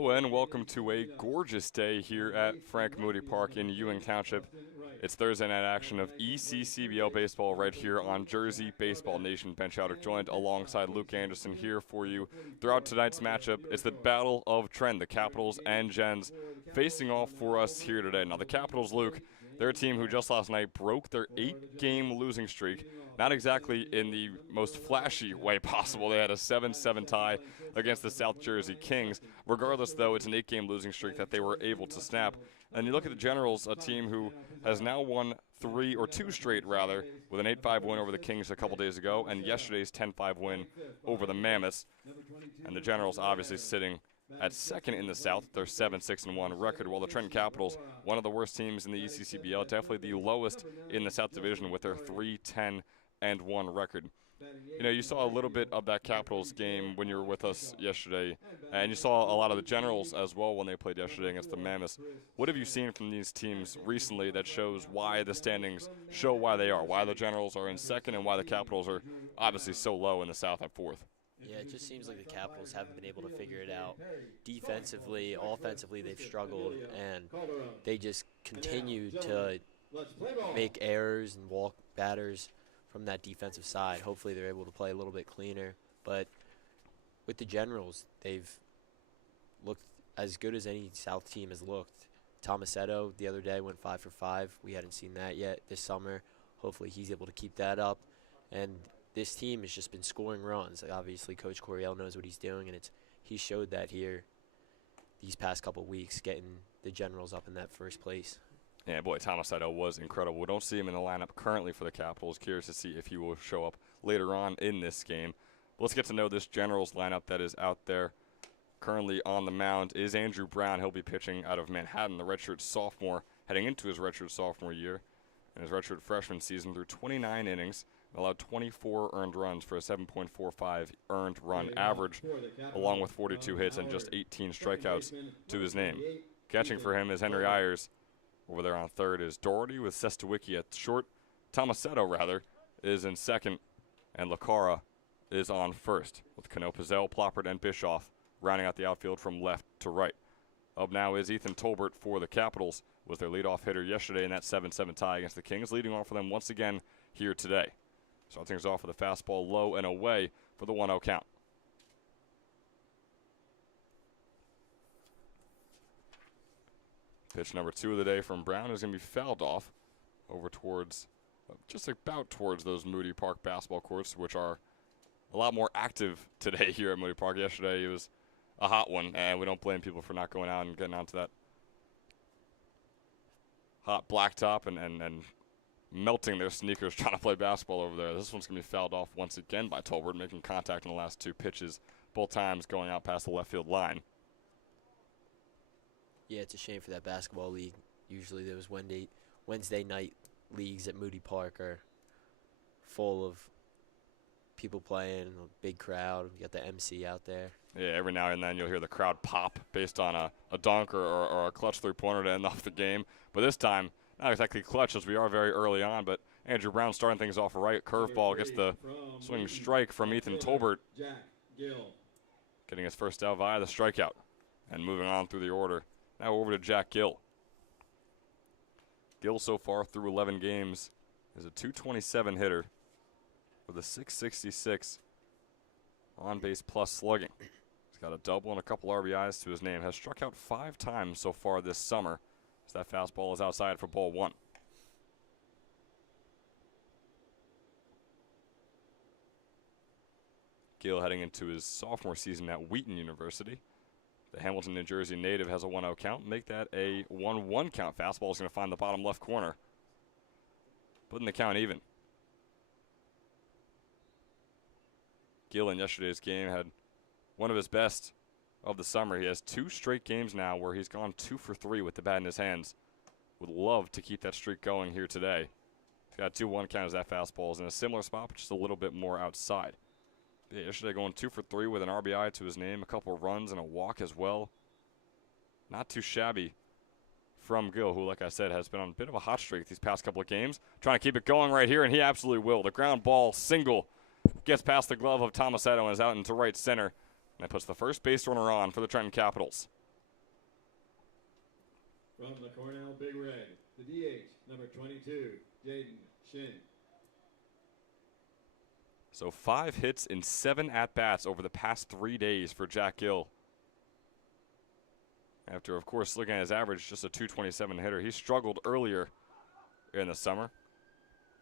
Hello and welcome to a gorgeous day here at Frank Moody Park in Ewing Township. It's Thursday night action of ECCBL baseball right here on Jersey Baseball Nation. Ben Chowder joined alongside Luke Anderson here for you throughout tonight's matchup. It's the Battle of Trenton, the Capitals and Gens facing off for us here today. Now the Capitals, Luke, they're a team who just last night broke their 8-game losing streak. Not exactly in the most flashy way possible. They had a 7-7 tie against the South Jersey Kings. Regardless, though, it's an 8-game losing streak that they were able to snap. And you look at the Generals, a team who has now won two straight, with an 8-5 win over the Kings a couple days ago, and yesterday's 10-5 win over the Mammoths. And the Generals obviously sitting at second in the South, their 7-6-1 record, while the Trenton Capitals, one of the worst teams in the ECCBL, definitely the lowest in the South Division with their 3-10-1 record. You know, you saw a little bit of that Capitals game when you were with us yesterday, and you saw a lot of the Generals as well when they played yesterday against the Mammoths. What have you seen from these teams recently that shows why the standings show why they are, why the Generals are in second and why the Capitals are obviously so low in the South at fourth? Yeah, it just seems like the Capitals haven't been able to figure it out. Defensively, offensively, they've struggled, and they just continue to make errors and walk batters from that defensive side. Hopefully they're able to play a little bit cleaner. But with the Generals, they've looked as good as any South team has looked. Tomasetto the other day went 5 for 5. We hadn't seen that yet this summer. Hopefully he's able to keep that up. And this team has just been scoring runs. Obviously, Coach Coryell knows what he's doing, and he showed that here these past couple weeks, getting the Generals up in that first place. Yeah, boy, Tomasetto was incredible. We don't see him in the lineup currently for the Capitals. Curious to see if he will show up later on in this game. But let's get to know this Generals lineup that is out there. Currently on the mound is Andrew Brown. He'll be pitching out of Manhattan, the redshirt sophomore, heading into his redshirt sophomore year. In his redshirt freshman season, through 29 innings, allowed 24 earned runs for a 7.45 earned run average, along with 42 hits and just 18 strikeouts to his name. Catching for him is Henry Ayers. Over there on third is Doherty with Sestawicki at short. Tomasetto, is in second, and Lacara is on first, with Cano, Pizzell, Ploppert, and Bischoff rounding out the outfield from left to right. Up now is Ethan Tolbert for the Capitals, was their leadoff hitter yesterday in that 7-7 tie against the Kings, leading off for them once again here today. Start things off with a fastball low and away for the 1-0 count. Pitch number 2 of the day from Brown is going to be fouled off over towards, just about towards those Moody Park basketball courts, which are a lot more active today here at Moody Park. Yesterday it was a hot one, and we don't blame people for not going out and getting onto that hot blacktop and melting their sneakers trying to play basketball over there. This one's going to be fouled off once again by Tolbert, making contact in the last 2 pitches, both times going out past the left field line. Yeah, it's a shame for that basketball league. Usually those Wednesday night leagues at Moody Park are full of people playing, a big crowd. You got the MC out there. Yeah, every now and then you'll hear the crowd pop based on a dunk or a clutch three-pointer to end off the game. But this time, not exactly clutch as we are very early on, but Andrew Brown starting things off right. Curveball gets the swing strike from Ethan Tolbert, getting his first out via the strikeout. And moving on through the order, now over to Jack Gill. Gill so far through 11 games is a .227 hitter with a .666 on-base plus slugging. He's got a double and a couple RBIs to his name. Has struck out 5 times so far this summer, as that fastball is outside for ball 1. Gill heading into his sophomore season at Wheaton University. The Hamilton, New Jersey native has a 1-0 count. Make that a 1-1 count. Fastball is going to find the bottom left corner, putting the count even. Gill in yesterday's game had one of his best of the summer. He has 2 straight games now where he's gone 2 for 3 with the bat in his hands. Would love to keep that streak going here today. He's got 2-1 count as that fastball is in a similar spot, but just a little bit more outside. Yeah, yesterday going 2 for 3 with an RBI to his name, a couple of runs and a walk as well. Not too shabby from Gill, who, like I said, has been on a bit of a hot streak these past couple of games. Trying to keep it going right here, and he absolutely will. The ground ball single gets past the glove of Tomasetto and is out into right center. And that puts the first base runner on for the Trenton Capitals. From the Cornell Big Red, the DH, number 22, Jaden Shin. So 5 hits in 7 at-bats over the past 3 days for Jack Gill. After, of course, looking at his average, just a .227 hitter. He struggled earlier in the summer.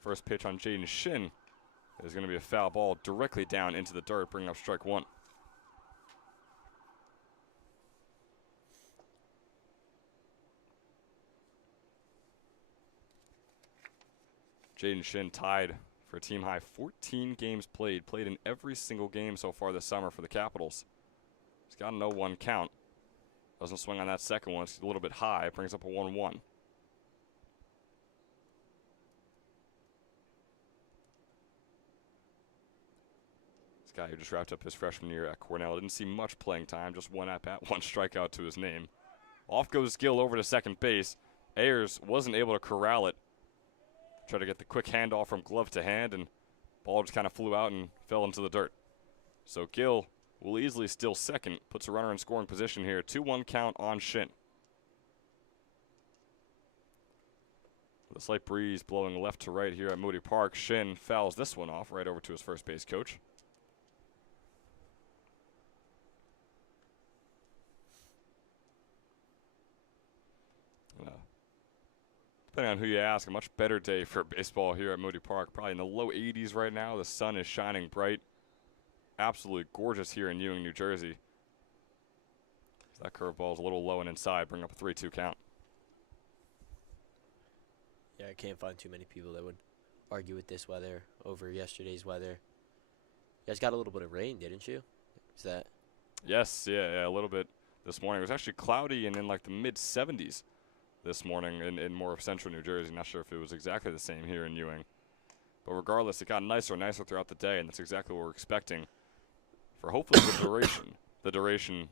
First pitch on Jaden Shin is going to be a foul ball directly down into the dirt, bringing up strike 1. Jaden Shin tied for a team high 14 games played in every single game so far this summer for the Capitals. He's got a 0-1 count. Doesn't swing on that second one. It's a little bit high. Brings up a 1-1. This guy who just wrapped up his freshman year at Cornell didn't see much playing time. Just 1 at-bat, 1 strikeout to his name. Off goes Gill over to second base. Ayers wasn't able to corral it. Tried to get the quick handoff from glove to hand, and ball just kind of flew out and fell into the dirt. So Gill will easily steal second, puts a runner in scoring position here. 2-1 count on Shin. With a slight breeze blowing left to right here at Moody Park, Shin fouls this one off right over to his first base coach. Depending on who you ask, a much better day for baseball here at Moody Park. Probably in the low 80s right now. The sun is shining bright. Absolutely gorgeous here in Ewing, New Jersey. So that curveball is a little low and inside, bring up a 3-2 count. Yeah, I can't find too many people that would argue with this weather over yesterday's weather. You guys got a little bit of rain, didn't you? Is that? Yes, yeah, a little bit this morning. It was actually cloudy and in like the mid-70s this morning in more of central New Jersey. Not sure if it was exactly the same here in Ewing. But regardless, it got nicer and nicer throughout the day, and that's exactly what we're expecting for hopefully the duration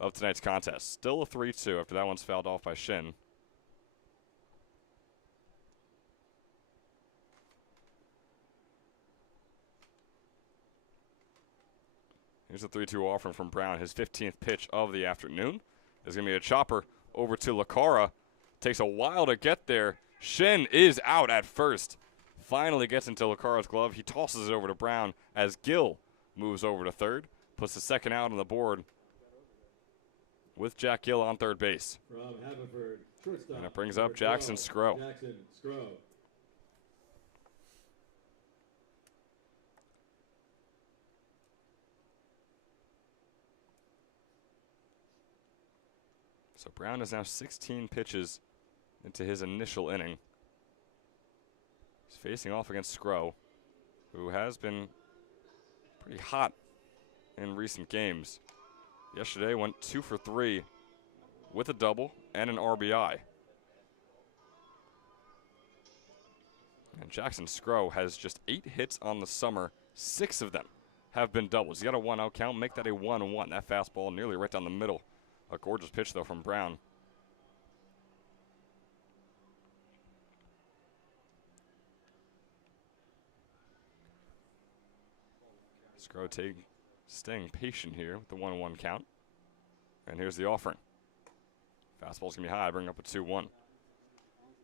of tonight's contest. Still a 3-2 after that one's fouled off by Shin. Here's a 3-2 offering from Brown. His 15th pitch of the afternoon is going to be a chopper over to Lacara. Takes a while to get there. Shin is out at first. Finally gets into Lacara's glove. He tosses it over to Brown as Gill moves over to third. Puts the second out on the board with Jack Gill on third base. From Haverford, shortstop, And it brings up Jackson Scrow. Jackson Scrow. So Brown is now 16 pitches into his initial inning. He's facing off against Scrow, who has been pretty hot in recent games. Yesterday went 2 for 3 with a double and an RBI. And Jackson Scrow has just 8 hits on the summer. 6 of them have been doubles. He's got a 1-out count. Make that a 1-1. That fastball nearly right down the middle. A gorgeous pitch, though, from Brown. Scrow staying patient here with the 1-1 count. And here's the offering. Fastball's going to be high, bring up a 2-1.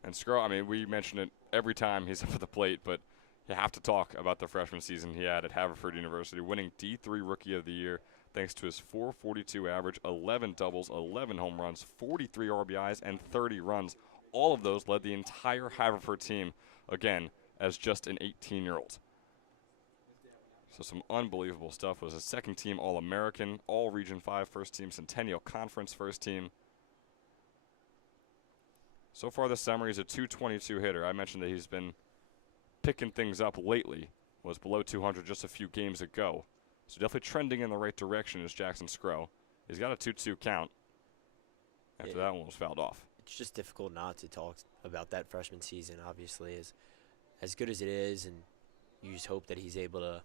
And Scrow, I mean, we mention it every time he's up at the plate, but you have to talk about the freshman season he had at Haverford University, winning D3 Rookie of the Year thanks to his .442 average, 11 doubles, 11 home runs, 43 RBIs, and 30 runs. All of those led the entire Haverford team, again, as just an 18-year-old. So some unbelievable stuff. Was a second-team All-American, All-Region 5 first-team, Centennial Conference first-team. So far this summer, he's a .222 hitter. I mentioned that he's been picking things up lately. Was below 200 just a few games ago. So definitely trending in the right direction is Jackson Scrow. He's got a 2-2 count after that one was fouled off. It's just difficult not to talk about that freshman season, obviously, as good as it is, and you just hope that he's able to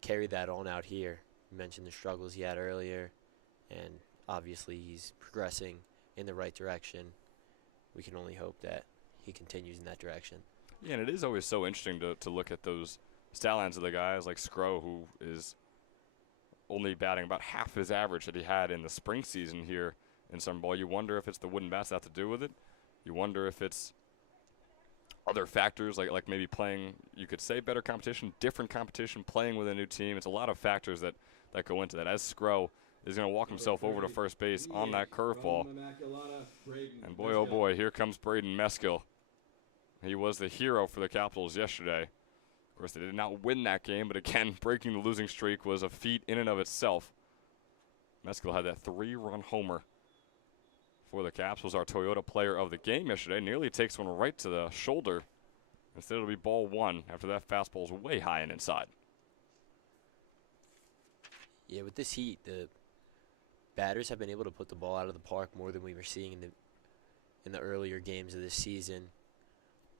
carry that on out here. You mentioned the struggles he had earlier, and obviously he's progressing in the right direction. We can only hope that he continues in that direction. Yeah, and it is always so interesting to look at those stat lines of the guys like Scrow, who is only batting about half his average that he had in the spring season here in summer ball. You wonder if it's the wooden bats that have to do with it. You wonder if it's other factors, like maybe playing, you could say better competition, different competition, playing with a new team. It's a lot of factors that go into that. As Skro is going to walk himself over to first base on that curveball. And boy, oh boy, here comes Braden Meskill. He was the hero for the Capitals yesterday. Of course, they did not win that game, but again, breaking the losing streak was a feat in and of itself. Meskill had that 3-run homer for the Caps, was our Toyota player of the game yesterday. Nearly takes one right to the shoulder. Instead, it'll be ball 1 after that fastball's way high and inside. Yeah, with this heat, the batters have been able to put the ball out of the park more than we were seeing in the earlier games of this season.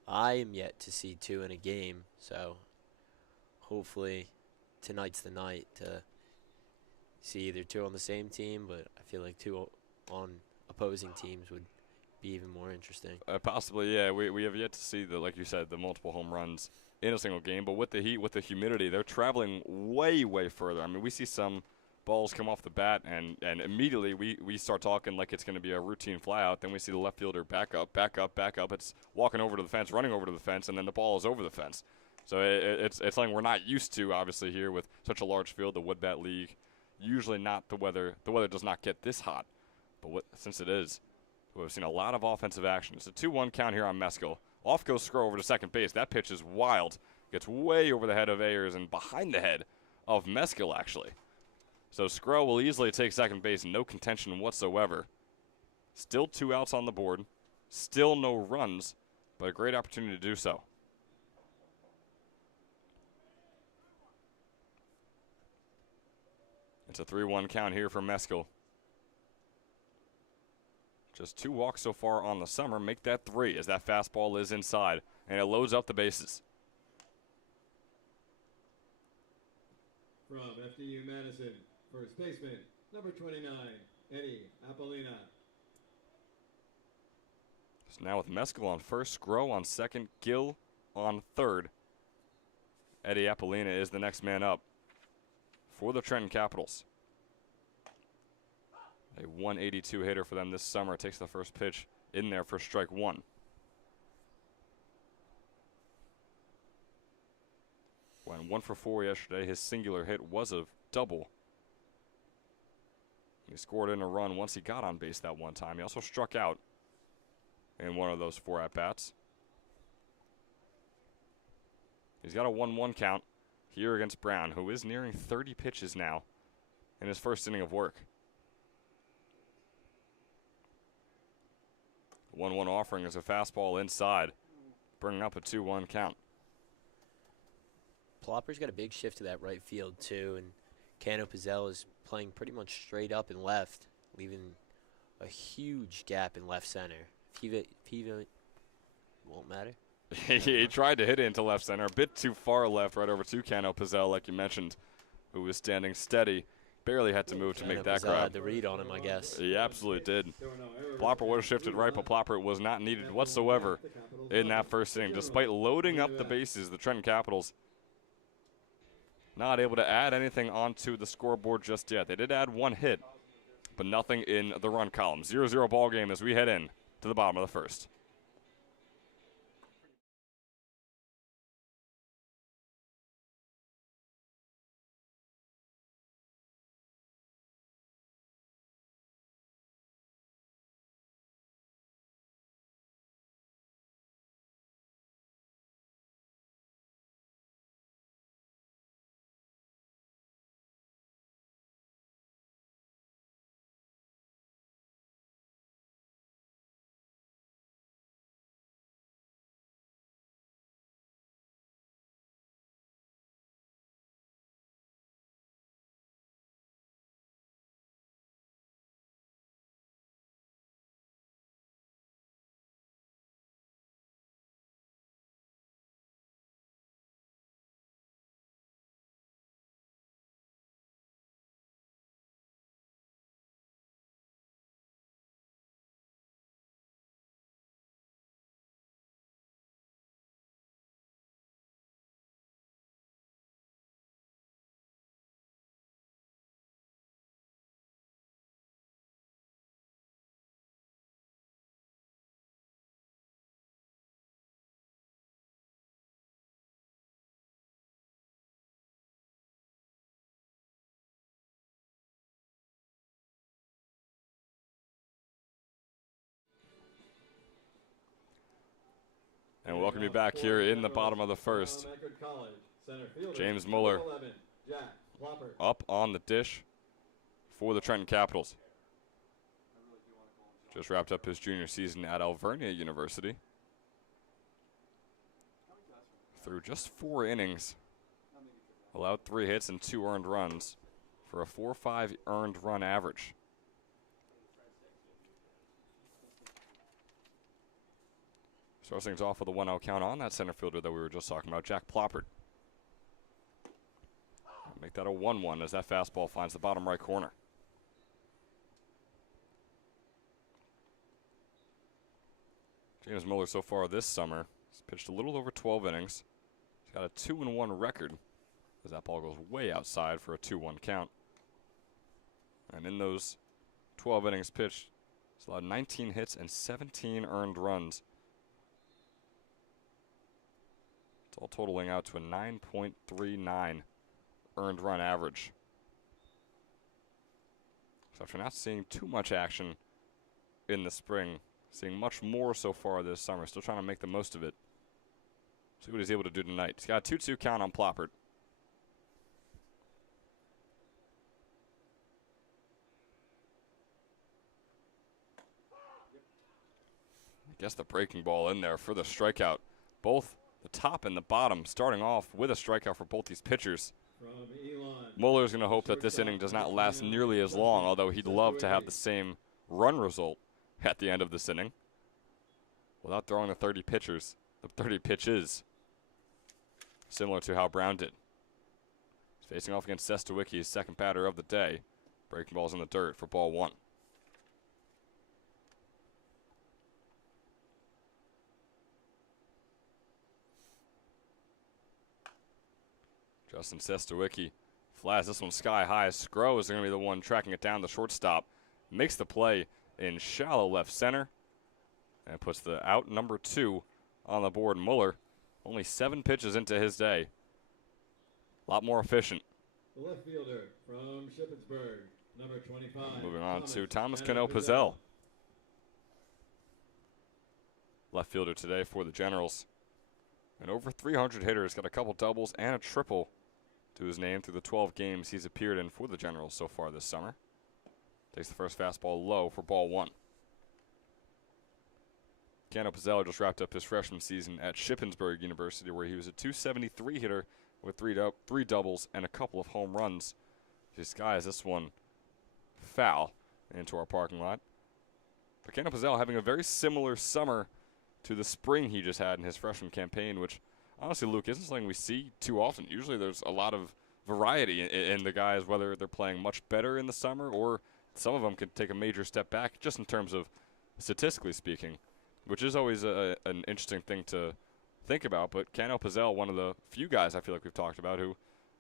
I am yet to see 2 in a game, so hopefully tonight's the night to see either 2 on the same team, but I feel like 2 on opposing teams would be even more interesting. Possibly, yeah. We have yet to see, like you said, the multiple home runs in a single game. But with the heat, with the humidity, they're traveling way, way further. I mean, we see some balls come off the bat, and immediately we start talking like it's going to be a routine flyout. Then we see the left fielder back up. It's walking over to the fence, running over to the fence, and then the ball is over the fence. So it's something we're not used to, obviously, here with such a large field, the Wood Bat League. Usually not the weather. The weather does not get this hot. But since it is, we've seen a lot of offensive action. It's a 2-1 count here on Meskill. Off goes Skro over to second base. That pitch is wild. Gets way over the head of Ayers and behind the head of Meskill, actually. So Skro will easily take second base, no contention whatsoever. Still 2 outs on the board. Still no runs, but a great opportunity to do so. It's a 3-1 count here for Meskill. Just 2 walks so far on the summer. Make that 3 as that fastball is inside, and it loads up the bases. From FDU Madison, first baseman, number 29, Eddie Apolina. So now with Meskill on first, Skro on second, Gill on third. Eddie Apolina is the next man up for the Trenton Capitals. A 182 hitter for them this summer. Takes the first pitch in there for strike 1. Went 1 for 4 yesterday. His singular hit was a double. He scored in a run once he got on base that one time. He also struck out in one of those 4 at-bats. He's got a 1-1 count here against Brown, who is nearing 30 pitches now in his first inning of work. 1-1 offering is a fastball inside, bringing up a 2-1 count. Plopper's got a big shift to that right field, too, and Cano Pizzell is playing pretty much straight up and left, leaving a huge gap in left center. Piva won't matter. He tried to hit it into left center, a bit too far left, right over to Cano Pizzell, like you mentioned, who was standing steady. Barely had to move to make that grab. Had the read on him, I guess. He absolutely did. Plopper would have shifted right, but Plopper was not needed whatsoever in that first inning. Despite loading up the bases, the Trenton Capitals not able to add anything onto the scoreboard just yet. They did add 1 hit, but nothing in the run column. 0-0 ball game as we head in to the bottom of the first. And welcome you back here in the bottom of the first. James Muller up on the dish for the Trenton Capitals. Just wrapped up his junior season at Alvernia University. Through just 4 innings, allowed 3 hits and 2 earned runs for a 4.5 earned run average. Starts things off with a 1-0 count on that center fielder that we were just talking about, Jack Ploppert. Make that a 1-1 as that fastball finds the bottom right corner. James Muller so far this summer has pitched a little over 12 innings. He's got a 2-1 record as that ball goes way outside for a 2-1 count. And in those 12 innings pitched, he's allowed 19 hits and 17 earned runs. It's all totaling out to a 9.39 earned run average. So after not seeing too much action in the spring, seeing much more so far this summer, still trying to make the most of it. See what he's able to do tonight. He's got a 2-2 count on Ploppert. I guess the breaking ball in there for the strikeout. Both the top and the bottom starting off with a strikeout for both these pitchers. Muller's going to hope that this inning does not last nearly as long, although he'd love to have the same run result at the end of this inning without throwing the 30 pitches, similar to how Brown did. He's facing off against Sestawicki, his second batter of the day. Breaking balls in the dirt for ball 1. Justin Sestawicki flies this one sky high. Skro is going to be the one tracking it down the shortstop. Makes the play in shallow left center and puts the out number 2 on the board. Muller, only 7 pitches into his day. A lot more efficient. The left fielder from Shippensburg, number 25. Moving on to Thomas Cano-Pizzell. Left fielder today for the Generals. And over 300 hitters, got a couple doubles and a triple to his name through the 12 games he's appeared in for the Generals so far this summer. Takes the first fastball low for ball 1. Cano-Pizzell just wrapped up his freshman season at Shippensburg University, where he was a .273 hitter with 3 doubles and a couple of home runs. He skies this one foul into our parking lot. But Cano-Pizzell having a very similar summer to the spring he just had in his freshman campaign, which honestly, Luke, isn't something we see too often. Usually there's a lot of variety in the guys, whether they're playing much better in the summer or some of them can take a major step back just in terms of statistically speaking, which is always an interesting thing to think about. But Cano-Pizzell, one of the few guys I feel like we've talked about who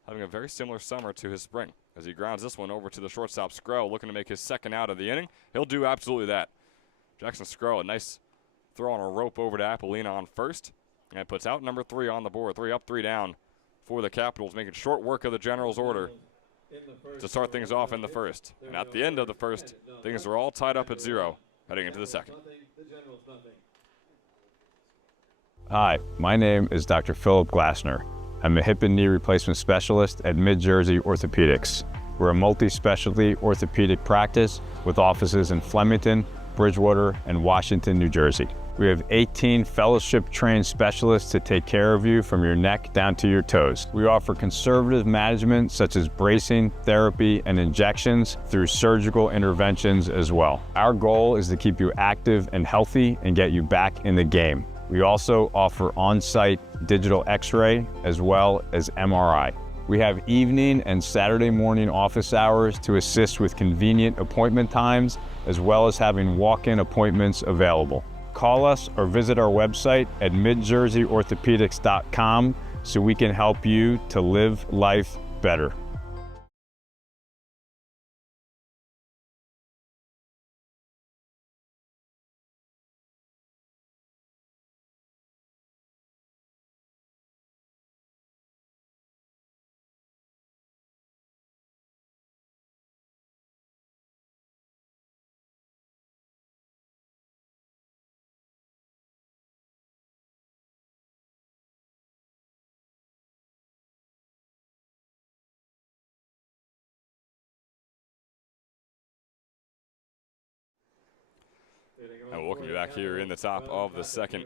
having a very similar summer to his spring as he grounds this one over to the shortstop, Skro, looking to make his second out of the inning. He'll do absolutely that. Jackson Skro, a nice throw on a rope over to Apollina on first, and puts out number 3 on the board. 3 up, 3 down for the Capitals, making short work of the Generals' order to start things off in the first. And at the end of the first, things are all tied up at 0 heading into the second. Hi, my name is Dr. Philip Glassner. I'm a hip and knee replacement specialist at Mid-Jersey Orthopedics. We're a multi-specialty orthopedic practice with offices in Flemington, Bridgewater, and Washington, New Jersey. We have 18 fellowship-trained specialists to take care of you from your neck down to your toes. We offer conservative management such as bracing, therapy, and injections through surgical interventions as well. Our goal is to keep you active and healthy and get you back in the game. We also offer on-site digital x-ray as well as MRI. We have evening and Saturday morning office hours to assist with convenient appointment times, as well as having walk-in appointments available. Call us or visit our website at midjerseyorthopedics.com so we can help you to live life better. And we'll welcome you back here in the top of the second.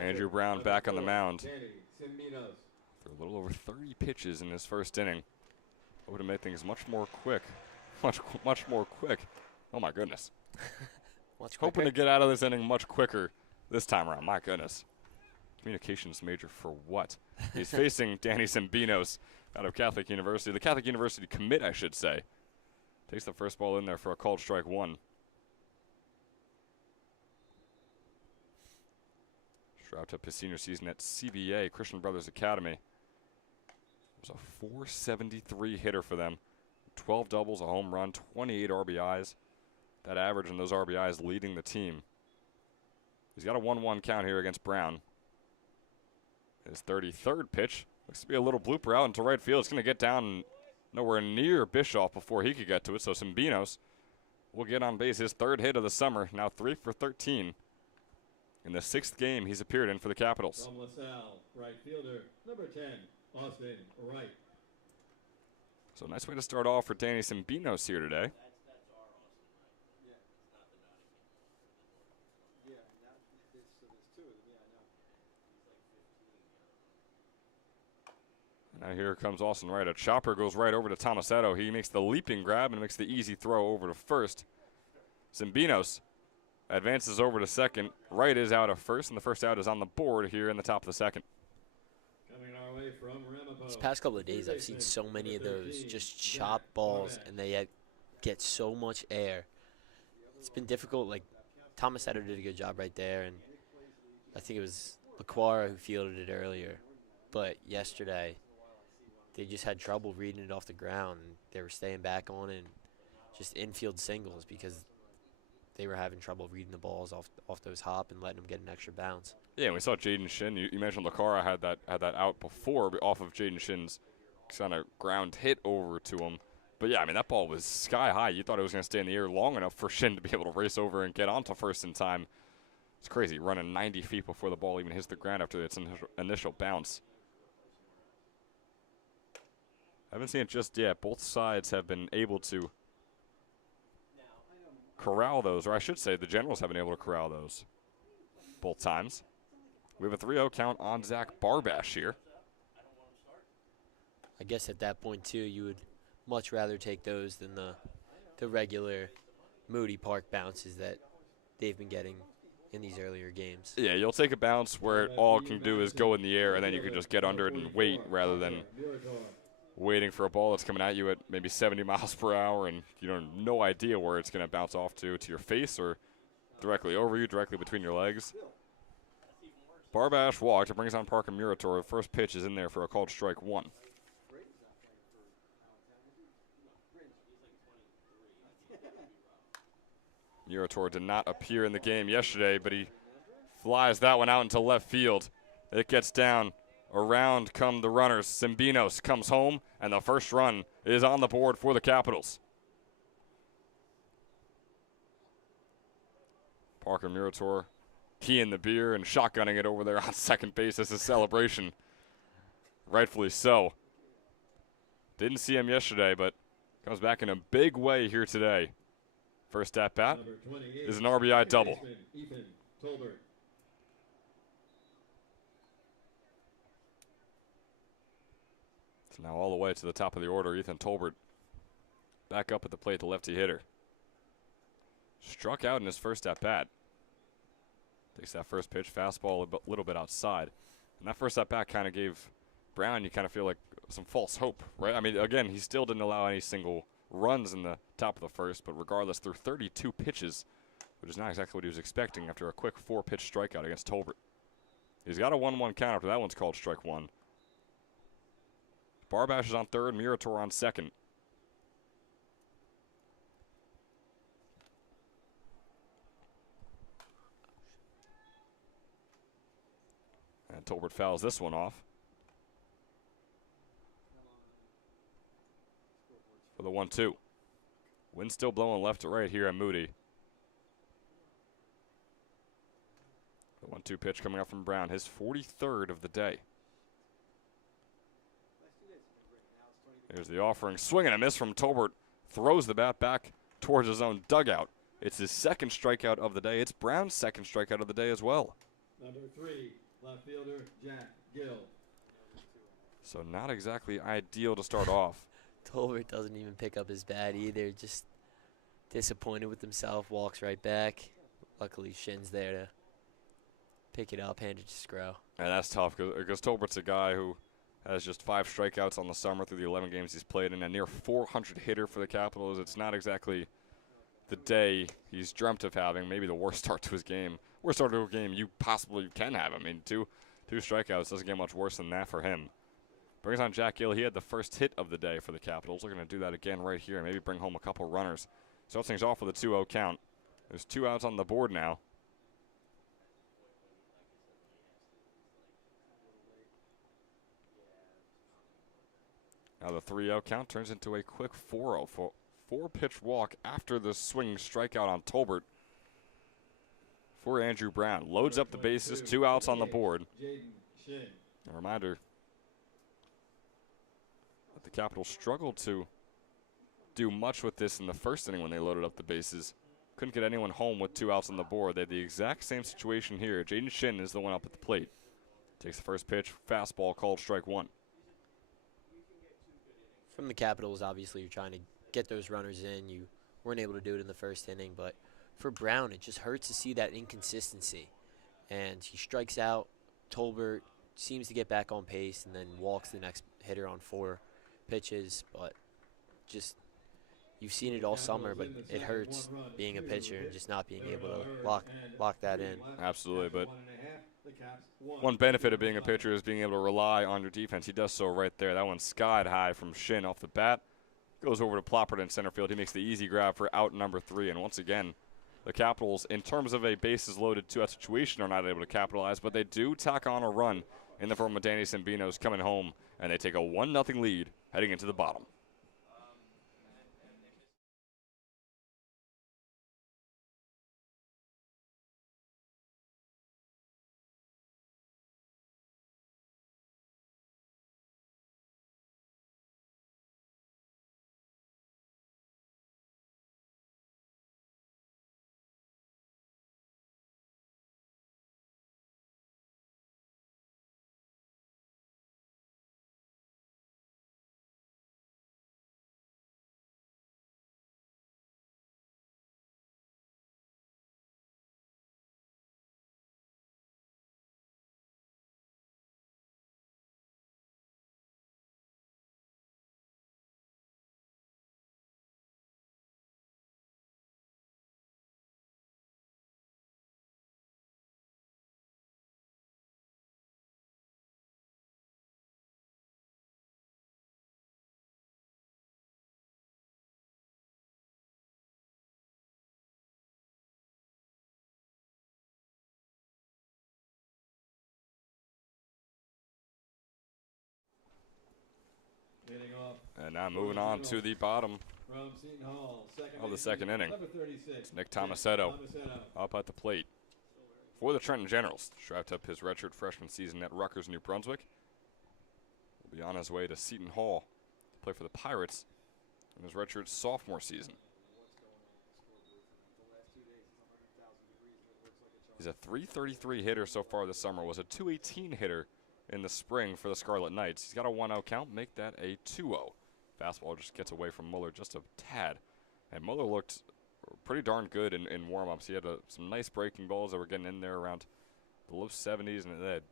Andrew Brown back on the mound. For a little over 30 pitches in his first inning. Hoping to make things much more quick. Much more quick. Oh, my goodness. Hoping to get out of this inning much quicker this time around. My goodness. Communications major for what? He's facing Danny Simbinos out of Catholic University. The Catholic University commit, I should say. Takes the first ball in there for a called strike one. Wrapped up his senior season at CBA, Christian Brothers Academy. It was a .473 hitter for them. 12 doubles, a home run, 28 RBIs. That average and those RBIs leading the team. He's got a 1-1 count here against Brown. His 33rd pitch. Looks to be a little blooper out into right field. It's going to get down nowhere near Bischoff before he could get to it. So Simbinos will get on base. His third hit of the summer. Now 3 for 13. In the 6th game he's appeared in for the Capitals. From LaSalle, right fielder, number 10, Austin Wright. So nice way to start off for Danny Simbinos here today. Now here comes Austin Wright. A chopper goes right over to Tomasetto. He makes the leaping grab and makes the easy throw over to first. Simbinos advances over to second. Wright is out of first, and the first out is on the board here in the top of the second. Coming our way from Ramapo. These past couple of days, I've seen so many of those just chop balls, and they get so much air. It's been difficult. Like, Tomasetto did a good job right there, and I think it was Laquara who fielded it earlier. But yesterday, they just had trouble reading it off the ground. They were staying back on it, and just infield singles because they were having trouble reading the balls off those hop and letting them get an extra bounce. Yeah, and we saw Jaden Shin. You mentioned Laquara had that out before off of Jaden Shin's kind of ground hit over to him. But yeah, I mean, that ball was sky high. You thought it was going to stay in the air long enough for Shin to be able to race over and get onto first in time. It's crazy, running 90 feet before the ball even hits the ground after its initial bounce. I haven't seen it just yet. Both sides have been able to corral those, or I should say the Generals have been able to corral those both times. We have a 3-0 count on Zach Barbash here. I guess at that point, too, you would much rather take those than the regular Moody Park bounces that they've been getting in these earlier games. Yeah, you'll take a bounce where all it can do is go in the air, and then you can just get under it and wait rather than waiting for a ball that's coming at you at maybe 70 miles per hour, and you have no idea where it's going to bounce off to your face or directly over you, directly between your legs. Barbash walked. It brings on Parker Murator. First pitch is in there for a called strike one. Murator did not appear in the game yesterday, but he flies that one out into left field. It gets down. Around come the runners. Simbinos comes home, and the first run is on the board for the Capitals. Parker Murator keying the beer and shotgunning it over there on second base as a celebration. Rightfully so. Didn't see him yesterday, but comes back in a big way here today. First at bat is an RBI double. Now all the way to the top of the order, Ethan Tolbert back up at the plate, the lefty hitter. Struck out in his first at-bat. Takes that first pitch, fastball a little bit outside. And that first at-bat kind of gave Brown, you kind of feel like some false hope, right? I mean, again, he still didn't allow any single runs in the top of the first, but regardless, through 32 pitches, which is not exactly what he was expecting after a quick 4-pitch strikeout against Tolbert. He's got a 1-1 count after that one's called strike one. Barbash is on third, Murator on second. And Tolbert fouls this one off. For the 1-2. Wind still blowing left to right here at Moody. The 1-2 pitch coming up from Brown, his 43rd of the day. There's the offering. Swing and a miss from Tolbert. Throws the bat back towards his own dugout. It's his second strikeout of the day. It's Brown's second strikeout of the day as well. Number 3, left fielder Jack Gill. So not exactly ideal to start off. Tolbert doesn't even pick up his bat either. Just disappointed with himself. Walks right back. Luckily, Shin's there to pick it up, hand it to Scro. And that's tough because Tolbert's a guy who has just 5 strikeouts on the summer through the 11 games he's played, and a near 400 hitter for the Capitals. It's not exactly the day he's dreamt of having. Maybe the worst start to his game. Worst start to a game you possibly can have. I mean, two strikeouts doesn't get much worse than that for him. Brings on Jack Gill. He had the first hit of the day for the Capitals. They're going to do that again right here. Maybe bring home a couple runners. Starts things off with a 2-0 count. There's 2 outs on the board now. Now the 3-0 count turns into a quick 4-0 for 4-pitch walk after the swing strikeout on Tolbert for Andrew Brown. Loads up the bases, 2 outs on the board. A reminder that the Capitals struggled to do much with this in the first inning when they loaded up the bases. Couldn't get anyone home with 2 outs on the board. They had the exact same situation here. Jaden Shin is the one up at the plate. Takes the first pitch, fastball called strike 1. From the Capitals, obviously, you're trying to get those runners in. You weren't able to do it in the first inning, but for Brown, it just hurts to see that inconsistency. And he strikes out. Tolbert seems to get back on pace and then walks the next hitter on 4 pitches, but just you've seen it all summer, but it hurts being a pitcher and just not being able to lock that in. Absolutely, but one benefit of being a pitcher is being able to rely on your defense. He does so right there. That one's skied high from Shin off the bat. Goes over to Ploppert in center field. He makes the easy grab for out number 3. And once again, the Capitals, in terms of a bases-loaded 2-out situation, are not able to capitalize, but they do tack on a run in the form of Danny Sambinos coming home, and they take a 1-0 lead heading into the bottom. And now moving on to the bottom of the second inning. It's Nick Tomasetto up at the plate for the Trenton Generals. Wrapped up his redshirt freshman season at Rutgers, New Brunswick. Will be on his way to Seton Hall to play for the Pirates in his redshirt sophomore season. He's a .333 hitter so far this summer. Was a .218 hitter in the spring for the Scarlet Knights. He's got a 1-0 count, make that a 2-0. Fastball just gets away from Muller just a tad. And Muller looked pretty darn good in warm-ups. He had some nice breaking balls that were getting in there around the low 70s, and they had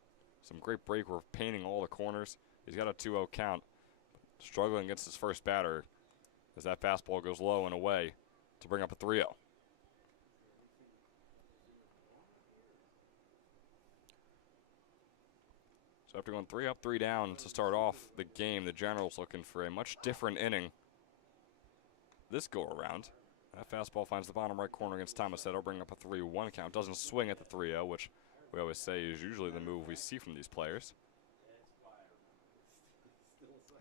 some great break work painting all the corners. He's got a 2-0 count, struggling against his first batter as that fastball goes low and away to bring up a 3-0. So after going 3 up, 3 down to start off the game, the Generals looking for a much different inning this go-around. That fastball finds the bottom right corner against Tomasetto, bringing up a 3-1 count. Doesn't swing at the 3-0, which we always say is usually the move we see from these players.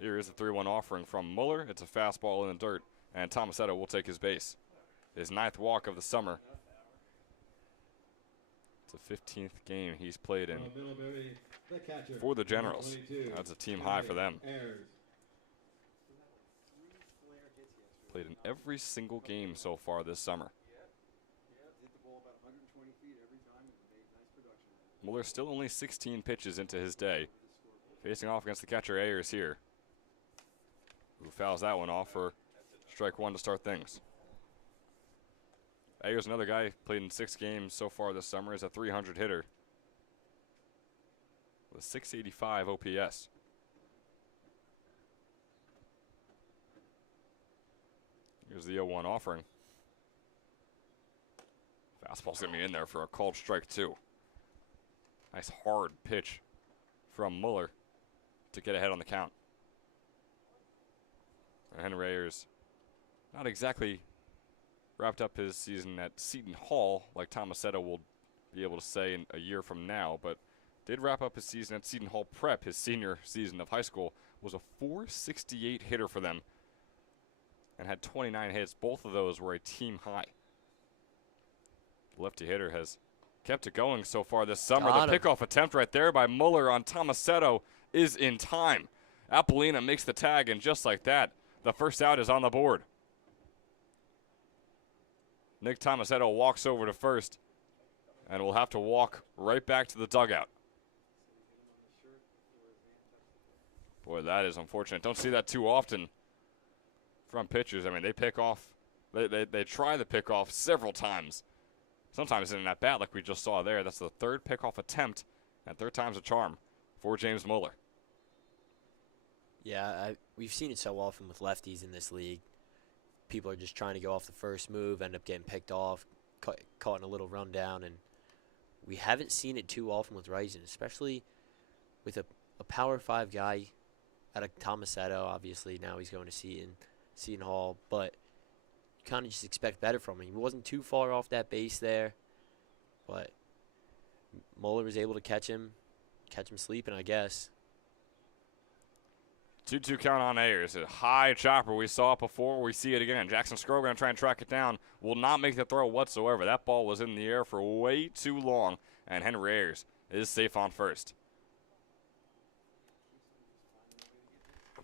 Here is the 3-1 offering from Muller. It's a fastball in the dirt, and Tomasetto will take his base. His 9th walk of the summer. It's the 15th game he's played in for the Generals. That's a team high for them. Played in every single game so far this summer. Muller still only 16 pitches into his day. Facing off against the catcher Ayers here, who fouls that one off for strike one to start things. Ayers, another guy, played in 6 games so far this summer, is a 300 hitter with 685 OPS. Here's the 0-1 offering. Fastball's going to be in there for a called strike two. Nice hard pitch from Muller to get ahead on the count. And Henry Ayers not exactly wrapped up his season at Seton Hall like Tomasetto will be able to say in a year from now, but did wrap up his season at Seton Hall Prep. His senior season of high school was a .468 hitter for them and had 29 hits. Both of those were a team high. The lefty hitter has kept it going so far this summer. The pickoff attempt right there by Muller on Tomasetto is in time. Apollina makes the tag, and just like that, the first out is on the board. Nick Tomasetto walks over to first and will have to walk right back to the dugout. Boy, that is unfortunate. Don't see that too often from pitchers. I mean, they pick off. They try the pickoff several times. Sometimes in that bat like we just saw there. That's the third pickoff attempt, and third time's a charm for James Muller. Yeah, we've seen it so often with lefties in this league. People are just trying to go off the first move, end up getting picked off, caught in a little rundown, and we haven't seen it too often with righties, especially with a Power 5 guy at a Tomasetto. Obviously, now he's going to Seton Hall, but you kind of just expect better from him. He wasn't too far off that base there, but Muller was able to catch him sleeping, I guess. 2-2 count on Ayers. A high chopper. We saw it before. We see it again. Jackson Scrow going to try and track it down. Will not make the throw whatsoever. That ball was in the air for way too long, and Henry Ayers is safe on first.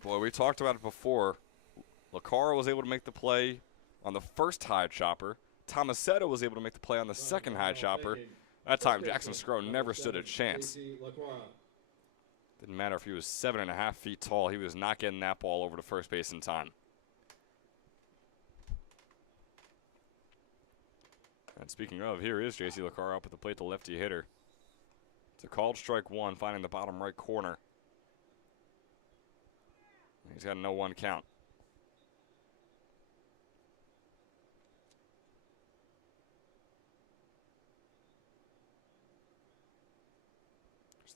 Boy, we talked about it before. Lacara was able to make the play on the first high chopper. Tomasetto was able to make the play on the second high chopper. That time, Jackson Scrow never stood a chance. Didn't matter if he was 7.5 feet tall. He was not getting that ball over to first base in time. And speaking of, here is J.C. Lacara up at the plate, the lefty hitter. It's a called strike one, finding the bottom right corner. He's got a 0-1 count.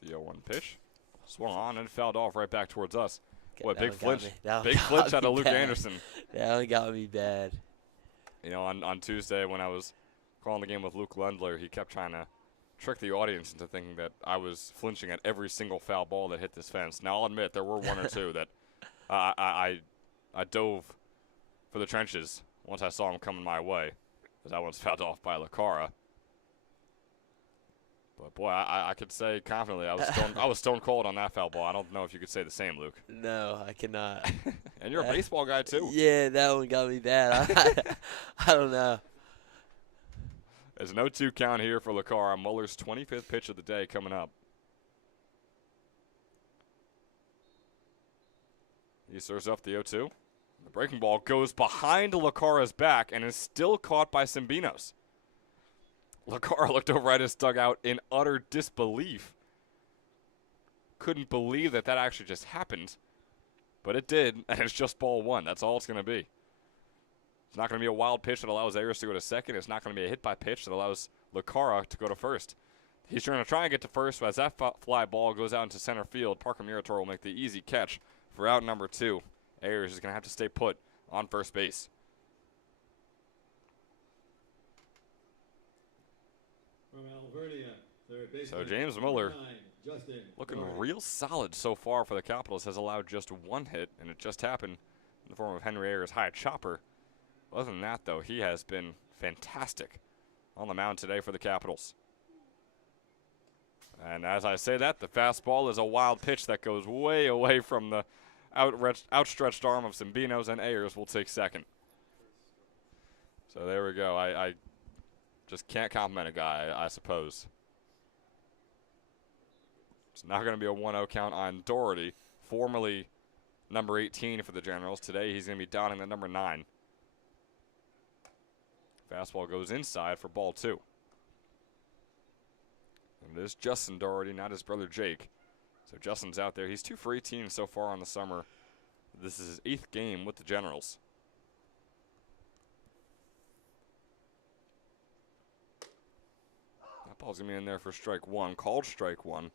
There's the 0-1 pitch. Swung on and fouled off right back towards us. Boy, big flinch. Big flinch out of Luke Anderson. That one got me bad. You know, on Tuesday when I was calling the game with Luke Lundler, he kept trying to trick the audience into thinking that I was flinching at every single foul ball that hit this fence. Now, I'll admit there were one or two that I dove for the trenches once I saw him coming my way, because that one's fouled off by Lacara. But boy, I could say confidently I was stone cold on that foul ball. I don't know if you could say the same, Luke. No, I cannot. And you're a baseball guy too. Yeah, that one got me bad. I don't know. There's an 0-2 count here for Lacara. Muller's 25th pitch of the day coming up. He serves up the 0-2. The breaking ball goes behind Lacara's back and is still caught by Cimbinos. Lacara looked over at his dugout in utter disbelief. Couldn't believe that actually just happened. But it did, and it's just ball one. That's all it's going to be. It's not going to be a wild pitch that allows Ayers to go to second. It's not going to be a hit-by pitch that allows Lacara to go to first. He's going to try and get to first, but as that fly ball goes out into center field, Parker Murator will make the easy catch for out number 2. Ayers is going to have to stay put on first base. So James Muller, looking real solid so far for the Capitals, has allowed just one hit, and it just happened in the form of Henry Ayers' high chopper. Other than that, though, he has been fantastic on the mound today for the Capitals. And as I say that, the fastball is a wild pitch that goes way away from the outstretched arm of Cimbinos, and Ayers will take second. So there we go. I just can't compliment a guy, I suppose. It's not going to be a 1-0 count on Doherty, formerly number 18 for the Generals. Today he's going to be donning the number 9. Fastball goes inside for ball 2. And it is Justin Doherty, not his brother Jake. So Justin's out there. He's 2 for 18 so far on the summer. This is his 8th game with the Generals. That ball's going to be in there for strike 1, called strike 1.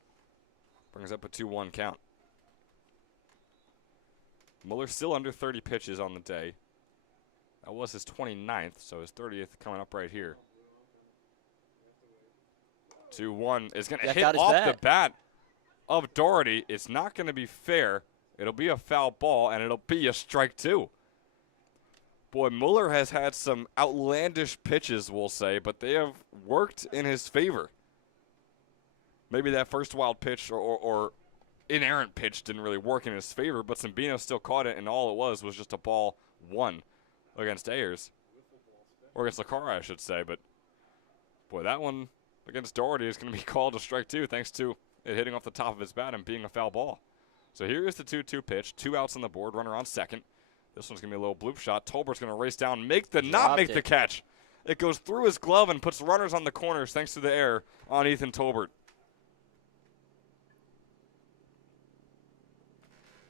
Brings up a 2-1 count. Muller still under 30 pitches on the day. That was his 29th, so his 30th coming up right here. 2-1 is going to hit off the bat of Doherty. It's not going to be fair. It'll be a foul ball, and it'll be a strike 2. Boy, Muller has had some outlandish pitches, we'll say, but they have worked in his favor. Maybe that first wild pitch or inerrant pitch didn't really work in his favor, but Cimbino still caught it, and all it was just a ball 1 against Ayers. Or against Lacara, I should say. But, boy, that one against Doherty is going to be called a strike 2 thanks to it hitting off the top of his bat and being a foul ball. So here is the 2-2 pitch. 2 outs on the board, runner on second. This one's going to be a little bloop shot. Tolbert's going to race down, not make the catch. It goes through his glove and puts runners on the corners thanks to the error on Ethan Tolbert.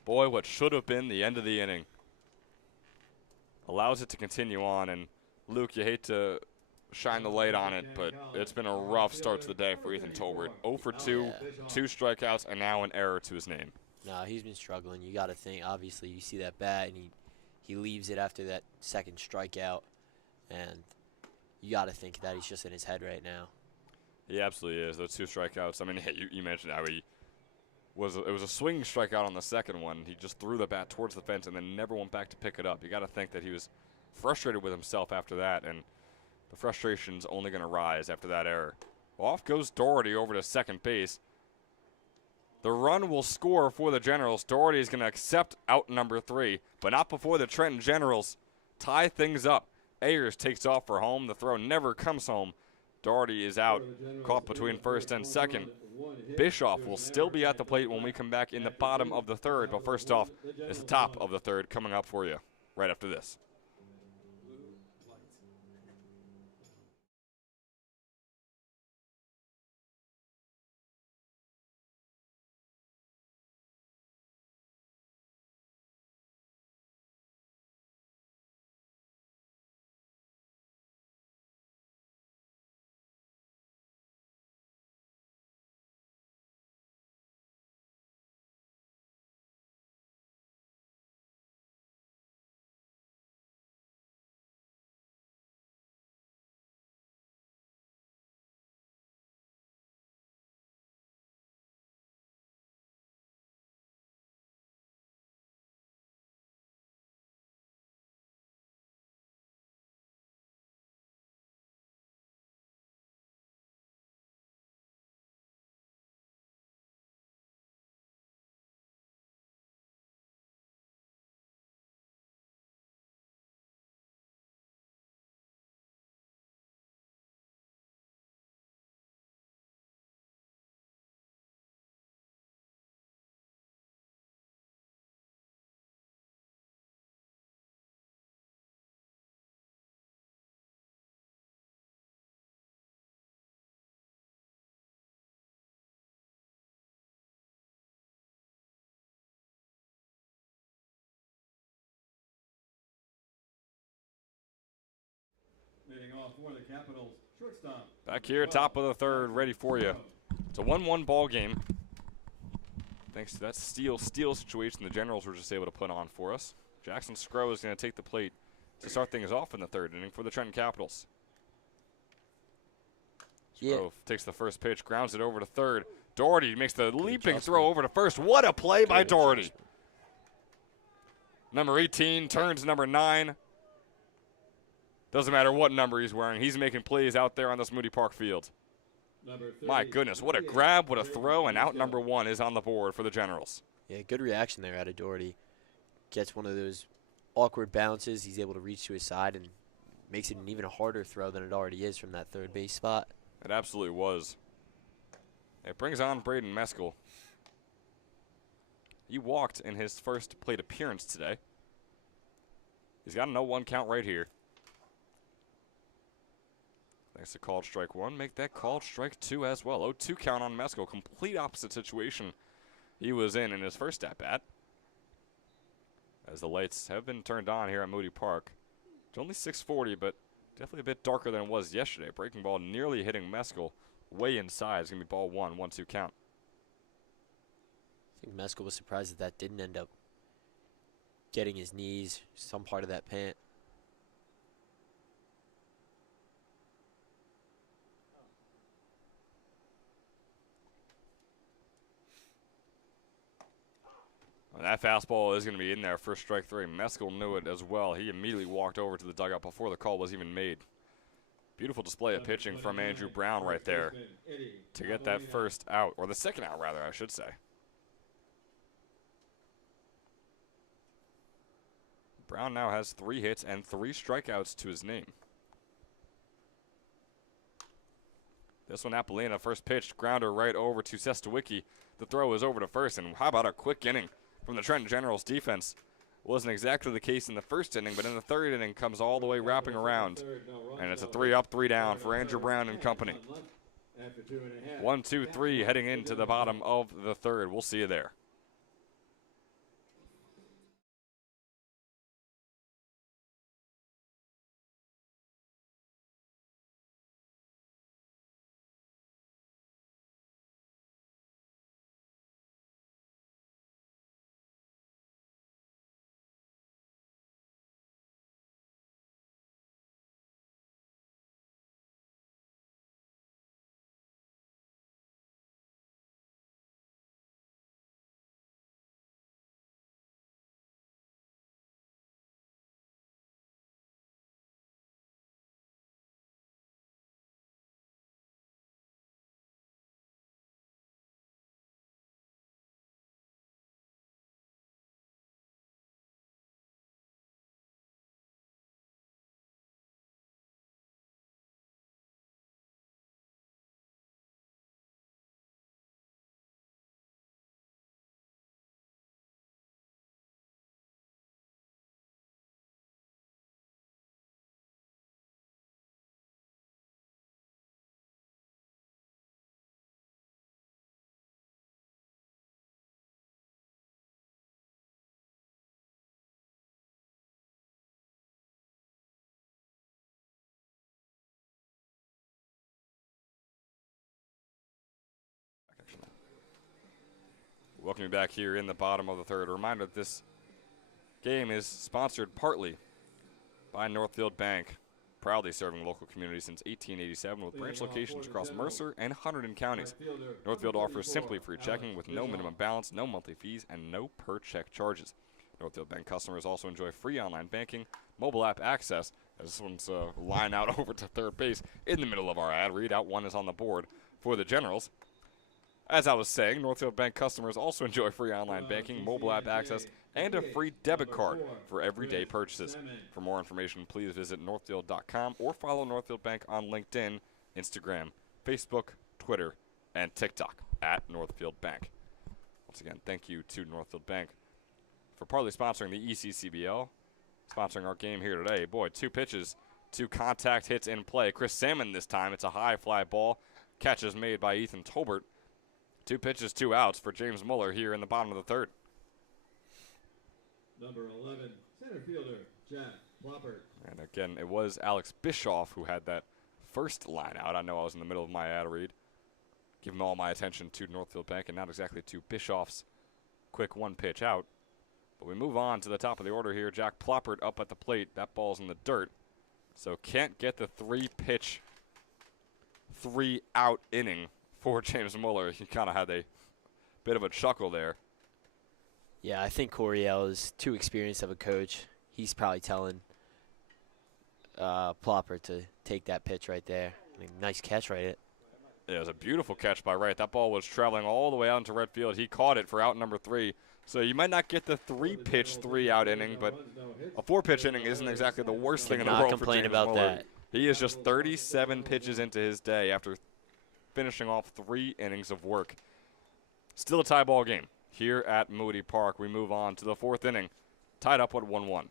Boy, what should have been the end of the inning allows it to continue on. And, Luke, you hate to shine the light on it, but it's been a rough start to the day for Ethan Tolbert. 0 for 2, 2 strikeouts, and now an error to his name. No, he's been struggling. You got to think, obviously, you see that bat, and he leaves it after that second strikeout, and you got to think that he's just in his head right now. He absolutely is. Those 2 strikeouts, I mean, you mentioned how it was a swinging strikeout on the second one. He just threw the bat towards the fence and then never went back to pick it up. You got to think that he was frustrated with himself after that, and the frustration's only going to rise after that error. Off goes Doherty over to second base. The run will score for the Generals. Doherty is going to accept out number 3, but not before the Trenton Generals tie things up. Ayers takes off for home. The throw never comes home. Doherty is out, caught between first and second. Bischoff will still be at the plate when we come back in the bottom of the third, but first off, it's the top of the third coming up for you right after this. Back here, top of the third, ready for you. It's a 1-1 ball game. Thanks to that steal situation the Generals were just able to put on for us. Jackson Scrow is going to take the plate to start things off in the third inning for the Trenton Capitals. Scrow takes the first pitch, grounds it over to third. Doherty makes the leaping throw over to first. What a play by Doherty. Number 18 turns number 9. Doesn't matter what number he's wearing. He's making plays out there on this Moody Park field. My goodness, what a grab, what a throw, and out number 1 is on the board for the Generals. Yeah, good reaction there out of Doherty. Gets one of those awkward bounces. He's able to reach to his side and makes it an even harder throw than it already is from that third base spot. It absolutely was. It brings on Braden Meskel. He walked in his first plate appearance today. He's got a 0-1 count right here. Thanks to called strike 1. Make that called strike 2 as well. 0-2 count on Meskel. Complete opposite situation he was in his first at-bat. As the lights have been turned on here at Moody Park. It's only 6:40, but definitely a bit darker than it was yesterday. Breaking ball nearly hitting Meskel way inside. It's going to be ball 1, 1-2 count. I think Meskel was surprised that didn't end up getting his knees, some part of that pant. And that fastball is going to be in there for strike 3. Meskel knew it as well. He immediately walked over to the dugout before the call was even made. Beautiful display of pitching from Andrew Brown right there to get that first out, or the second out rather, I should say. Brown now has 3 hits and 3 strikeouts to his name. This one, Apollina, first pitch, grounder right over to Sestawicki. The throw is over to first, and how about a quick inning from the Trenton Generals defense? Wasn't exactly the case in the first inning, but in the third inning comes all the way wrapping around. And it's a 3 up, 3 down for Andrew Brown and company. 1, 2, 3 heading into the bottom of the third. We'll see you there. Welcome you back here in the bottom of the third. A reminder that this game is sponsored partly by Northfield Bank, proudly serving local communities since 1887 with branch locations across Mercer and Hunterdon counties. Northfield offers simply free checking with no minimum balance, no monthly fees, and no per-check charges. Northfield Bank customers also enjoy free online banking, mobile app access, as this one's line out over to third base in the middle of our ad read. Out 1 is on the board for the Generals. As I was saying, Northfield Bank customers also enjoy free online banking, mobile app access, and a free debit card for everyday purchases. For more information, please visit northfield.com or follow Northfield Bank on LinkedIn, Instagram, Facebook, Twitter, and TikTok at Northfield Bank. Once again, thank you to Northfield Bank for partly sponsoring the ECCBL, sponsoring our game here today. Boy, 2 pitches, 2 contact hits in play. Chris Salmon this time. It's a high fly ball. Catch is made by Ethan Tolbert. 2 pitches, 2 outs for James Muller here in the bottom of the third. Number 11, center fielder, Jack Ploppert. And again, it was Alex Bischoff who had that first line out. I know I was in the middle of my ad read, giving all my attention to Northfield Bank and not exactly to Bischoff's quick 1 pitch out. But we move on to the top of the order here. Jack Ploppert up at the plate. That ball's in the dirt. So can't get the 3-pitch, 3-out inning for James Muller. He kind of had a bit of a chuckle there. Yeah, I think Coryell is too experienced of a coach. He's probably telling Plopper to take that pitch right there. I mean, nice catch right. It was a beautiful catch by Wright. That ball was traveling all the way out into right field. He caught it for out number 3. So you might not get the 3-pitch, 3-out inning, but a 4-pitch inning isn't exactly the worst thing in the world for James Muller. That. He is just 37 pitches into his day after finishing off 3 innings of work. Still a tie ball game here at Moody Park. We move on to the 4th inning, tied up at 1-1.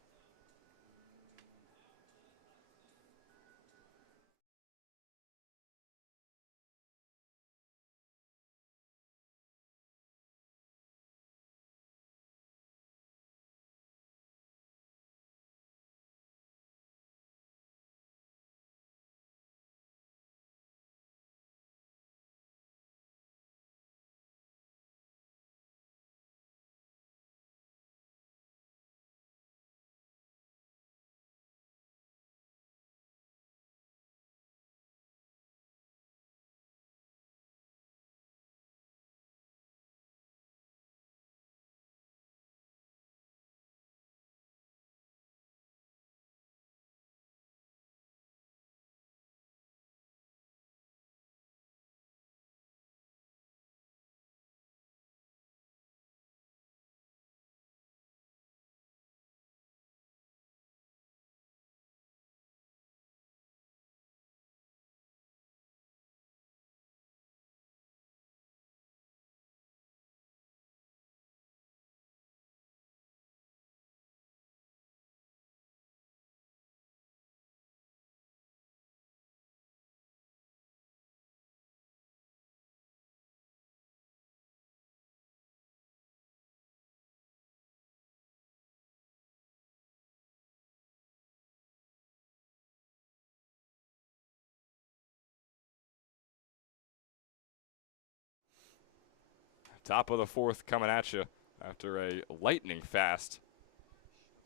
Top of the 4th coming at you after a lightning fast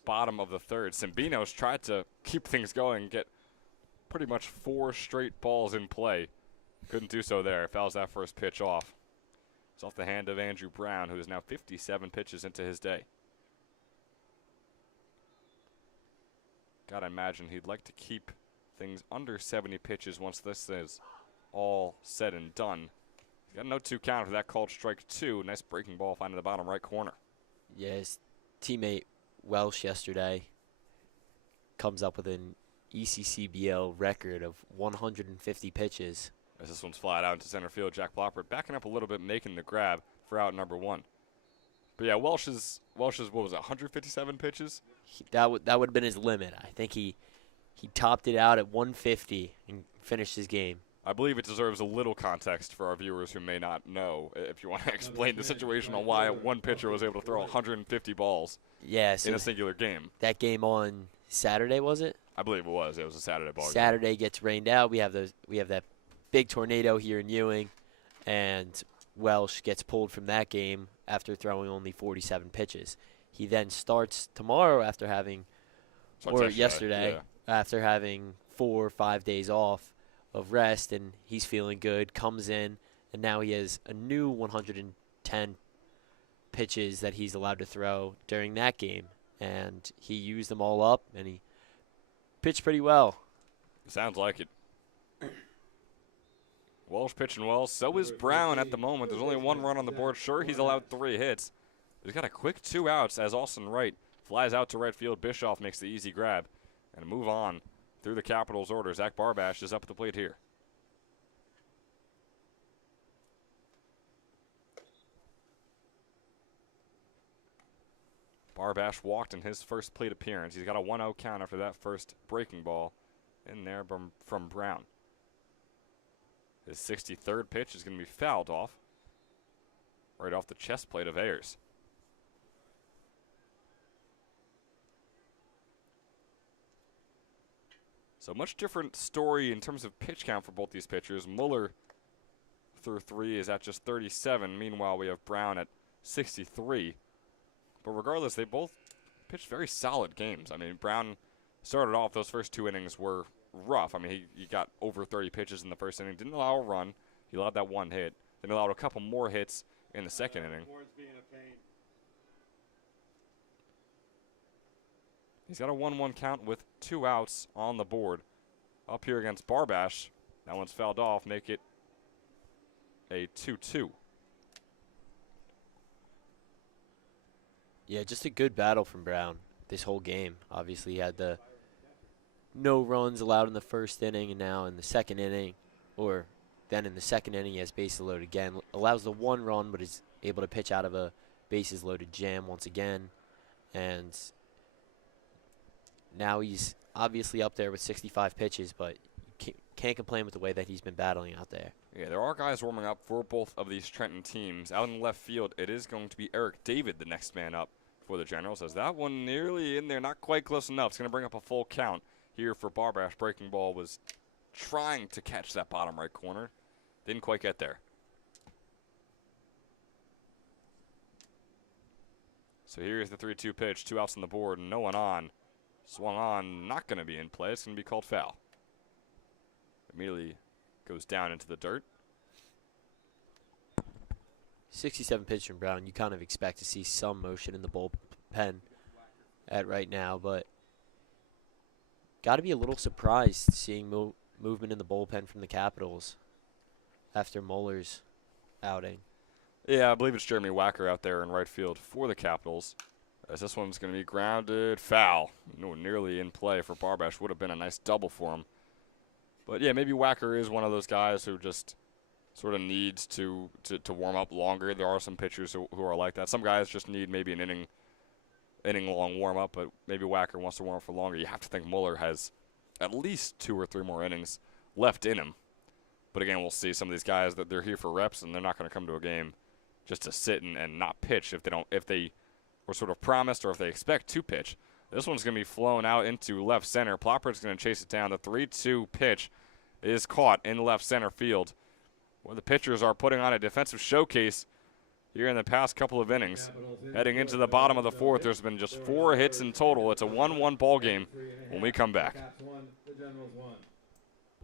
bottom of the 3rd. Cimbinos tried to keep things going, get pretty much 4 straight balls in play. Couldn't do so there. Fouls that first pitch off. It's off the hand of Andrew Brown, who is now 57 pitches into his day. Gotta imagine he'd like to keep things under 70 pitches once this is all said and done. He's got a 0-2 count for that called strike 2. Nice breaking ball finding the bottom right corner. Yeah, his teammate Welsh yesterday comes up with an ECCBL record of 150 pitches. As this one's flat out into center field, Jack Plopper backing up a little bit, making the grab for out number 1. But yeah, Welsh's what was it, 157 pitches? That would have been his limit. I think he topped it out at 150 and finished his game. I believe it deserves a little context for our viewers who may not know, if you want to explain the situation on why one pitcher was able to throw 150 balls in a singular game. That game on Saturday, was it? I believe it was. It was a Saturday ball game. Saturday gets rained out. We have that big tornado here in Ewing, and Welsh gets pulled from that game after throwing only 47 pitches. He then starts tomorrow after having, or yesterday, after having 4 or 5 days off of rest, and he's feeling good, comes in, and now he has a new 110 pitches that he's allowed to throw during that game, and he used them all up, and he pitched pretty well. Sounds like it. Welsh pitching well. So is Brown at the moment. There's only 1 run on the board. Sure, he's allowed 3 hits. He's got a quick 2 outs as Austin Wright flies out to right field. Bischoff makes the easy grab and move on through the Capitals' order. Zach Barbash is up at the plate here. Barbash walked in his first plate appearance. He's got a 1-0 count after that first breaking ball in there from Brown. His 63rd pitch is going to be fouled off, right off the chest plate of Ayers. So much different story in terms of pitch count for both these pitchers. Mueller through 3 is at just 37. Meanwhile, we have Brown at 63. But regardless, they both pitched very solid games. I mean, Brown started off, those first 2 innings were rough. I mean, he got over 30 pitches in the first inning. Didn't allow a run. He allowed that 1 hit. Then he allowed a couple more hits in the second inning. He's got a 1-1 count with 2 outs on the board. Up here against Barbash. That one's fouled off. Make it a 2-2. Yeah, just a good battle from Brown this whole game. Obviously, he had the no runs allowed in the first inning, and now in the second inning, or then in the second inning, he has bases loaded again. Allows the 1 run, but is able to pitch out of a bases loaded jam once again. And now he's obviously up there with 65 pitches, but can't complain with the way that he's been battling out there. Yeah, there are guys warming up for both of these Trenton teams. Out in left field, it is going to be Eric David, the next man up for the Generals. As that one nearly in there, not quite close enough. It's going to bring up a full count here for Barbash. Breaking ball was trying to catch that bottom right corner. Didn't quite get there. So here's the 3-2 pitch. 2 outs on the board, no one on. Swung on, not going to be in play. It's going to be called foul. Immediately goes down into the dirt. 67 pitch from Brown. You kind of expect to see some motion in the bullpen at right now, but got to be a little surprised seeing movement in the bullpen from the Capitals after Muller's outing. Yeah, I believe it's Jeremy Wacker out there in right field for the Capitals. As this one's going to be grounded foul. No, nearly in play for Barbash. Would have been a nice double for him. But, yeah, maybe Wacker is one of those guys who just sort of needs to warm up longer. There are some pitchers who are like that. Some guys just need maybe an inning-long warm-up, but maybe Wacker wants to warm up for longer. You have to think Muller has at least 2 or 3 more innings left in him. But, again, we'll see some of these guys that they're here for reps, and they're not going to come to a game just to sit and not pitch if they were sort of promised or if they expect to pitch. This one's going to be flown out into left center. Plopper's going to chase it down. The 3-2 pitch is caught in left center field, where the pitchers are putting on a defensive showcase here in the past couple of innings. Heading into the bottom of the 4th, there's been just 4 hits in total. It's a 1-1 ball game when we come back.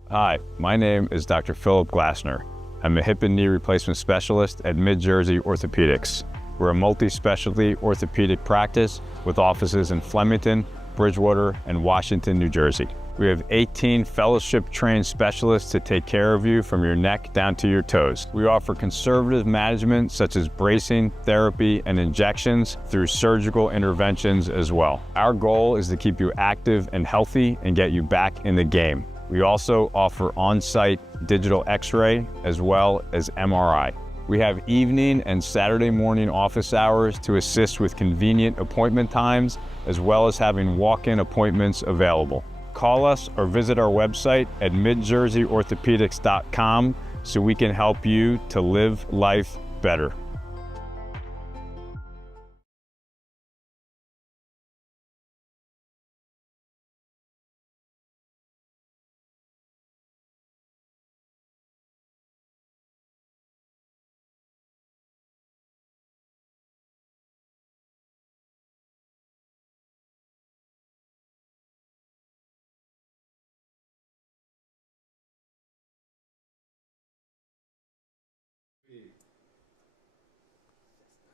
Hi, my name is Dr. Philip Glassner. I'm a hip and knee replacement specialist at Mid-Jersey Orthopedics. We're a multi-specialty orthopedic practice with offices in Flemington, Bridgewater, and Washington, New Jersey. We have 18 fellowship-trained specialists to take care of you from your neck down to your toes. We offer conservative management such as bracing, therapy, and injections through surgical interventions as well. Our goal is to keep you active and healthy and get you back in the game. We also offer on-site digital x-ray as well as MRI. We have evening and Saturday morning office hours to assist with convenient appointment times, as well as having walk-in appointments available. Call us or visit our website at midjerseyorthopedics.com so we can help you to live life better.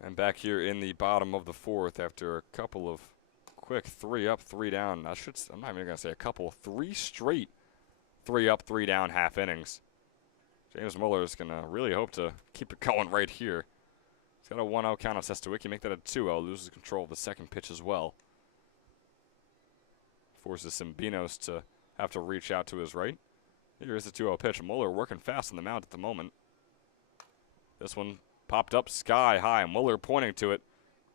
And back here in the bottom of the 4th after a couple of quick 3 up, 3 down. I'm not even going to say a couple, 3 straight 3 up, 3 down half innings. James Muller is going to really hope to keep it going right here. He's got a 1-0 count on Sestawicki, make that a 2-0. Loses control of the second pitch as well. Forces Simbinos to have to reach out to his right. Here's the 2-0 pitch. Muller working fast on the mound at the moment. This one popped up sky high. Muller pointing to it.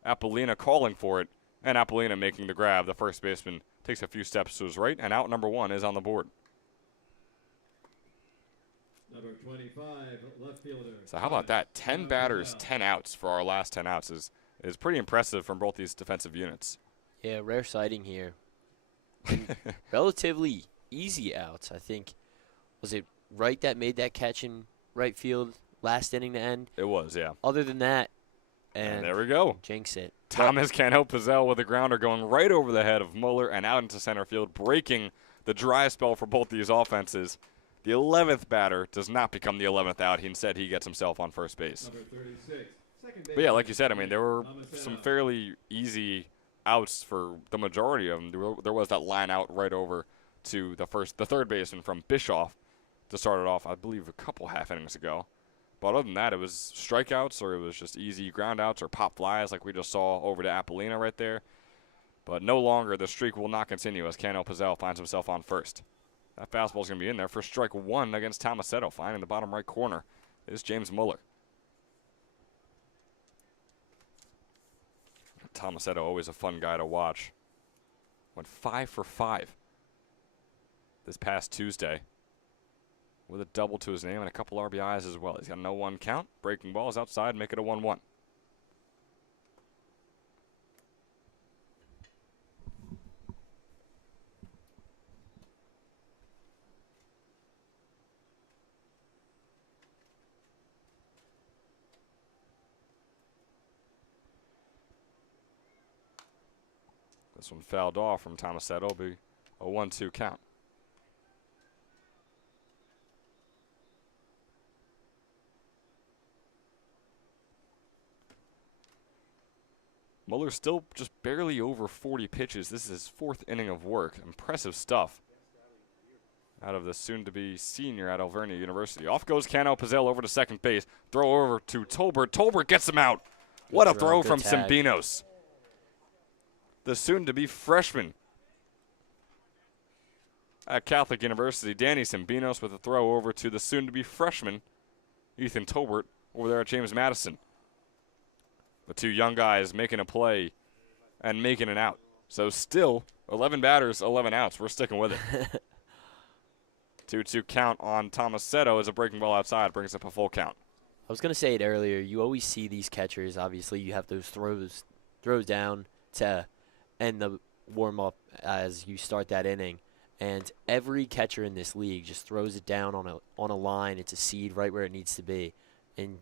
Apollina calling for it. And Apollina making the grab. The first baseman takes a few steps to his right, and out number 1 is on the board. Number 25, left fielder. So how about that? 10 batters, 10 outs for our last 10 outs is pretty impressive from both these defensive units. Yeah, rare sighting here. And relatively easy outs, I think. Was it Wright that made that catch in right field last inning to end? It was, yeah. Other than that, and there we go. Jinx it. Thomas Cano Pizzell with a grounder going right over the head of Muller and out into center field, breaking the dry spell for both these offenses. The 11th batter does not become the 11th out. Instead, he gets himself on first base. Number 36, second base. But yeah, like you said, I mean, there were some fairly easy outs for the majority of them. There was that line out right over to the third baseman from Bischoff to start it off, I believe, a couple half innings ago. But other than that, it was strikeouts or it was just easy ground outs or pop flies like we just saw over to Apollina right there. But no longer, the streak will not continue as Cano Pizzell finds himself on first. That fastball's going to be in there for strike one against Tomasetto. Finding the bottom right corner is James Muller. Tomasetto, always a fun guy to watch. Went 5 for 5 this past Tuesday with a double to his name and a couple RBIs as well. He's got a 0-1 count. Breaking ball is outside, make it a 1-1. This one fouled off from Tomasetto. It'll be a 1-2 count. Muller's still just barely over 40 pitches. This is his fourth inning of work. Impressive stuff out of the soon-to-be senior at Alvernia University. Off goes Cano Pizzell over to second base. Throw over to Tolbert. Tolbert gets him out. What a throw from Cimbinos. The soon-to-be freshman at Catholic University, Danny Cimbinos, with a throw over to the soon-to-be freshman, Ethan Tolbert, over there at James Madison. The two young guys making a play and making an out. So still 11 batters, 11 outs. We're sticking with it. 2-2 count on Tomasetto as a breaking ball outside brings up a full count. I was going to say it earlier. You always see these catchers. Obviously, you have those throws down to end the warm-up as you start that inning. And every catcher in this league just throws it down on a line. It's a seed right where it needs to be. And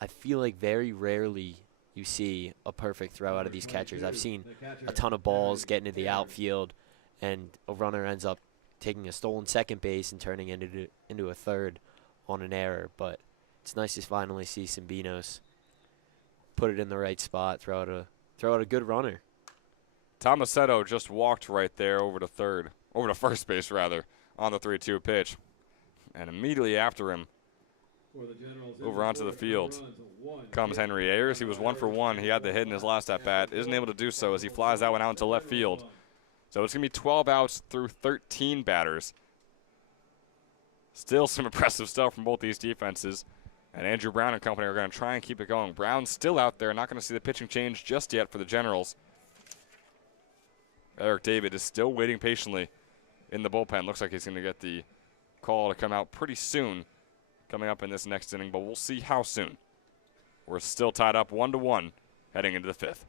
I feel like very rarely you see a perfect throw out of these catchers. I've seen a ton of balls get into the outfield, and a runner ends up taking a stolen second base and turning into a third on an error. But it's nice to finally see Cimbinos put it in the right spot, throw out a good runner. Tomasetto just walked right there over to first base rather, on the 3-2 pitch. And immediately after him, over onto the field, comes Henry Ayers. He was 1 for 1. He had the hit in his last at-bat. Isn't able to do so as he flies that one out into left field. So it's going to be 12 outs through 13 batters. Still some impressive stuff from both these defenses. And Andrew Brown and company are going to try and keep it going. Brown's still out there. Not going to see the pitching change just yet for the Generals. Eric David is still waiting patiently in the bullpen. Looks like he's going to get the call to come out pretty soon coming up in this next inning, but we'll see how soon. We're still tied up 1-1 heading into the fifth.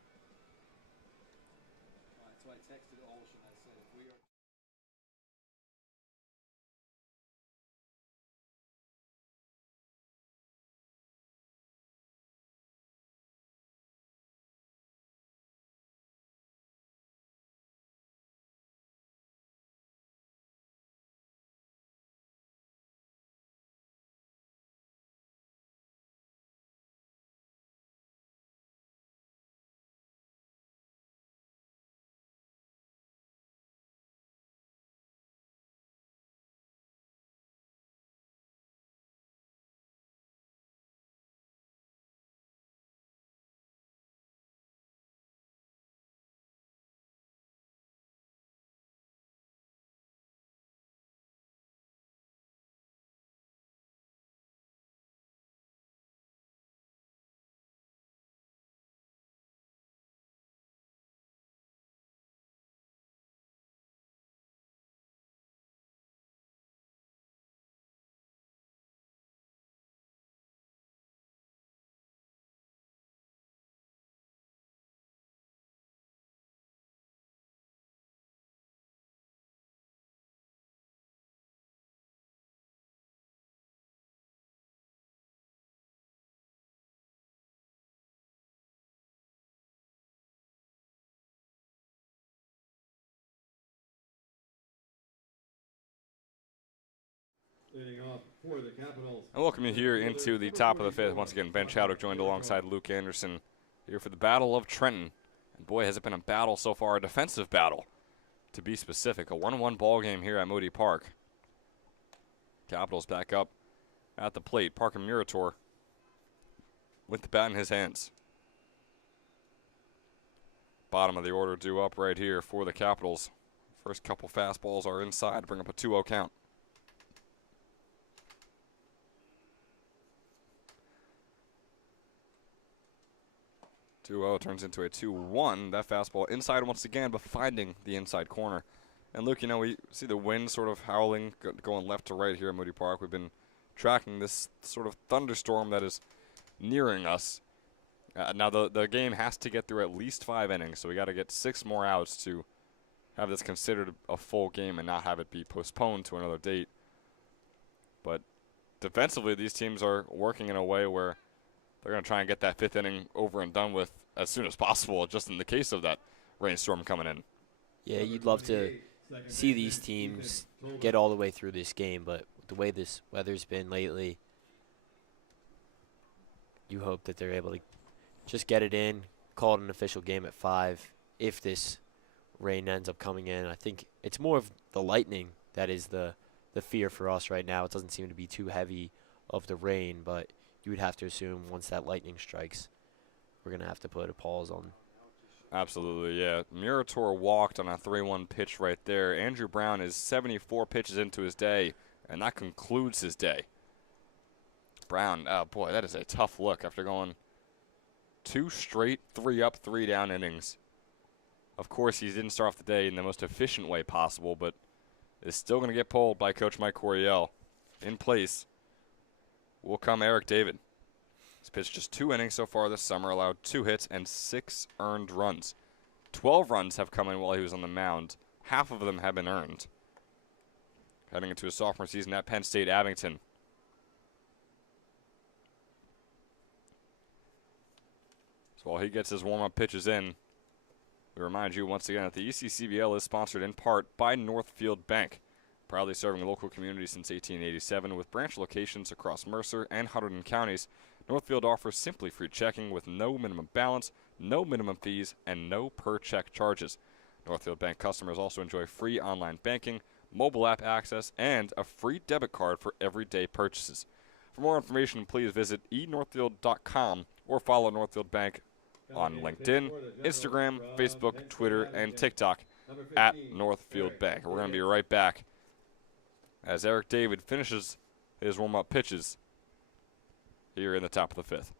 And welcome you here into the top of the fifth. Once again, Ben Chadwick joined alongside Luke Anderson here for the Battle of Trenton. And boy, has it been a battle so far, a defensive battle, to be specific. A 1-1 ball game here at Moody Park. Capitals back up at the plate. Parker Murator with the bat in his hands. Bottom of the order due up right here for the Capitals. First couple fastballs are inside to bring up a 2-0 count. 2-0 turns into a 2-1. That fastball inside once again, but finding the inside corner. And Luke, you know, we see the wind sort of howling, going left to right here at Moody Park. We've been tracking this sort of thunderstorm that is nearing us. Now the game has to get through at least 5 innings, so we got to get 6 more outs to have this considered a full game and not have it be postponed to another date. But defensively, these teams are working in a way where they're going to try and get that 5th inning over and done with as soon as possible, just in the case of that rainstorm coming in. Yeah, you'd love to see these teams get all the way through this game, but with the way this weather's been lately, you hope that they're able to just get it in, call it an official game at 5 if this rain ends up coming in. I think it's more of the lightning that is the fear for us right now. It doesn't seem to be too heavy of the rain, but you would have to assume once that lightning strikes, we're going to have to put a pause on. Absolutely, yeah. Murator walked on a 3-1 pitch right there. Andrew Brown is 74 pitches into his day, and that concludes his day. Brown, oh boy, that is a tough look after going 2 straight 3-up, 3-down innings. Of course, he didn't start off the day in the most efficient way possible, but is still going to get pulled by Coach Mike Coryell. In place will come Eric David. He's pitched just 2 innings so far this summer, allowed 2 hits and 6 earned runs. 12 runs have come in while he was on the mound. Half of them have been earned. Heading into his sophomore season at Penn State Abington. So while he gets his warm-up pitches in, we remind you once again that the ECCBL is sponsored in part by Northfield Bank, proudly serving local communities since 1887 with branch locations across Mercer and Hunterdon counties. Northfield offers simply free checking with no minimum balance, no minimum fees, and no per-check charges. Northfield Bank customers also enjoy free online banking, mobile app access, and a free debit card for everyday purchases. For more information, please visit enorthfield.com or follow Northfield Bank on LinkedIn, Instagram, Facebook, Twitter, and TikTok at Northfield Bank. We're going to be right back as Eric David finishes his warm-up pitches here in the top of the 5th.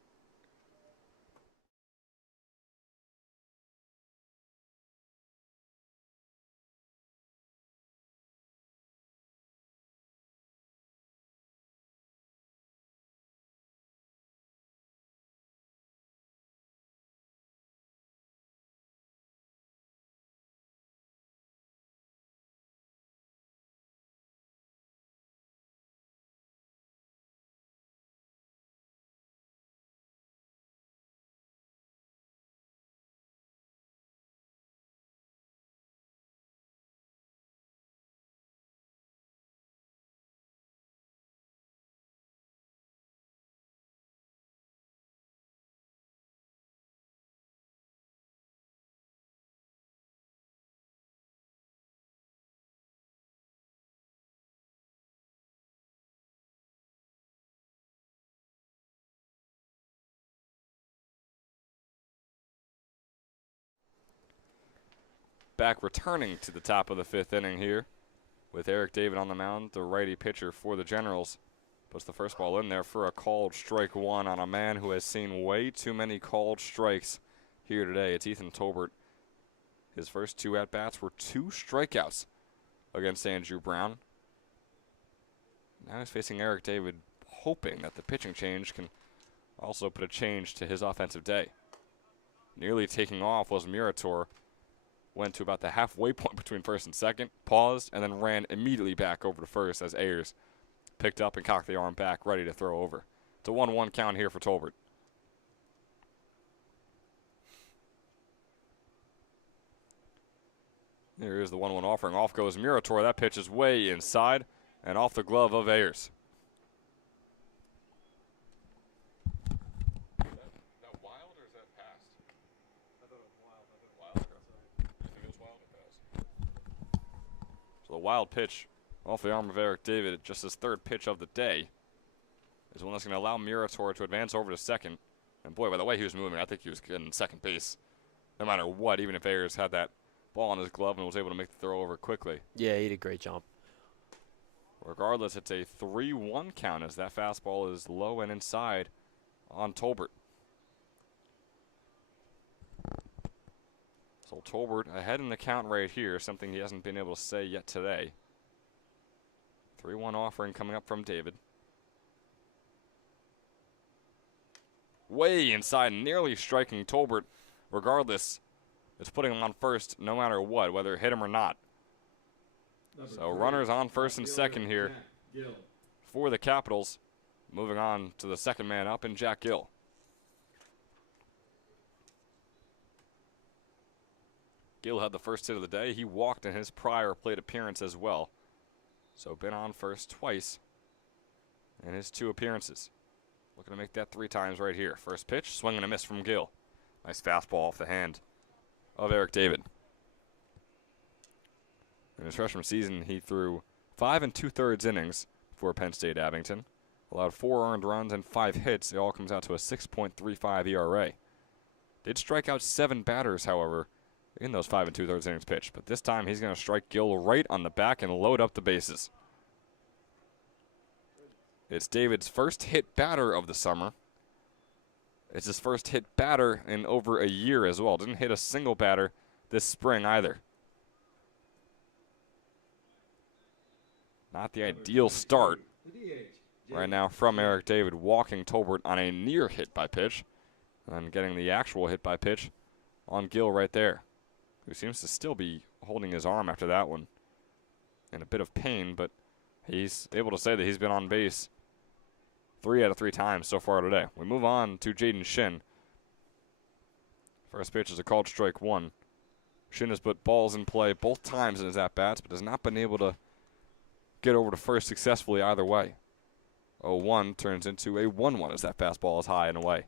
Back returning to the top of the 5th inning here with Eric David on the mound, the righty pitcher for the Generals. Puts the first ball in there for a called strike 1 on a man who has seen way too many called strikes here today. It's Ethan Tolbert. His first 2 at-bats were 2 strikeouts against Andrew Brown. Now he's facing Eric David, hoping that the pitching change can also put a change to his offensive day. Nearly taking off was Murator. Went to about the halfway point between first and second, paused, and then ran immediately back over to first as Ayers picked up and cocked the arm back, ready to throw over. It's a 1-1 count here for Tolbert. Here is the 1-1 offering. Off goes Murator. That pitch is way inside and off the glove of Ayers. So the wild pitch off the arm of Eric David, just his 3rd pitch of the day, is one that's going to allow Murator to advance over to second. And boy, by the way he was moving, I think he was getting second base no matter what, even if Ayers had that ball in his glove and was able to make the throw over quickly. Yeah, he did a great jump. Regardless, it's a 3-1 count as that fastball is low and inside on Tolbert. So Tolbert ahead in the count right here, something he hasn't been able to say yet today. 3-1 offering coming up from David. Way inside, nearly striking Tolbert. Regardless, it's putting him on first no matter what, whether it hit him or not. So runners on first and second here for the Capitals. Moving on to the second man up in Jack Gill. Gill had the first hit of the day. He walked in his prior plate appearance as well. So been on first twice in his 2 appearances. Looking to make that 3 times right here. First pitch, swing and a miss from Gill. Nice fastball off the hand of Eric David. In his freshman season, he threw 5 2/3 innings for Penn State Abington. Allowed 4 earned runs and 5 hits. It all comes out to a 6.35 ERA. Did strike out 7 batters, however, in those 5 2/3 innings pitched. But this time he's going to strike Gill right on the back and load up the bases. It's David's first hit batter of the summer. It's his first hit batter in over a year as well. Didn't hit a single batter this spring either. Not the ideal start right now from Eric David, walking Tolbert on a near hit by pitch and getting the actual hit by pitch on Gill right there, who seems to still be holding his arm after that one in a bit of pain, but he's able to say that he's been on base 3 out of 3 times so far today. We move on to Jaden Shin. First pitch is a called strike 1. Shin has put balls in play both times in his at-bats, but has not been able to get over to first successfully either way. 0-1 turns into a 1-1 as that fastball is high and away.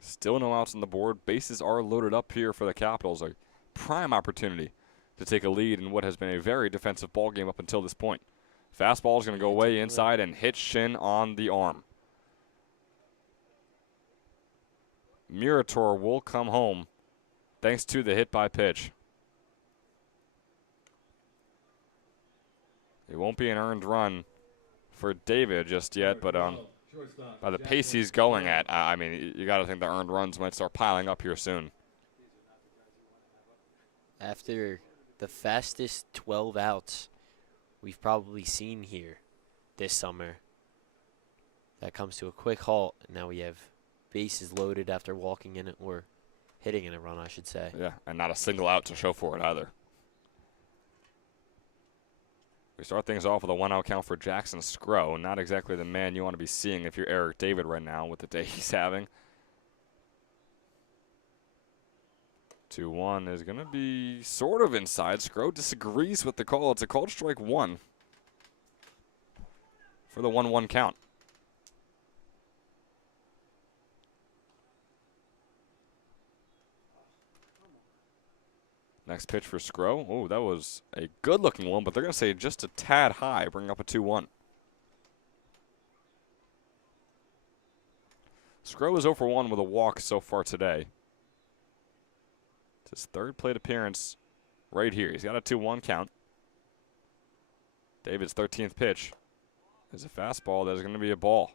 Still no outs on the board. Bases are loaded up here for the Capitals. A prime opportunity to take a lead in what has been a very defensive ball game up until this point. Fastball is going to go way inside and hit Shin on the arm. Murator will come home thanks to the hit by pitch. It won't be an earned run for David just yet, but by the pace he's going at, I mean, you got to think the earned runs might start piling up here soon. After the fastest 12 outs we've probably seen here this summer, that comes to a quick halt, and now we have bases loaded after walking in it, or hitting in a run, I should say. Yeah, and not a single out to show for it either. We start things off with a 1-out count for Jackson Scrow. Not exactly the man you want to be seeing if you're Eric David right now with the day he's having. 2-1 is going to be sort of inside. Scrow disagrees with the call. It's a called strike 1 for the 1-1 count. Next pitch for Scrow. Oh, that was a good-looking one, but they're going to say just a tad high, bring up a 2-1. Scrow is 0 for 1 with a walk so far today. It's his 3rd plate appearance right here. He's got a 2-1 count. David's 13th pitch is a fastball that is going to be a ball.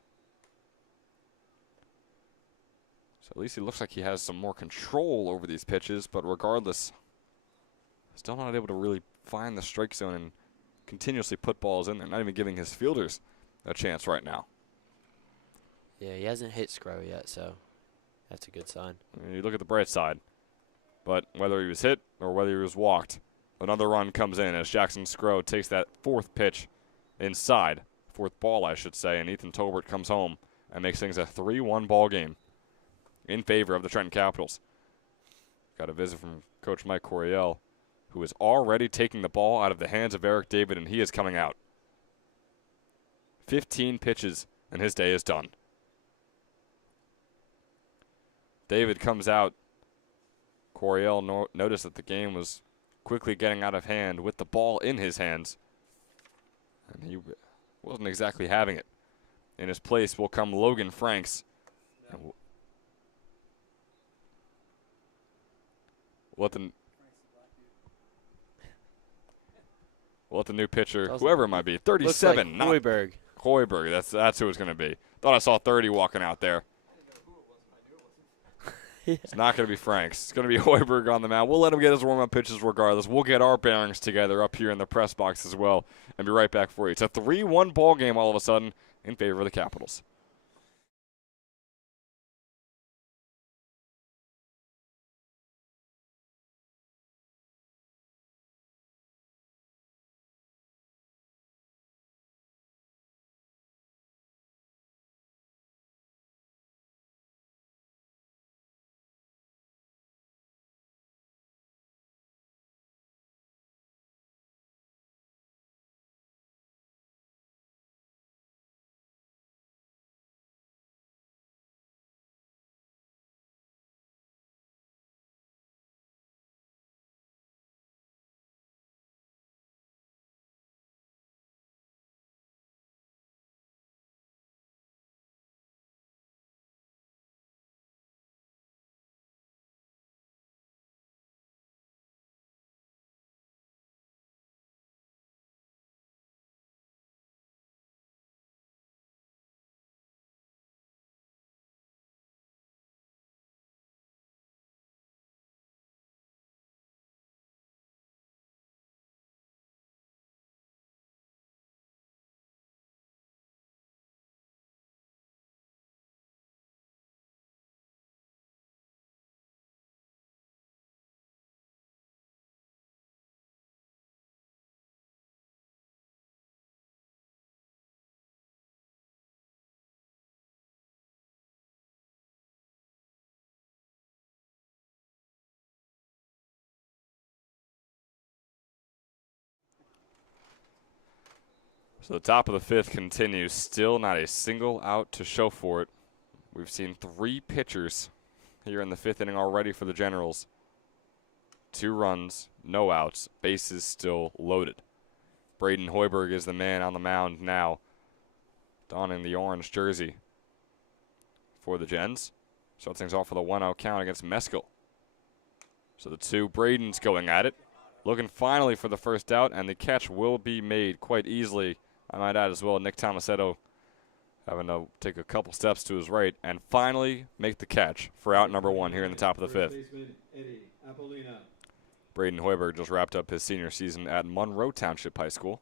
So at least he looks like he has some more control over these pitches, but regardless, still not able to really find the strike zone and continuously put balls in there. Not even giving his fielders a chance right now. Yeah, he hasn't hit Scrow yet, so that's a good sign. You look at the bright side. But whether he was hit or whether he was walked, another run comes in as Jackson Scrow takes that 4th pitch inside. 4th ball, I should say, and Ethan Tolbert comes home and makes things a 3-1 ball game in favor of the Trenton Capitals. Got a visit from Coach Mike Coryell, who is already taking the ball out of the hands of Eric David, and he is coming out. 15 pitches, and his day is done. David comes out. Coryell noticed that the game was quickly getting out of hand with the ball in his hands, and he wasn't exactly having it. In his place will come Logan Franks, We'll let the new pitcher, Doesn't whoever it might be, 37, like Hoiberg. Hoiberg. That's who it's going to be. Thought I saw 30 walking out there. It's not going to be Franks. It's going to be Hoiberg on the mound. We'll let him get his warm-up pitches regardless. We'll get our bearings together up here in the press box as well and be right back for you. It's a 3-1 ball game all of a sudden in favor of the Capitals. So the top of the fifth continues. Still not a single out to show for it. We've seen 3 pitchers here in the 5th inning already for the Generals. 2 runs, no outs, bases still loaded. Braden Hoiberg is the man on the mound now, donning the orange jersey for the Gens. Starts things off with a 1-0 count against Meskel. So the 2, Braden's going at it. Looking finally for the first out, and the catch will be made quite easily. I might add as well, Nick Tomasetto having to take a couple steps to his right and finally make the catch for out number 1 here in the top of the 5th. Braden Hoiberg just wrapped up his senior season at Monroe Township High School.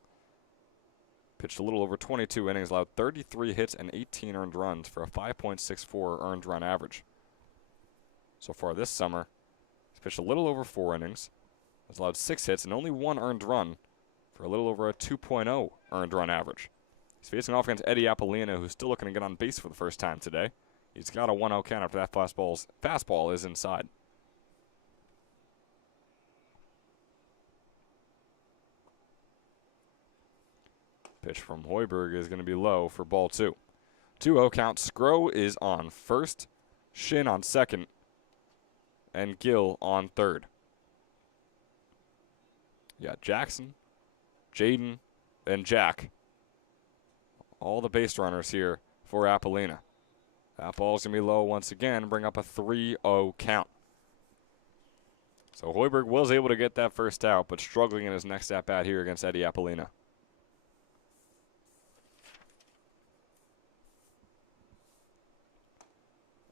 Pitched a little over 22 innings, allowed 33 hits and 18 earned runs for a 5.64 earned run average. So far this summer, he's pitched a little over 4 innings, has allowed 6 hits and only 1 earned run for a little over a 2.0 earned run average. He's facing off against Eddie Apollina, who's still looking to get on base for the first time today. He's got a 1-0 count after that fastball is inside. Pitch from Hoiberg is going to be low for ball 2. 2-0 count. Scrow is on first, Shin on second, and Gill on third. You got Jackson, Jaden, and Jack. All the base runners here for Apollina. That ball's going to be low once again, bring up a 3-0 count. So Hoiberg was able to get that first out, but struggling in his next at-bat here against Eddie Apollina.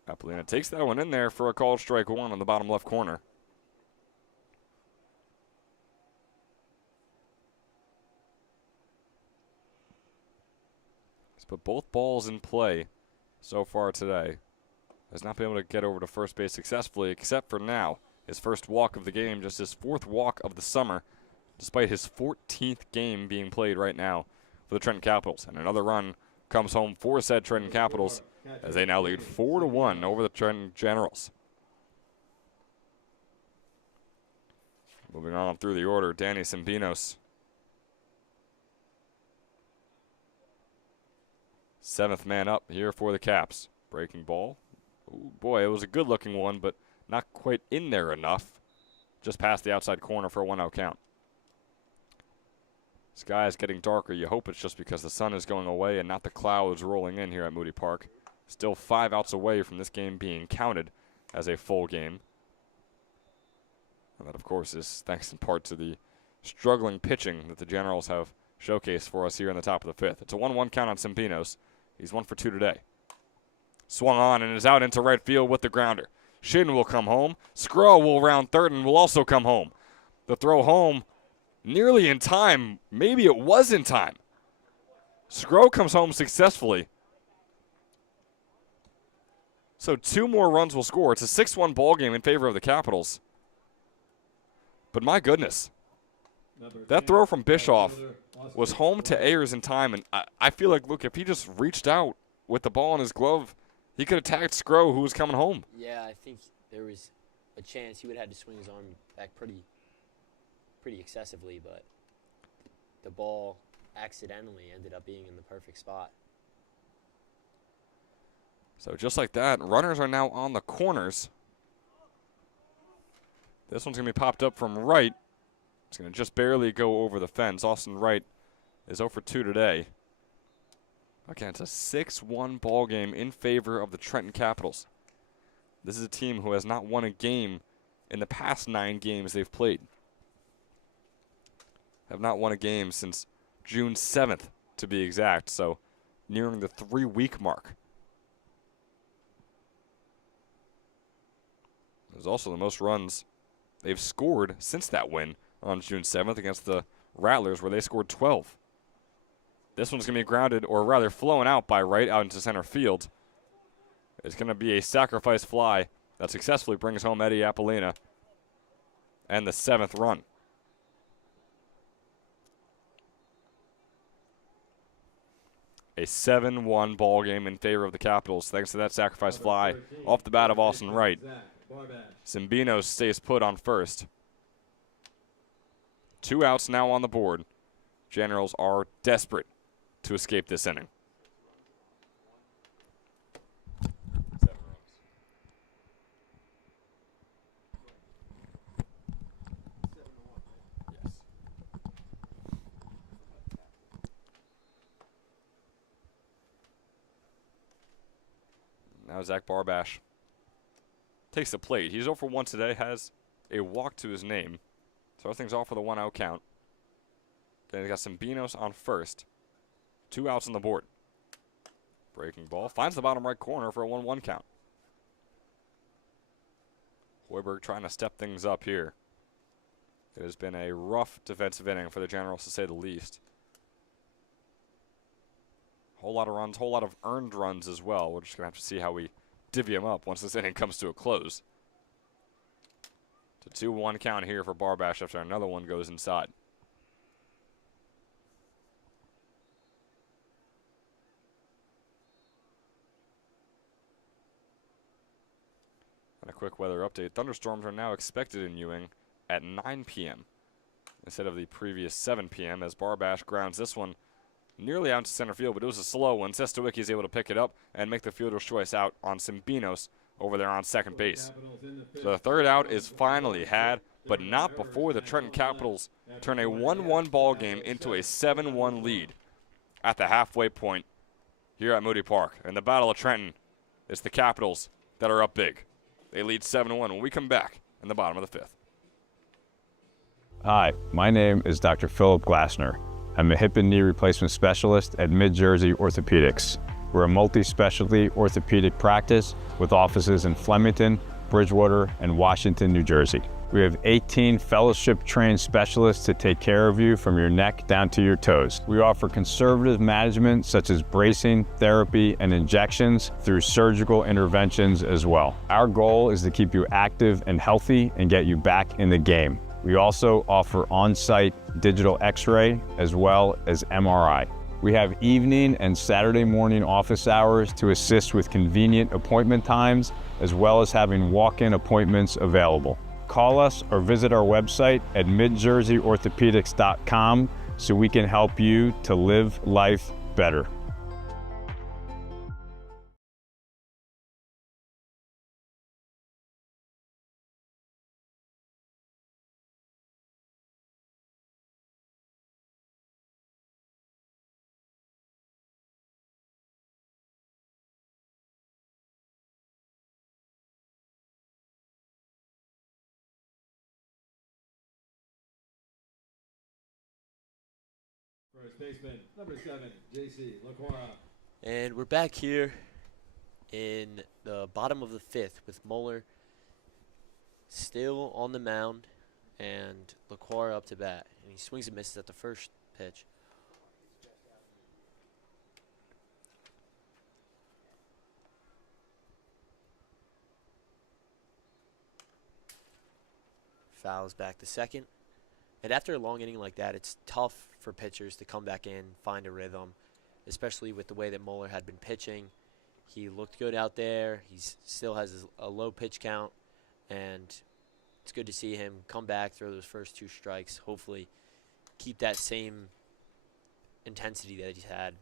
Apollina takes that one in there for a called strike 1 on the bottom left corner. He's put both balls in play so far today. Has not been able to get over to first base successfully, except for now. His first walk of the game, just his 4th walk of the summer, despite his 14th game being played right now for the Trenton Capitals. And another run comes home for said Trenton Capitals, as they now lead 4-1 over the Trenton Generals. Moving on through the order, Danny Simbinos. 7th man up here for the Caps. Breaking ball. Ooh, boy, it was a good-looking one, but not quite in there enough. Just past the outside corner for a 1-0 count. Sky is getting darker. You hope it's just because the sun is going away and not the clouds rolling in here at Moody Park. Still 5 outs away from this game being counted as a full game. And that, of course, is thanks in part to the struggling pitching that the Generals have showcased for us here in the top of the 5th. It's a 1-1 count on Sempinos. He's 1 for 2 today. Swung on and is out into right field with the grounder. Shin will come home. Skro will round third and will also come home. The throw home nearly in time. Maybe it was in time. Skro comes home successfully. So 2 more runs will score. It's a 6-1 ball game in favor of the Capitals. But my goodness, that throw from Bischoff was home to Ayers in time. And I feel like, look, if he just reached out with the ball in his glove, he could have tagged Skro, who was coming home. Yeah, I think there was a chance he would have had to swing his arm back pretty excessively, but the ball accidentally ended up being in the perfect spot. So just like that, runners are now on the corners. This one's going to be popped up from right. It's going to just barely go over the fence. Austin Wright is 0 for 2 today. Again, it's a 6-1 ball game in favor of the Trenton Capitals. This is a team who has not won a game in the past 9 games they've played. Have not won a game since June 7th, to be exact, so nearing the 3-week mark. There's also the most runs they've scored since that win on June 7th against the Rattlers, where they scored 12. This one's going to be grounded, or rather flown out by Wright out into center field. It's going to be a sacrifice fly that successfully brings home Eddie Apollina and the 7th run. A 7-1 ball game in favor of the Capitals thanks to that sacrifice fly off the bat of Austin Wright. Sempinos stays put on first. 2 outs now on the board. Generals are desperate to escape this inning. Now Zach Barbash takes the plate. He's 0 for 1 today, has a walk to his name. So everything's off with a 1-out count. Then he's got Sempinos on first. 2 outs on the board. Breaking ball. Finds the bottom right corner for a 1-1 count. Hoiberg trying to step things up here. It has been a rough defensive inning for the Generals, to say the least. Whole lot of runs, whole lot of earned runs as well. We're just going to have to see how we divvy them up once this inning comes to a close. It's a 2-1 count here for Barbash after another one goes inside. And a quick weather update. Thunderstorms are now expected in Ewing at 9 p.m. instead of the previous 7 p.m. as Barbash grounds this one nearly out to center field, but it was a slow one. Sestowicki is able to pick it up and make the fielder's choice out on Sempinos over there on second base. So the third out is finally had, but not before the Trenton Capitals turn a 1-1 ball game into a 7-1 lead at the halfway point here at Moody Park. In the Battle of Trenton, it's the Capitals that are up big. They lead 7-1 when we come back in the bottom of the 5th. Hi, my name is Dr. Philip Glassner. I'm a hip and knee replacement specialist at Mid-Jersey Orthopedics. We're a multi-specialty orthopedic practice with offices in Flemington, Bridgewater, and Washington, New Jersey. We have 18 fellowship-trained specialists to take care of you from your neck down to your toes. We offer conservative management such as bracing, therapy, and injections through surgical interventions as well. Our goal is to keep you active and healthy and get you back in the game. We also offer on-site digital x-ray as well as MRI. We have evening and Saturday morning office hours to assist with convenient appointment times, as well as having walk-in appointments available. Call us or visit our website at midjerseyorthopedics.com so we can help you to live life better. First baseman, number 7, J.C. LaQuara. And we're back here in the bottom of the 5th with Moeller still on the mound and LaQuara up to bat. And he swings and misses at the first pitch. Fouls back to second. And after a long inning like that, it's tough for pitchers to come back in, find a rhythm, especially with the way that Moeller had been pitching. He looked good out there. He still has a low pitch count, and it's good to see him come back, throw those first 2 strikes, hopefully keep that same intensity that he's had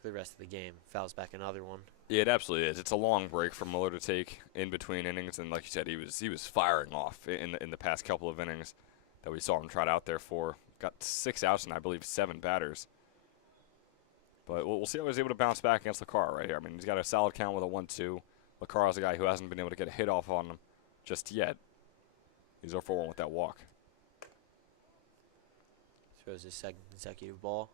for the rest of the game. Fouls back another one. Yeah, it absolutely is. It's a long break for Mueller to take in between innings, and like you said, he was firing off in the past couple of innings that we saw him trot out there for. Got 6 outs and I believe 7 batters. But we'll see how he's able to bounce back against LaQuara right here. I mean, he's got a solid count with a 1-2. LaQuara's a guy who hasn't been able to get a hit off on him just yet. He's 0-for-1 with that walk. Throws his second consecutive ball.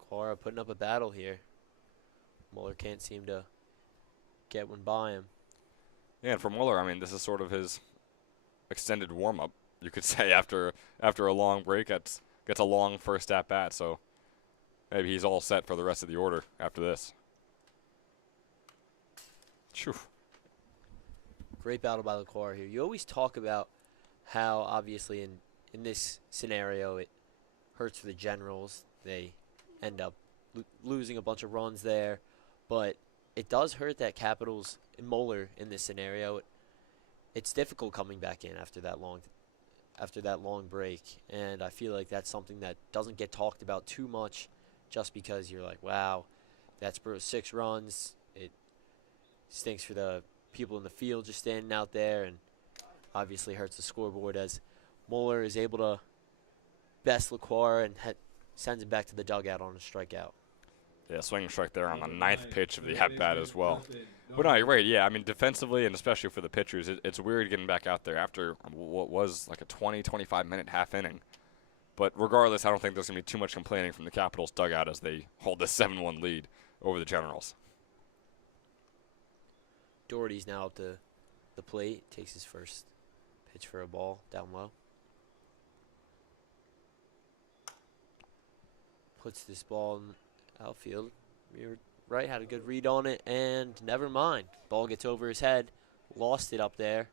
LaQuara putting up a battle here. Mueller can't seem to get one by him. Yeah, and for Mueller, I mean, this is sort of his extended warm-up, you could say, after a long break. Gets a long first at-bat, so maybe he's all set for the rest of the order after this. Phew. Great battle by LaQuara here. You always talk about how, obviously, in this scenario, it hurts for the Generals. They end up losing a bunch of runs there. But it does hurt that Capitals and Mueller in this scenario. It's difficult coming back in after that long break, and I feel like that's something that doesn't get talked about too much, just because you're like, wow, that's 6 runs. It stinks for the people in the field just standing out there, and obviously hurts the scoreboard as Mueller is able to best LaQuara and sends him back to the dugout on a strikeout. Yeah, swinging strike there on the 9th pitch of the at-bat as well. But no, you're right. Yeah, I mean, defensively and especially for the pitchers, it's weird getting back out there after what was like a 20, 25-minute half inning. But regardless, I don't think there's going to be too much complaining from the Capitals dugout as they hold this 7-1 lead over the Generals. Doherty's now up to the plate, takes his first pitch for a ball down low. Puts this ball in outfield. You're right, had a good read on it, and never mind. Ball gets over his head, lost it up there.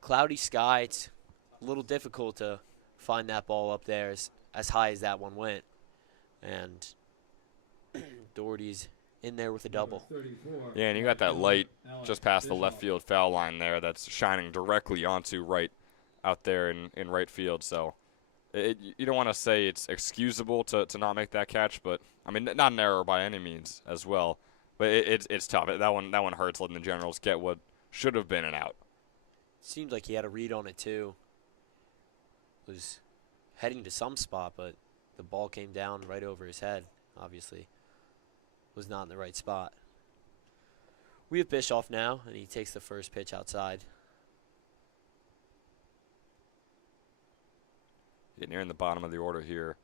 Cloudy sky, it's a little difficult to find that ball up there as high as that one went. And Doherty's in there with a double. Yeah, and you got that light just past the left field foul line there that's shining directly onto right out there in right field. So you don't want to say it's excusable to not make that catch, but I mean, not an error by any means as well. But it's tough. That one hurts, letting the Generals get what should have been an out. Seems like he had a read on it too. Was heading to some spot, but the ball came down right over his head. Obviously, was not in the right spot. We have Bischoff now, and he takes the first pitch outside. Yeah, near in the bottom of the order here,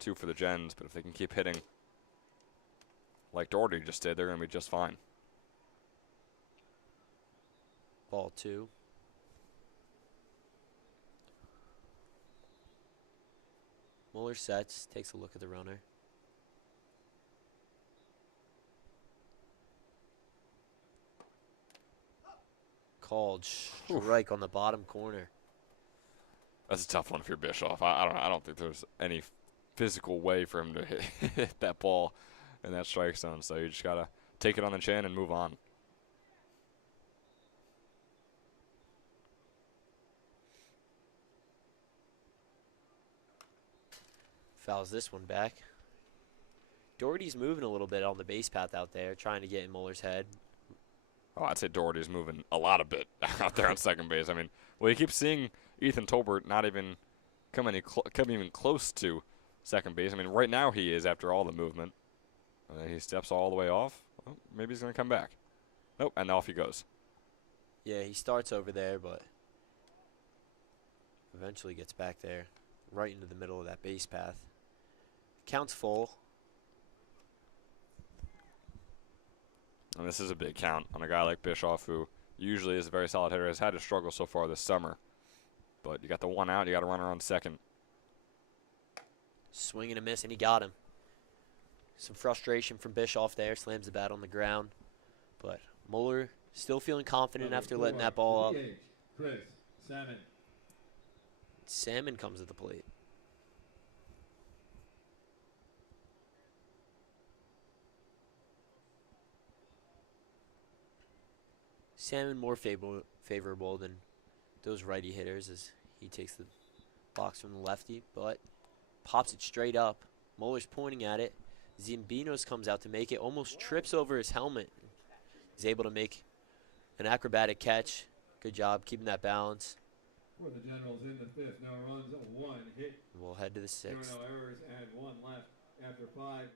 2 for the Gens, but if they can keep hitting like Doherty just did, they're going to be just fine. Ball 2. Mueller sets, takes a look at the runner. Called strike on the bottom corner. That's a tough one if you're Bischoff. I don't think there's any physical way for him to hit that ball in that strike zone. So you just gotta take it on the chin and move on. Fouls this one back. Doherty's moving a little bit on the base path out there, trying to get in Mueller's head. Oh, I'd say Doherty's moving a lot of bit out there on second base. I mean, well, you keep seeing Ethan Tolbert not even come even close to second base. I mean, right now he is after all the movement. And then he steps all the way off. Well, maybe he's going to come back. Nope, and off he goes. Yeah, he starts over there, but eventually gets back there, right into the middle of that base path. Count's full. And this is a big count on a guy like Bischoff, who usually is a very solid hitter, has had to struggle so far this summer. But you got the one out, you got a runner on second. Swing and a miss, and he got him. Some frustration from Bischoff there, slams the bat on the ground. But Mueller still feeling confident after letting that ball up. Chris Salmon. Salmon comes to the plate. Salmon more favorable than those righty hitters as he takes the box from the lefty, but pops it straight up. Muller's pointing at it. Zimbinos comes out to make it, almost trips over his helmet. He's able to make an acrobatic catch. Good job keeping that balance. For the Generals in the fifth, no runs, one hit. We'll head to the There sixth. are no errors and one left after 5.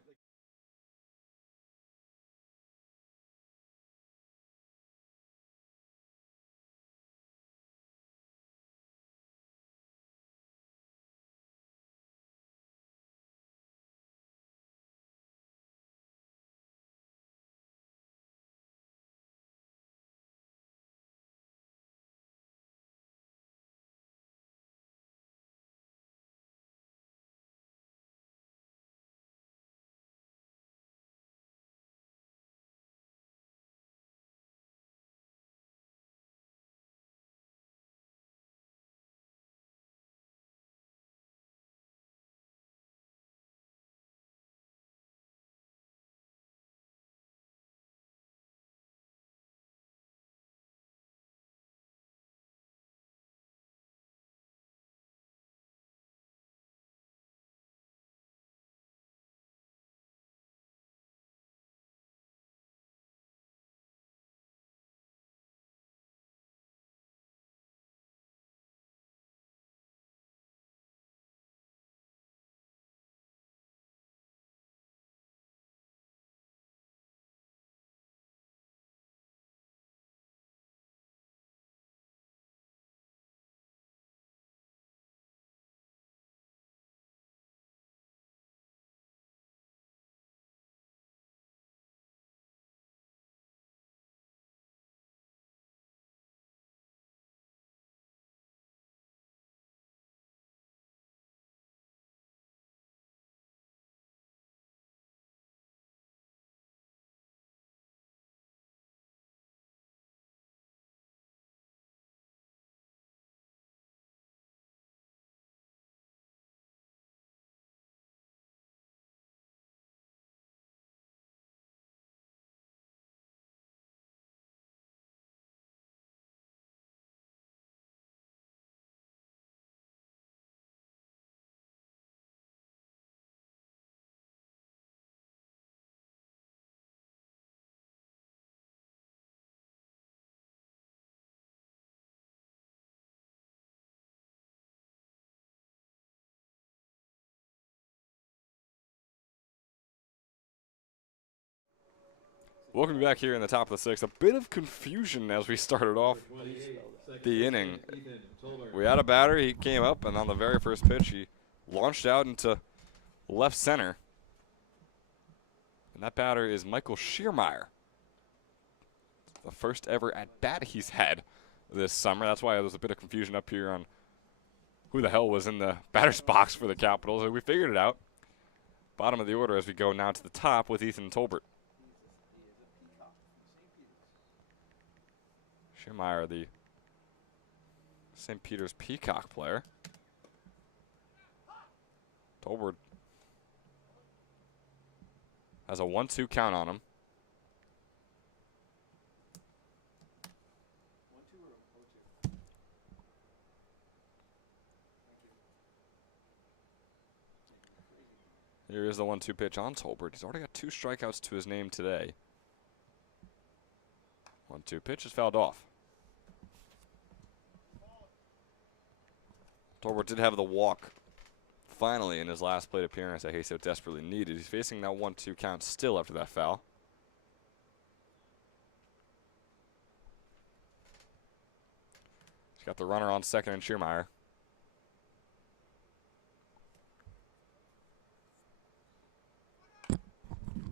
Welcome back here in the top of the sixth. A bit of confusion as we started off the inning. We had a batter. He came up, and on the very first pitch, he launched out into left center. And that batter is Michael Schiermeyer. The first ever at-bat he's had this summer. That's why there was a bit of confusion up here on who the hell was in the batter's box for the Capitals. And we figured it out. Bottom of the order as we go now to the top with Ethan Tolbert. Schiermeyer, the St. Peter's Peacock player. Tolbert has a 1-2 count on him. Here is the 1-2 pitch on Tolbert. He's already got 2 strikeouts to his name today. 1-2 pitch is fouled off. Tolbert did have the walk finally in his last plate appearance that he so desperately needed. He's facing that 1-2 count still after that foul. Got the runner on second and Schiermeyer.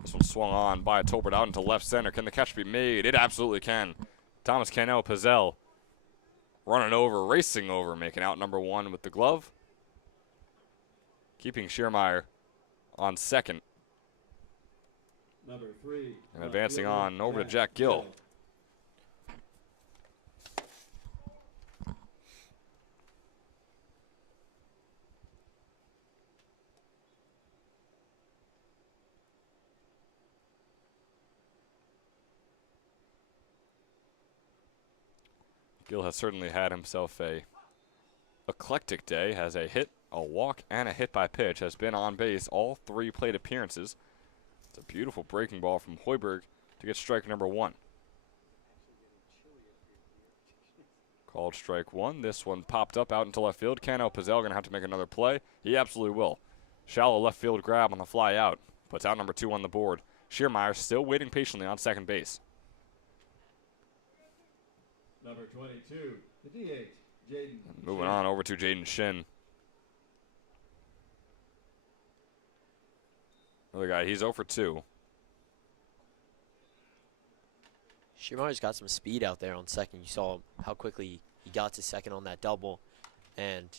This one swung on by Tolbert out into left center. Can the catch be made? It absolutely can. Thomas Cannell Pizzell running over, racing over, making out number one with the glove. Keeping Schiermeyer on second. Number 3. And advancing on over to Jack Gill. Gill has certainly had himself a eclectic day. Has a hit, a walk, and a hit by pitch. Has been on base all 3 plate appearances. It's a beautiful breaking ball from Hoiberg to get strike number 1. Called strike 1. This one popped up out into left field. Cannell Pizzell going to have to make another play. He absolutely will. Shallow left field grab on the fly out. Puts out number 2 on the board. Schiermeyer still waiting patiently on second base. Number 22, the DH, Jaden. Moving on over to Jaden Shin. Another guy, he's 0 for 2. Schiermeyer's got some speed out there on second. You saw how quickly he got to second on that double, and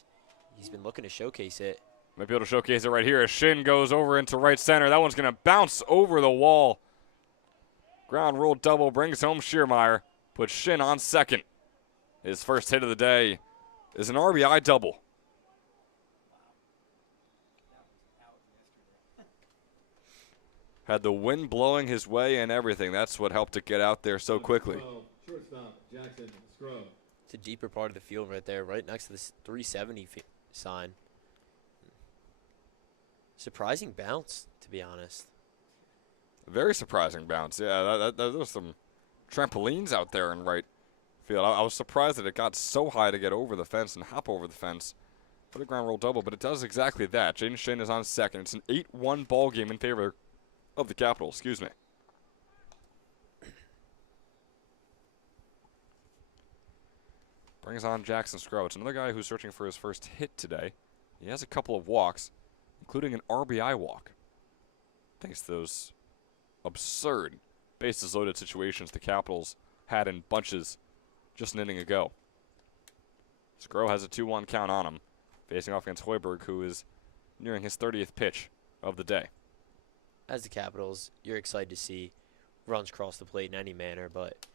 he's been looking to showcase it. Might be able to showcase it right here as Shin goes over into right center. That one's going to bounce over the wall. Ground rule double brings home Schiermeyer. Puts Shin on second. His first hit of the day is an RBI double. Had the wind blowing his way and everything. That's what helped it get out there so quickly. Shortstop, Jackson Scrow. It's a deeper part of the field right there, right next to this 370 sign. Surprising bounce, to be honest. Very surprising bounce. Yeah, there was some trampolines out there in right field. I was surprised that it got so high to get over the fence and hop over the fence for the ground rule double, but it does exactly that. Jaden Shin is on second. It's an 8-1 ball game in favor of the Capitals. Excuse me. Brings on Jackson Scrow. It's another guy who's searching for his first hit today. He has a couple of walks, including an RBI walk. Thanks to those absurd bases loaded situations the Capitals had in bunches just an inning ago. Scrow has a 2-1 count on him, facing off against Hoiberg, who is nearing his 30th pitch of the day. As the Capitals, you're excited to see runs cross the plate in any manner, but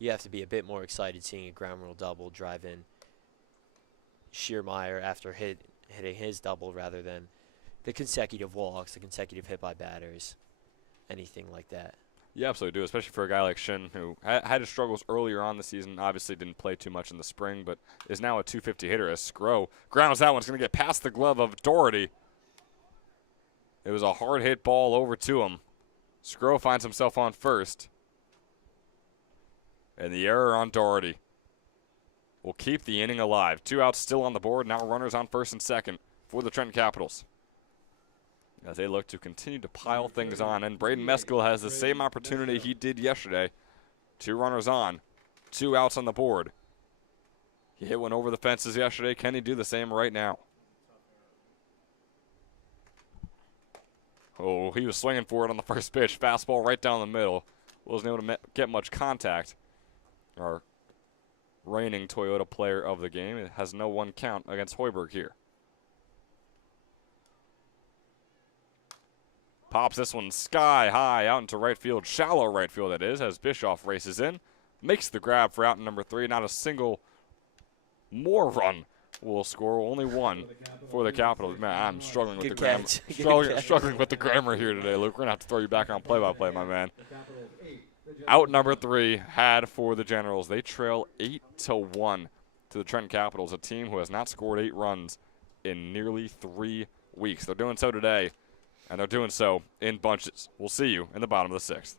you have to be a bit more excited seeing a ground rule double drive in Schiermeyer after hitting his double rather than the consecutive walks, the consecutive hit by batters, anything like that. You absolutely do, especially for a guy like Shin, who had his struggles earlier on the season, obviously didn't play too much in the spring, but is now a .250 hitter as Scrow grounds that one's going to get past the glove of Doherty. It was a hard hit ball over to him. Scrow finds himself on first. And the error on Doherty will keep the inning alive. 2 outs still on the board, now runners on first and second for the Trenton Capitals, as they look to continue to pile things on. And Braden Meskel has the same opportunity he did yesterday. 2 runners on, 2 outs on the board. He hit one over the fences yesterday. Can he do the same right now? Oh, he was swinging for it on the first pitch. Fastball right down the middle. Wasn't able to get much contact. Our reigning Toyota player of the game. It has no 1 count against Hoiberg here. Pops this one sky high out into right field, shallow right field that is, as Bischoff races in. Makes the grab for out number 3. Not a single more run will score. Only 1 for the Capitals. Man, I'm struggling with the grammar. Struggling with the grammar here today, Luke. We're going to have to throw you back on play-by-play, my man. Out number 3 had for the Generals. They trail 8-1 to the Trenton Capitals, a team who has not scored 8 runs in nearly 3 weeks. They're doing so today, and they're doing so in bunches. We'll see you in the bottom of the 6th.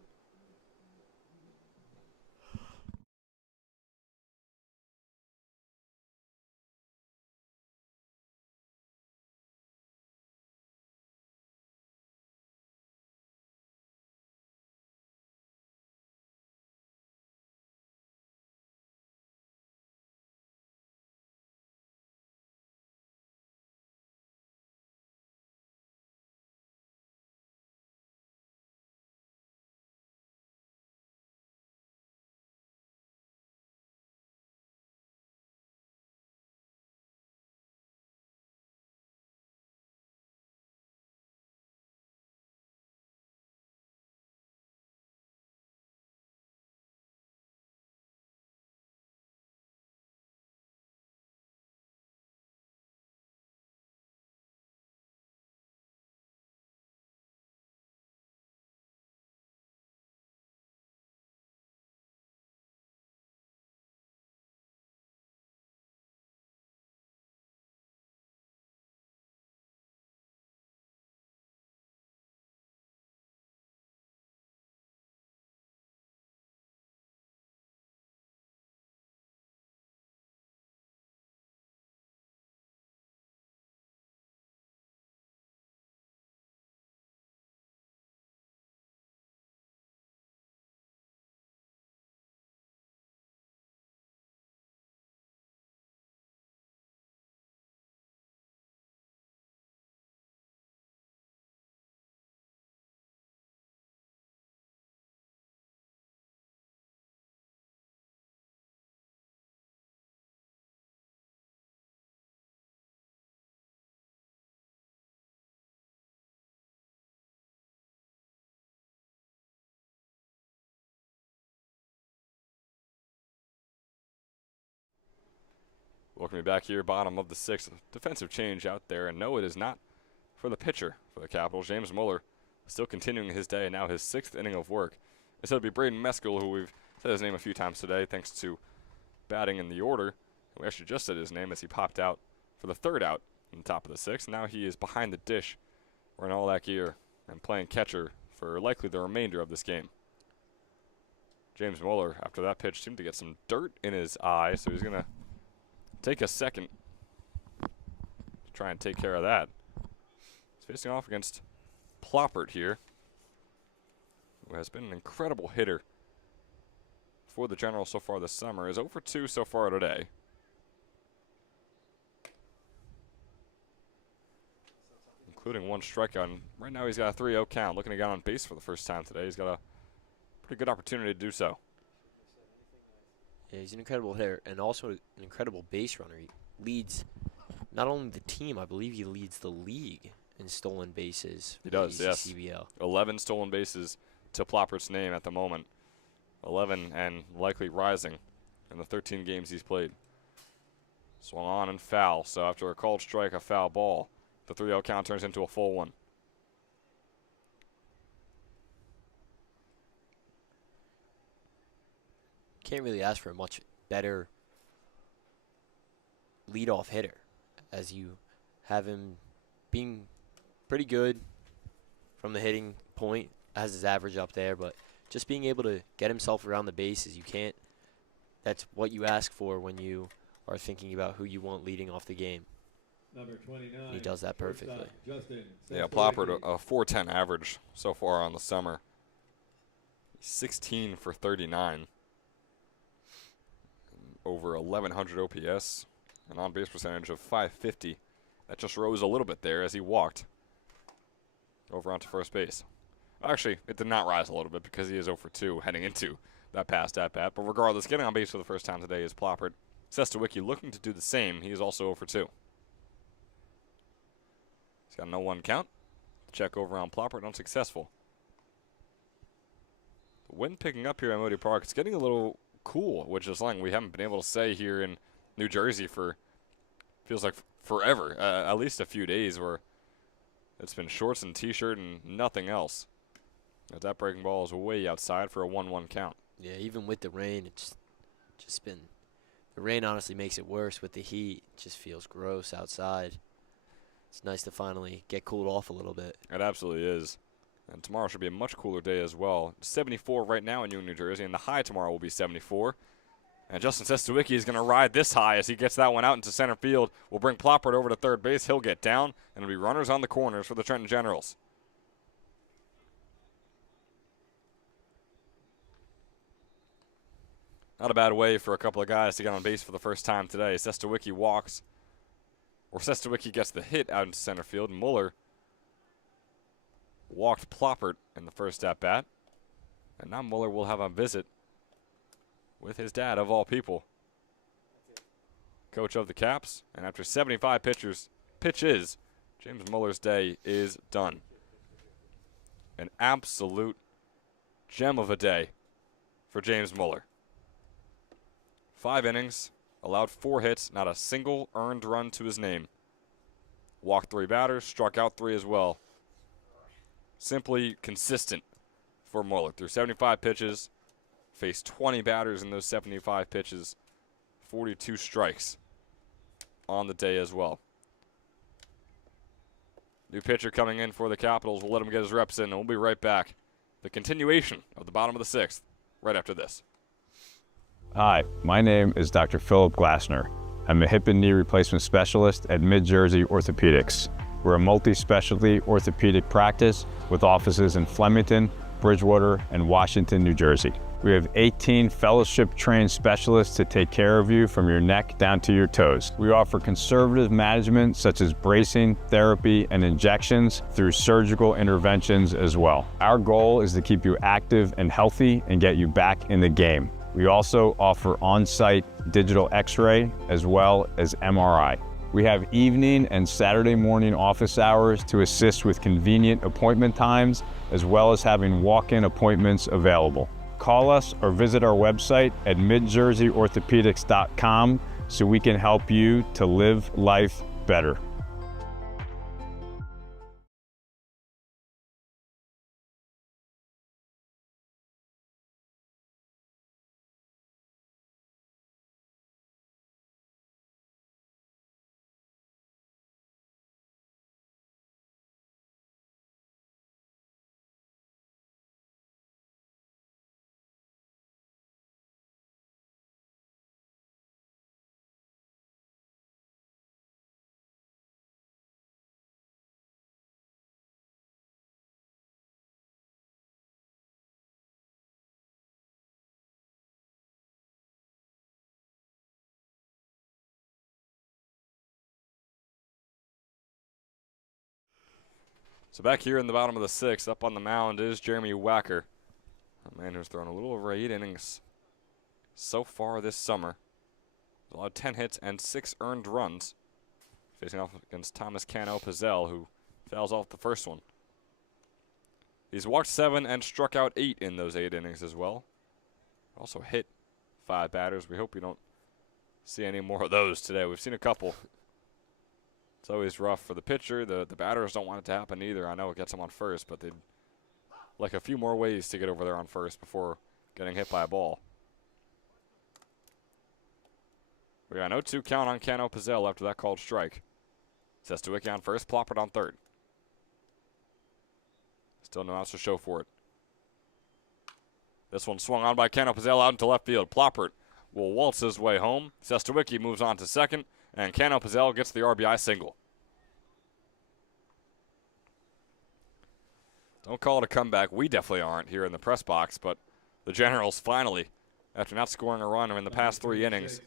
Looking back here, bottom of the 6th. Defensive change out there, and no, it is not for the pitcher for the Capitals. James Mueller still continuing his day, and now his 6th inning of work. This will be Braden Meskel, who we've said his name a few times today, thanks to batting in the order. We actually just said his name as he popped out for the 3rd out in the top of the 6th. Now he is behind the dish, wearing all that gear, and playing catcher for likely the remainder of this game. James Mueller, after that pitch, seemed to get some dirt in his eye, so he's going to take a second to try and take care of that. He's facing off against Ploppert here, who has been an incredible hitter for the Generals so far this summer. Is 0 for 2 so far today. Including 1 strikeout. And right now he's got a 3-0 count. Looking to get on base for the first time today. He's got a pretty good opportunity to do so. Yeah, he's an incredible hitter and also an incredible base runner. He leads not only the team, I believe he leads the league in stolen bases. He does, yes. ECCBL. 11 stolen bases to Ploppert's name at the moment. 11 and likely rising in the 13 games he's played. Swung on and foul. So after a called strike, a foul ball, the 3-0 count turns into a full one. Can't really ask for a much better leadoff hitter, as you have him being pretty good from the hitting point, has his average up there, but just being able to get himself around the bases, that's what you ask for when you are thinking about who you want leading off the game. Number 29. He does that perfectly. Yeah, Ploppert, a .410 average so far on the summer. 16 for 39. Over 1,100 OPS, an on-base percentage of .550. That just rose a little bit there as he walked over onto first base. Actually, it did not rise a little bit because he is 0 for 2 heading into that past at-bat. But regardless, getting on base for the first time today is Ploppert. Sestawicki looking to do the same. He is also 0 for 2. He's got an 0-1 count. Check over on Ploppert, unsuccessful. The wind picking up here at Moody Park. It's getting a little cool, which is something we haven't been able to say here in New Jersey for, feels like forever, at least a few days, where it's been shorts and t-shirt and nothing else. As that breaking ball is way outside for a 1-1 count. Yeah, even with the rain, it's just been, the rain honestly makes it worse with the heat. It just feels gross outside. It's nice to finally get cooled off a little bit. It absolutely is. And tomorrow should be a much cooler day as well. 74 right now in New Jersey, and the high tomorrow will be 74. And Justin Sestawicki is going to ride this high as he gets that one out into center field. We'll bring Ploppert over to third base. He'll get down, and it'll be runners on the corners for the Trenton Generals. Not a bad way for a couple of guys to get on base for the first time today. Sestawicki walks, or Sestawicki gets the hit out into center field. Mueller walked Ploppert in the first at-bat. And now Mueller will have a visit with his dad, of all people. Coach of the Caps. And after 75 pitches, James Mueller's day is done. An absolute gem of a day for James Mueller. 5 innings, allowed 4 hits, not a single earned run to his name. Walked 3 batters, struck out 3 as well. Simply consistent for Mueller. Through 75 pitches, faced 20 batters in those 75 pitches, 42 strikes on the day as well. New pitcher coming in for the Capitals. We'll let him get his reps in, and we'll be right back. The continuation of the bottom of the 6th right after this. Hi, my name is Dr. Philip Glassner. I'm a hip and knee replacement specialist at Mid-Jersey Orthopedics. We're a multi-specialty orthopedic practice with offices in Flemington, Bridgewater, and Washington, New Jersey. We have 18 fellowship-trained specialists to take care of you from your neck down to your toes. We offer conservative management such as bracing, therapy, and injections through surgical interventions as well. Our goal is to keep you active and healthy and get you back in the game. We also offer on-site digital x-ray as well as MRI. We have evening and Saturday morning office hours to assist with convenient appointment times, as well as having walk-in appointments available. Call us or visit our website at midjerseyorthopedics.com so we can help you to live life better. So back here in the bottom of the 6th, up on the mound is Jeremy Wacker, a man who's thrown a little over 8 innings so far this summer. Allowed 10 hits and 6 earned runs, facing off against Thomas Cano Pizzell, who fouls off the first one. He's walked 7 and struck out 8 in those 8 innings as well. Also hit 5 batters. We hope we don't see any more of those today. We've seen a couple. It's always rough for the pitcher. The batters don't want it to happen either. I know it gets them on first, but they'd like a few more ways to get over there on first before getting hit by a ball. We got an 0-2 count on Cano Pizzell after that called strike. Sestawicki on first, Ploppert on third. Still no outs to show for it. This one swung on by Cano Pizzell out into left field. Ploppert will waltz his way home. Sestawicki moves on to second, and Cano Pizzell gets the RBI single. Don't call it a comeback. We definitely aren't here in the press box, but the Generals finally, after not scoring a run in the past 3 innings,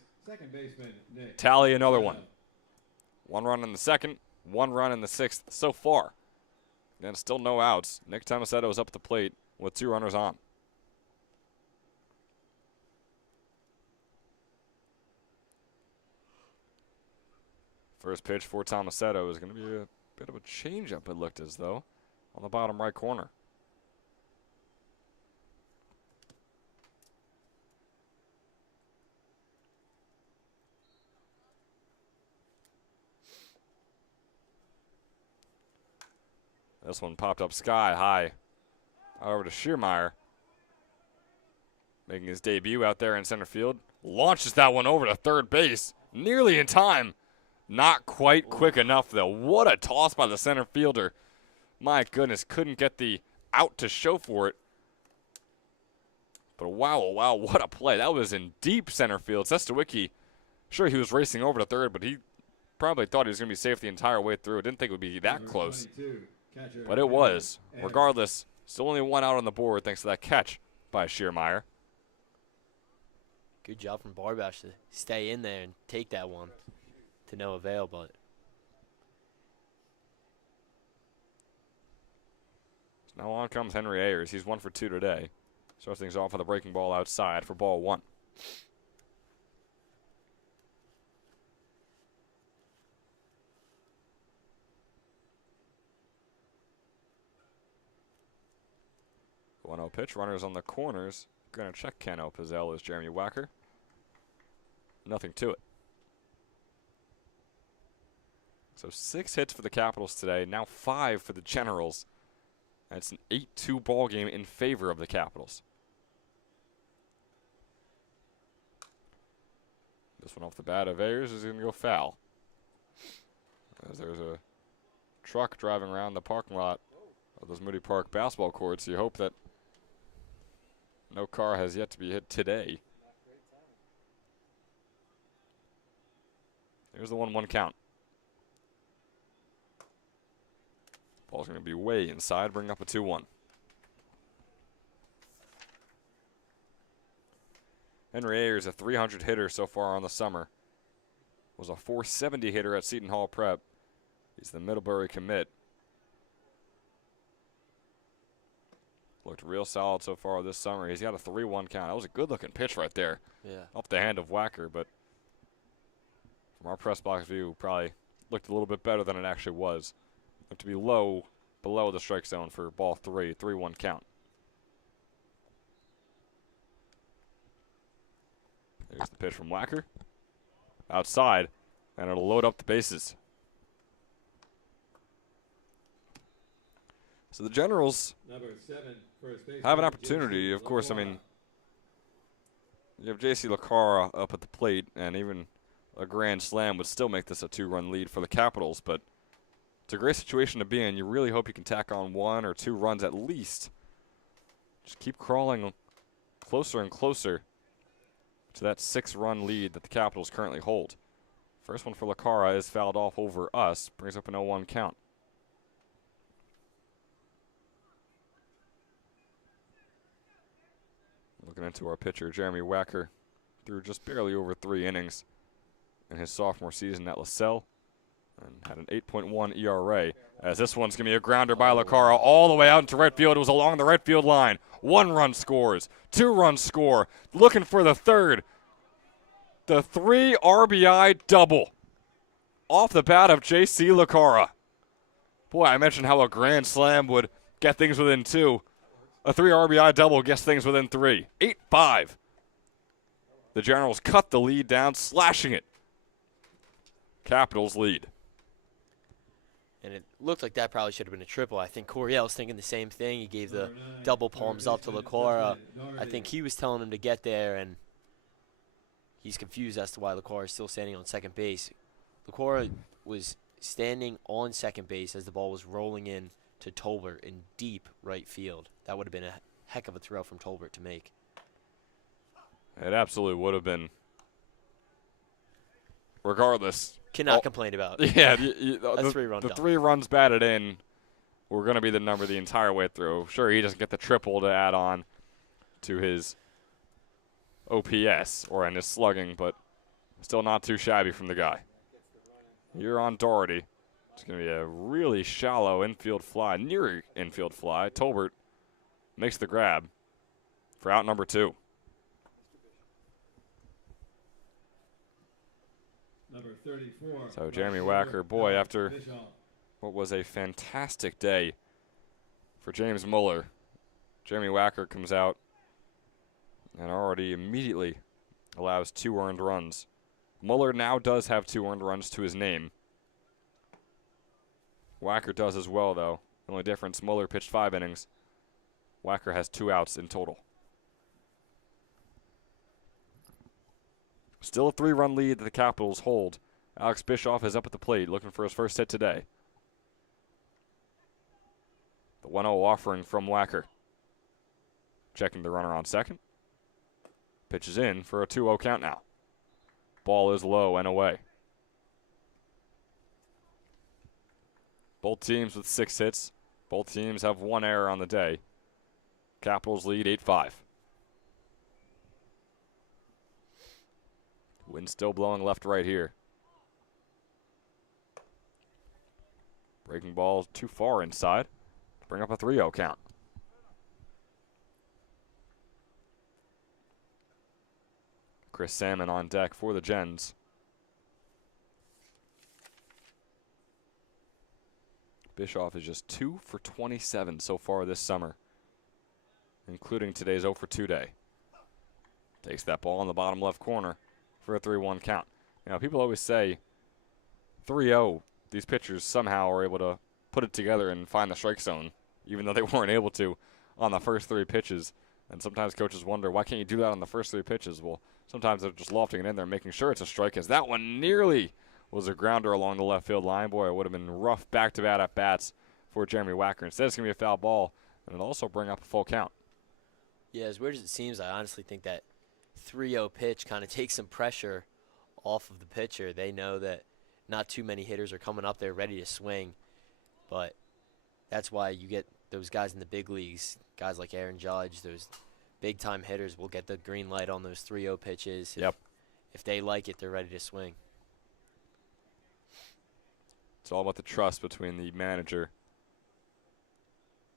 tally another one. 1 run in the 2nd, 1 run in the 6th so far. And still no outs. Nick Tomasetto is up at the plate with 2 runners on. First pitch for Tomasetto is going to be a bit of a changeup, it looked as though, on the bottom right corner. This one popped up sky high. Over to Schiermeyer. Making his debut out there in center field. Launches that one over to third base. Nearly in time. Not quite quick enough, though. What a toss by the center fielder. My goodness, couldn't get the out to show for it. But wow, oh wow, what a play. That was in deep center field. Sestawicki, sure he was racing over to third, but he probably thought he was going to be safe the entire way through. Didn't think it would be that close. But it was. Regardless, still only 1 out on the board thanks to that catch by Schiermeyer. Good job from Barbash to stay in there and take that one to no avail, but now on comes Henry Ayers. He's 1 for 2 today. Starts things off with a breaking ball outside for ball 1. The 1-0 pitch. Runners on the corners. Going to check Cano Pizzell as Jeremy Wacker. Nothing to it. So 6 hits for the Capitals today, now 5 for the Generals. And it's an 8-2 ball game in favor of the Capitals. This one off the bat of Ayers is going to go foul. As there's a truck driving around the parking lot of those Moody Park basketball courts. You hope that no car has yet to be hit today. Here's the 1-1 count. Ball's going to be way inside, bring up a 2-1. Henry Ayers, a 300 hitter so far on the summer. Was a 470 hitter at Seton Hall Prep. He's the Middlebury commit. Looked real solid so far this summer. He's got a 3-1 count. That was a good-looking pitch right there. yeah. Off the hand of Wacker, but from our press box view, probably looked a little bit better than it actually was. Looked to be low, below the strike zone for ball 3, 3-1 count. There's the pitch from Wacker. outside, and it'll load up the bases. So the Generals Number 7, first baseman, have an J.C. opportunity. Of course, I LaCroix. mean, you have J.C. LaCara up at the plate, and even a grand slam would still make this a 2-run lead for the Capitals, but it's a great situation to be in. You really hope you can tack on 1 or 2 runs at least. Just keep crawling closer and closer to that 6-run lead that the Capitals currently hold. First one for LaCara is fouled off over us, brings up an 0-1 count. Looking into our pitcher, Jeremy Wacker, threw just barely over 3 innings in his sophomore season at LaSalle and had an 8.1 ERA. As this one's going to be a grounder by LaCara all the way out into right field. It was along the right field line. 1 run scores, 2 runs score, looking for the third. The 3 RBI double off the bat of J.C. LaCara. Boy, I mentioned how a grand slam would get things within 2. A 3 RBI double gets things within 3. 8-5. The Generals cut the lead down, slashing it. Capitals lead. And it looked like that probably should have been a triple. I think Coryell's thinking the same thing. He gave the double palms up to LaCara. I think he was telling him to get there, and he's confused as to why LaCara is still standing on second base. LaCara was standing on second base as the ball was rolling in to Tolbert in deep right field. That would have been a heck of a throw from Tolbert to make. It absolutely would have been. Regardless. Cannot complain about. Yeah, a 3-run the double. 3 runs batted in were going to be the number the entire way through. Sure, he doesn't get the triple to add on to his OPS or in his slugging, but still not too shabby from the guy. You're on Doherty. It's going to be a really shallow infield fly, near infield fly. Tolbert makes the grab for out number 2. Number 34. So Jeremy Wacker, boy, after what was a fantastic day for James Muller, Jeremy Wacker comes out and already immediately allows 2 earned runs. Muller now does have 2 earned runs to his name. Wacker does as well, though. The only difference, Muller pitched 5 innings. Wacker has 2 outs in total. Still a 3-run lead that the Capitals hold. Alex Bischoff is up at the plate looking for his first hit today. The 1-0 offering from Wacker. Checking the runner on second. Pitches in for a 2-0 count now. Ball is low and away. Both teams with 6 hits. Both teams have 1 error on the day. Capitals lead 8-5. Wind still blowing left-right here. Breaking ball too far inside. Bring up a 3-0 count. Chris Salmon on deck for the Gens. Bischoff is just 2 for 27 so far this summer, including today's 0 for 2 day. Takes that ball in the bottom left corner for a 3-1 count. Now, people always say 3-0, these pitchers somehow are able to put it together and find the strike zone, even though they weren't able to on the first 3 pitches. And sometimes coaches wonder, why can't you do that on the first 3 pitches? Well, sometimes they're just lofting it in there, making sure it's a strike, as that one nearly was a grounder along the left field line. Boy, it would have been rough back-to-back at-bats for Jeremy Wacker. Instead, it's going to be a foul ball, and it'll also bring up a full count. Yeah, as weird as it seems, I honestly think that 3-0 pitch kind of takes some pressure off of the pitcher. They know that not too many hitters are coming up there ready to swing, but that's why you get those guys in the big leagues, guys like Aaron Judge, those big-time hitters will get the green light on those 3-0 pitches. If they like it, they're ready to swing. It's all about the trust between the manager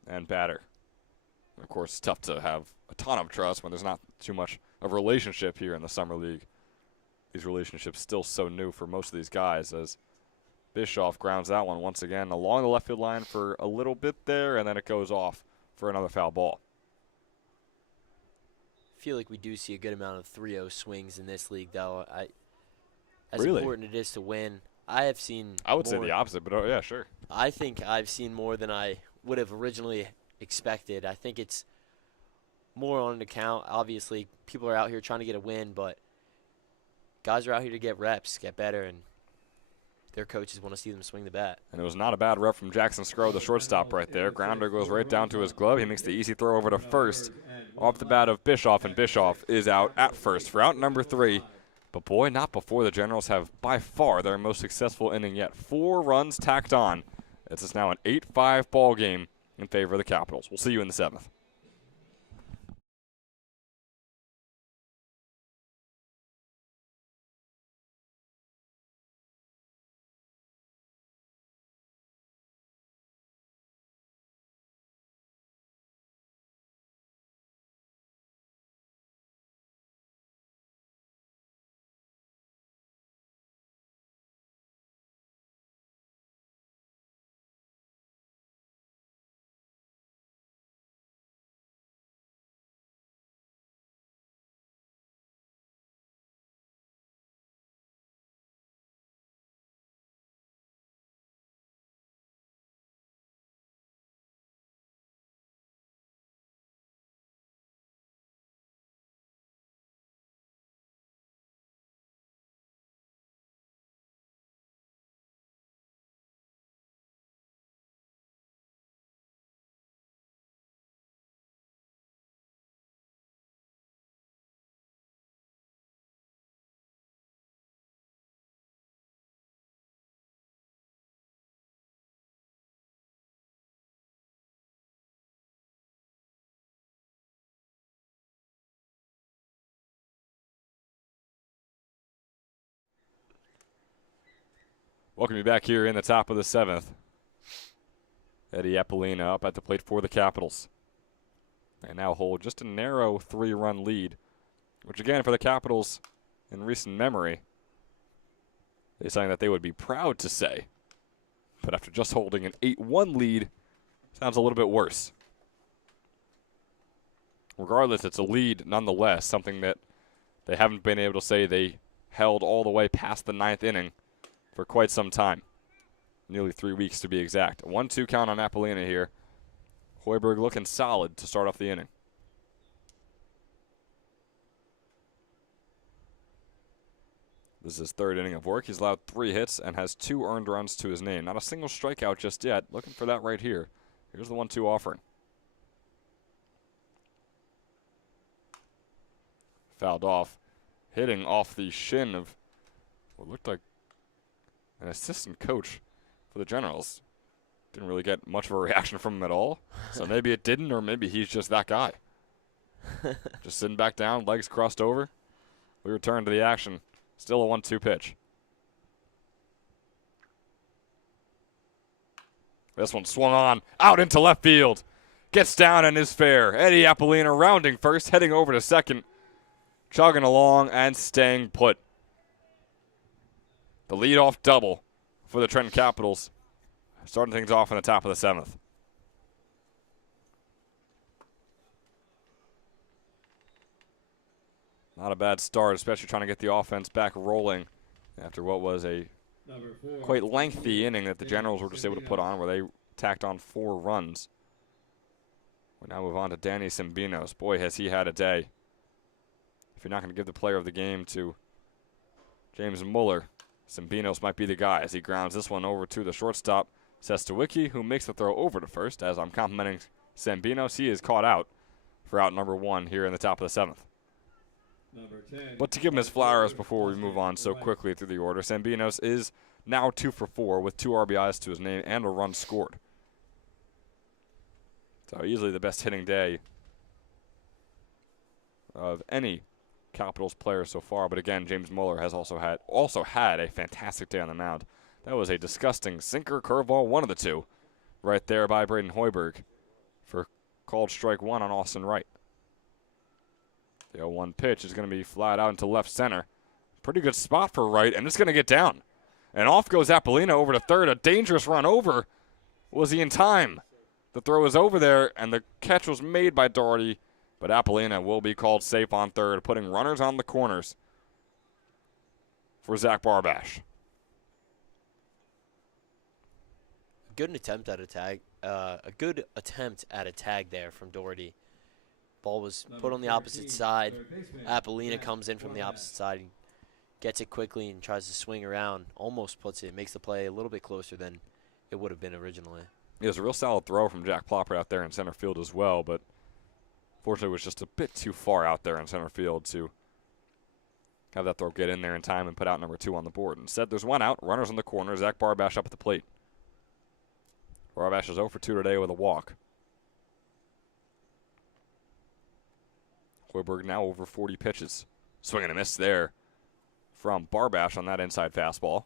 and batter. Of course, it's tough to have a ton of trust when there's not too much of a relationship here in the Summer League. These relationships still so new for most of these guys, as Bischoff grounds that one once again along the left field line for a little bit there, and then it goes off for another foul ball. I feel like we do see a good amount of 3-0 swings in this league, though. as Really? important it is to win. I have seen I would say more- the opposite, but yeah, sure. I think I've seen more than I would have originally expected. I think it's more on an account. Obviously, people are out here trying to get a win, but guys are out here to get reps, get better, and their coaches want to see them swing the bat. And it was not a bad rep from Jackson Scrow, the shortstop right there. Grounder goes right down to his glove. He makes the easy throw over to first off the bat of Bischoff, and Bischoff is out at first for out number 3. But boy, not before the Generals have by far their most successful inning yet. 4 runs tacked on. This is now an 8-5 ball game in favor of the Capitals. We'll see you in the 7th. Welcome you back here in the top of the 7th. Eddie Appolina up at the plate for the Capitals. They now hold just a narrow 3-run lead, which again for the Capitals in recent memory is something that they would be proud to say. But after just holding an 8-1 lead, sounds a little bit worse. Regardless, it's a lead nonetheless, something that they haven't been able to say they held all the way past the 9th inning for quite some time. Nearly 3 weeks to be exact. A 1-2 count on Appolina here. Hoiberg looking solid to start off the inning. This is his 3rd inning of work. He's allowed 3 hits and has 2 earned runs to his name. Not a single strikeout just yet. Looking for that right here. Here's the 1-2 offering. Fouled off. Hitting off the shin of what looked like an assistant coach for the Generals. Didn't really get much of a reaction from him at all. So maybe it didn't, or maybe he's just that guy. Just sitting back down, legs crossed over. We return to the action. Still a 1-2 pitch. This one swung on, out into left field. Gets down and is fair. Eddie Appolina rounding first, heading over to second. Chugging along and staying put. The leadoff double for the Trenton Capitals, starting things off in the top of the 7th. Not a bad start, especially trying to get the offense back rolling after what was a quite lengthy inning that the Generals were just able to put on, where they tacked on 4 runs. We now move on to Danny Sembinos. Boy, has he had a day. If you're not going to give the player of the game to James Muller, Sembinos might be the guy as he grounds this one over to the shortstop, Sestawicki, who makes the throw over to first. As I'm complimenting Sembinos, he is caught out for out number 1 here in the top of the 7th. But to give him his flowers before we move on so quickly through the order, Sembinos is now 2 for 4 with 2 RBIs to his name and a run scored. So easily the best hitting day of any Capitals player so far. But again, James Muller has also had a fantastic day on the mound. That was a disgusting sinker, curveball, one of the two, right there by Braden Hoiberg for called strike 1 on Austin Wright. The 0-1 pitch is going to be flat out into left center. Pretty good spot for Wright, and it's going to get down. And off goes Appolina over to third. A dangerous run over. Was he in time? The throw was over there, and the catch was made by Doherty. But Appolina will be called safe on third, putting runners on the corners. for Zach Barbash. Good attempt at a tag. A good attempt at a tag there from Doherty. Ball was put on the opposite side. Apollina comes in from the opposite side. He gets it quickly and tries to swing around. Almost puts it. Makes the play a little bit closer than it would have been originally. It was a real solid throw from Jack Plopper out there in center field as well, but fortunately it was just a bit too far out there in center field to have that throw get in there in time and put out number 2 on the board. Instead, there's one out. Runners in the corner. Zach Barbash up at the plate. Barbash is 0 for 2 today with a walk. Hoiberg now over 40 pitches. Swing and a miss there from Barbash on that inside fastball.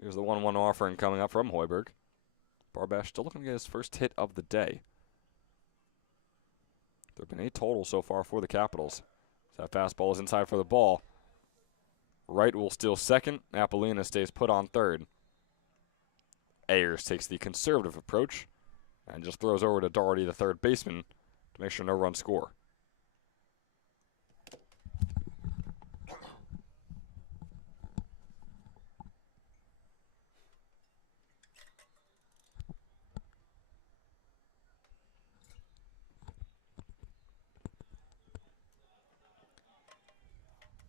Here's the 1-1 offering coming up from Hoiberg. Barbash still looking to get his first hit of the day. There have been 8 total so far for the Capitals. So that fastball is inside for the ball. Wright will steal second. Apollina stays put on third. Ayers takes the conservative approach and just throws over to Doherty, the third baseman, to make sure no runs score.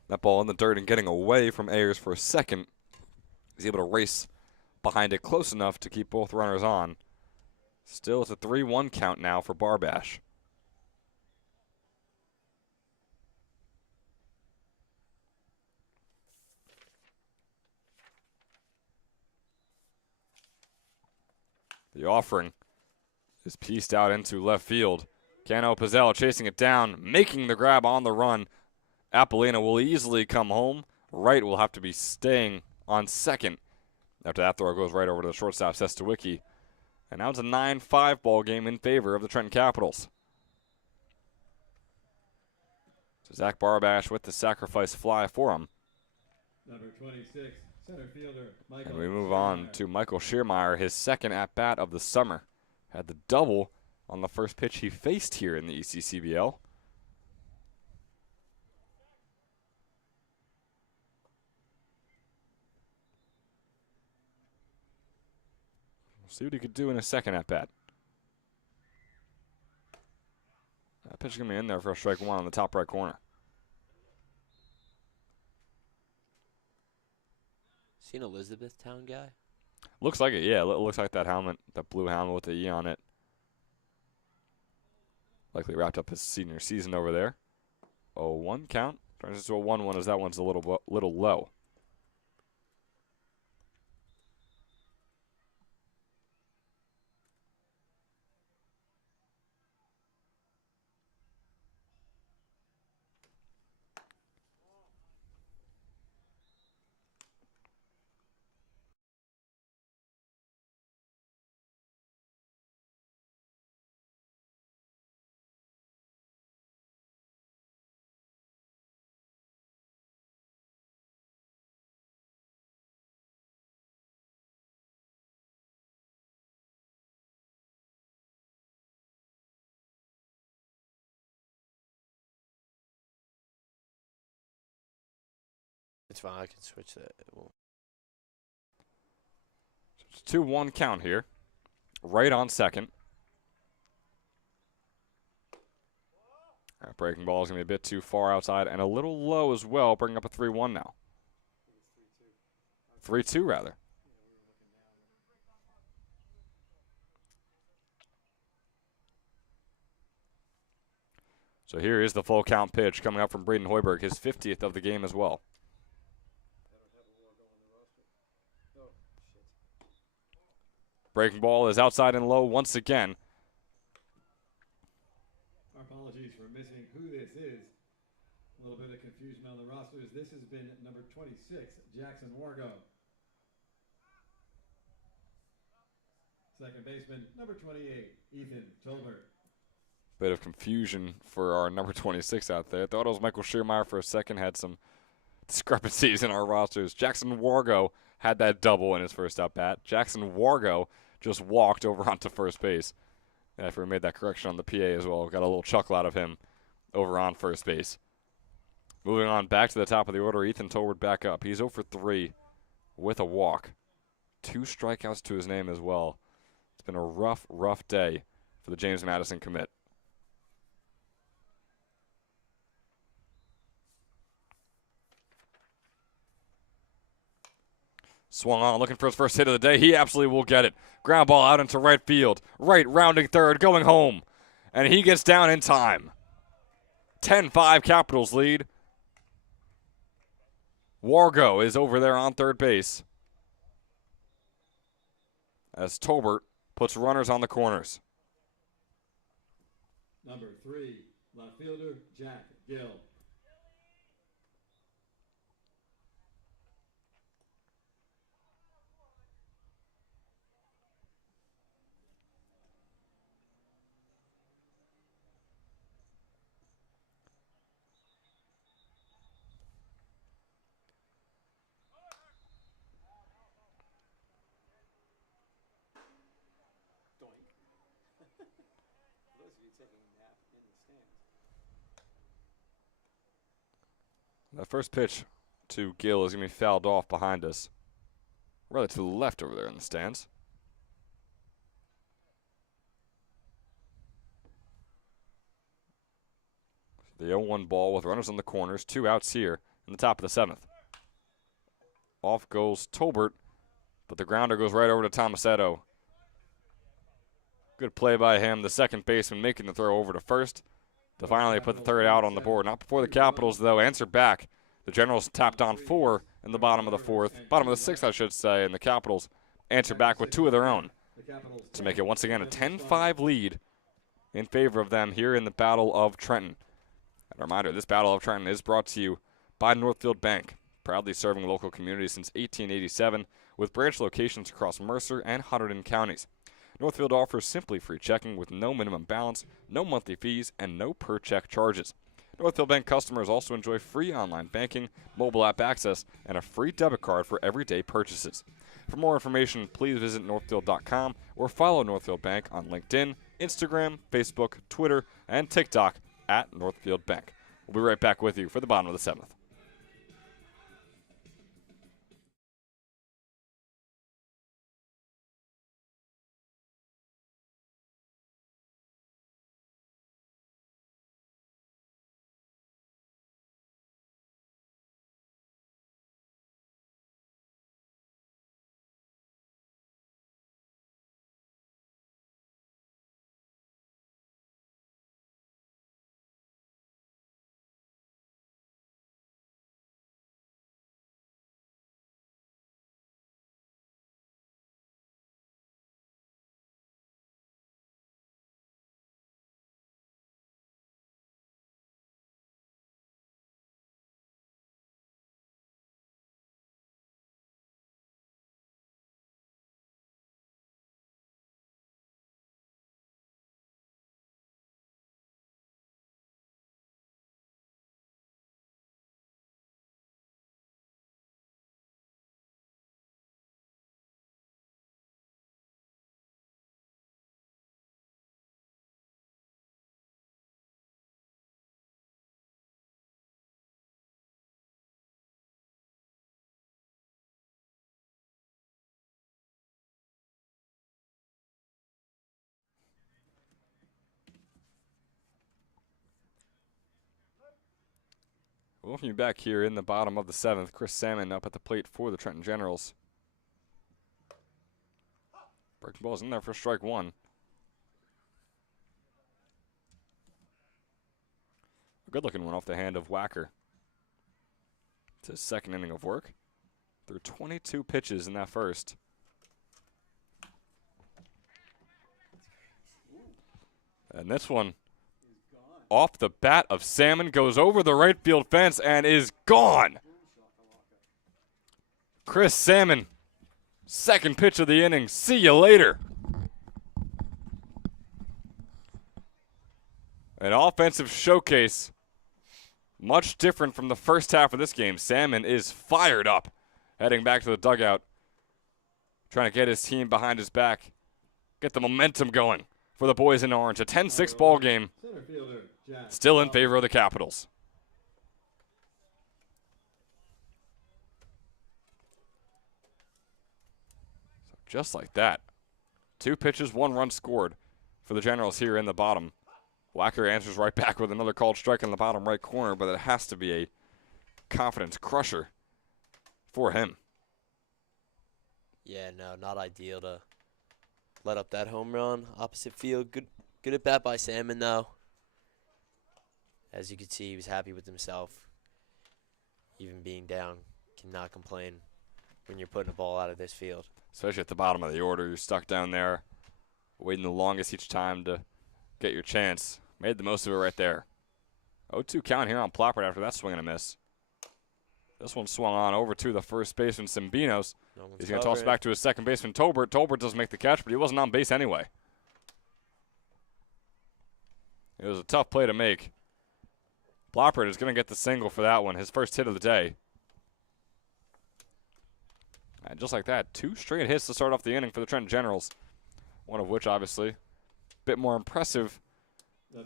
That ball in the dirt and getting away from Ayers for a second. He's able to race behind it close enough to keep both runners on. Still, it's a 3-1 count now for Barbash. The offering is pieced out into left field. Cano Pizzello chasing it down, making the grab on the run. Apollina will easily come home. Wright will have to be staying on second. After that throw goes right over to the shortstop, Sestawicki. And now it's a 9-5 ball game in favor of the Trenton Capitals. So Zach Barbash with the sacrifice fly for him. Number 26, center fielder Michael. And we move on to Michael Schiermeyer, his second at-bat of the summer. Had the double on the first pitch he faced here in the ECCBL. See what he could do in a second at bat. That pitch is going to be in there for a strike 1 on the top right corner. Is he an Elizabethtown guy? Looks like it, yeah. It looks like that helmet, that blue helmet with the E on it. Likely wrapped up his senior season over there. 0-1 count. Turns into a 1-1 as that one's a little low. It's fine. I can switch that. It's a 2-1 count here. Right on second. That breaking ball is going to be a bit too far outside and a little low as well, bringing up a 3-1 now. 3-2 rather. So here is the full count pitch coming up from Braden Hoiberg, his 50th of the game as well. Breaking ball is outside and low once again. Our apologies for missing who this is. A little bit of confusion on the rosters. This has been number 26, Jackson Wargo. Second baseman, number 28, Ethan Tolbert. Bit of confusion for our number 26 out there. Thought it was Michael Schiermeyer for a second. Had some discrepancies in our rosters. Jackson Wargo had that double in his first at-bat. Jackson Wargo just walked over onto first base. After we made that correction on the PA as well, got a little chuckle out of him over on first base. Moving on back to the top of the order, Ethan Tolbert back up. He's 0 for 3 with a walk. 2 strikeouts to his name as well. It's been a rough, rough day for the James Madison commit. Swung on, looking for his first hit of the day. He absolutely will get it. Ground ball out into right field. Right, rounding third, going home. And he gets down in time. 10-5 Capitals lead. Wargo is over there on third base as Tolbert puts runners on the corners. Number 3, left fielder, Jack Gill. That first pitch to Gill is going to be fouled off behind us. Rather to the left over there in the stands. The 0-1 ball with runners on the corners. 2 outs here in the top of the 7th. Off goes Tolbert, but the grounder goes right over to Tomasetto. Good play by him. The second baseman making the throw over to first to finally put the third out on the board. Not before the Capitals, though, answer back. The Generals tapped on 4 in the bottom of the 4th, bottom of the 6th, I should say, and the Capitals answer back with 2 of their own to make it once again a 10-5 lead in favor of them here in the Battle of Trenton. And a reminder, this Battle of Trenton is brought to you by Northfield Bank, proudly serving local communities since 1887 with branch locations across Mercer and Hunterdon counties. Northfield offers simply free checking with no minimum balance, no monthly fees, and no per-check charges. Northfield Bank customers also enjoy free online banking, mobile app access, and a free debit card for everyday purchases. For more information, please visit northfield.com or follow Northfield Bank on LinkedIn, Instagram, Facebook, Twitter, and TikTok at Northfield Bank. We'll be right back with you for the bottom of the 7th. Welcome you back here in the bottom of the 7th. Chris Salmon up at the plate for the Trenton Generals. Breaking ball's in there for strike 1. A good-looking one off the hand of Wacker. It's his second inning of work. Threw 22 pitches in that first. And this one, off the bat of Salmon, goes over the right field fence and is gone. Chris Salmon, second pitch of the inning. See you later. An offensive showcase Much different from the first half of this game. Salmon is fired up, heading back to the dugout, trying to get his team behind his back, get the momentum going for the boys in orange. A 10-6 ball game, still in favor of the Capitals. So just like that, 2 pitches, 1 run scored for the Generals here in the bottom. Wacker answers right back with another called strike in the bottom right corner, but it has to be a confidence crusher for him. Yeah, no, not ideal to let up that home run. Opposite field, good at bat by Salmon, though. As you can see, he was happy with himself. Even being down, cannot complain when you're putting a ball out of this field. Especially at the bottom of the order. You're stuck down there, waiting the longest each time to get your chance. Made the most of it right there. 0-2 count here on Ploppert after that swing and a miss. This one swung on over to the first baseman, Simbinos. He's going to toss it back to his second baseman, Tolbert. Tolbert doesn't make the catch, but he wasn't on base anyway. It was a tough play to make. Ploppert is going to get the single for that one, his first hit of the day. And just like that, 2 straight hits to start off the inning for the Trenton Generals. One of which, obviously, a bit more impressive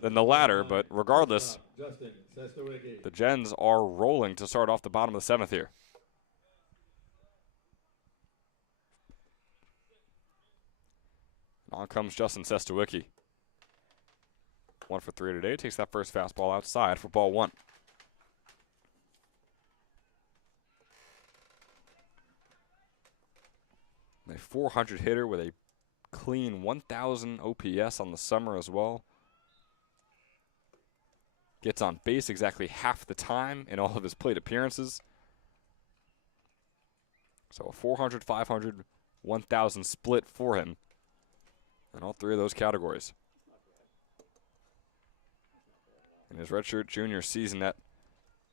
than the latter, but regardless, the Gens are rolling to start off the bottom of the 7th here. On comes Justin Sestawicki. 1 for 3 today. Takes that first fastball outside for ball 1. A 400 hitter with a clean 1,000 OPS on the summer as well. Gets on base exactly half the time in all of his plate appearances. So a 400, 500, 1,000 split for him in all 3 of those categories. In his redshirt junior season at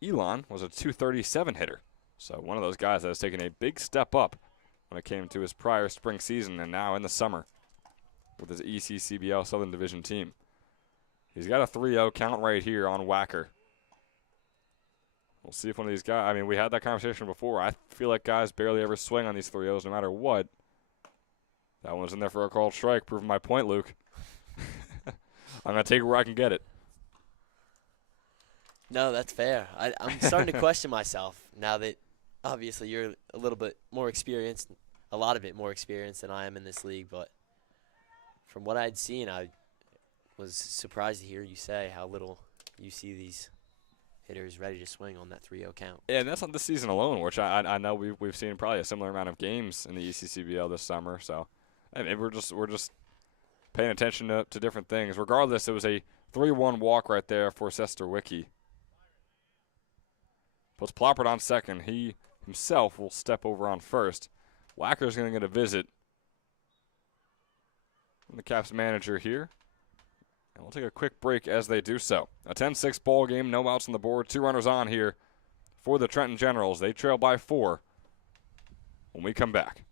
Elon was a 237 hitter. So one of those guys that has taken a big step up when it came to his prior spring season and now in the summer with his ECCBL Southern Division team. He's got a 3-0 count right here on Wacker. We'll see if one of these guys, I mean, we had that conversation before. I feel like guys barely ever swing on these 3-0s no matter what. That one's in there for a called strike, proving my point, Luke. I'm going to take it where I can get it. No, that's fair. I'm starting to question myself now that obviously you're a little bit more experienced, a lot of it more experienced than I am in this league. But from what I'd seen, I was surprised to hear you say how little you see these hitters ready to swing on that 3-0 count. Yeah, and that's not this season alone, which I know we've seen probably a similar amount of games in the ECCBL this summer. So I mean, we're just paying attention to different things. Regardless, it was a 3-1 walk right there for Sestawicki. Puts Ploppert on second. He himself will step over on first. Wacker's going to get a visit from the Caps manager here. And we'll take a quick break as they do so. A 10-6 ball game, no outs on the board. 2 runners on here for the Trenton Generals. They trail by 4 when we come back.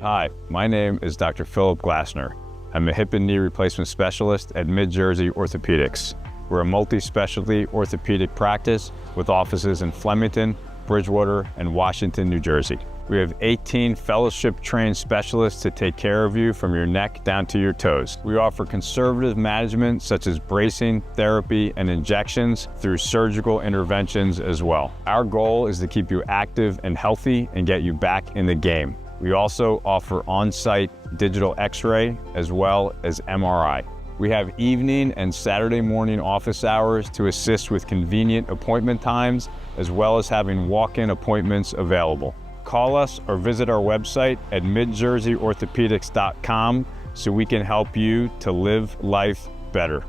Hi, my name is Dr. Philip Glasner. I'm a hip and knee replacement specialist at Mid-Jersey Orthopedics. We're a multi-specialty orthopedic practice with offices in Flemington, Bridgewater, and Washington, New Jersey. We have 18 fellowship-trained specialists to take care of you from your neck down to your toes. We offer conservative management such as bracing, therapy, and injections through surgical interventions as well. Our goal is to keep you active and healthy and get you back in the game. We also offer on-site digital x-ray as well as MRI. We have evening and Saturday morning office hours to assist with convenient appointment times, as well as having walk-in appointments available. Call us or visit our website at midjerseyorthopedics.com so we can help you to live life better.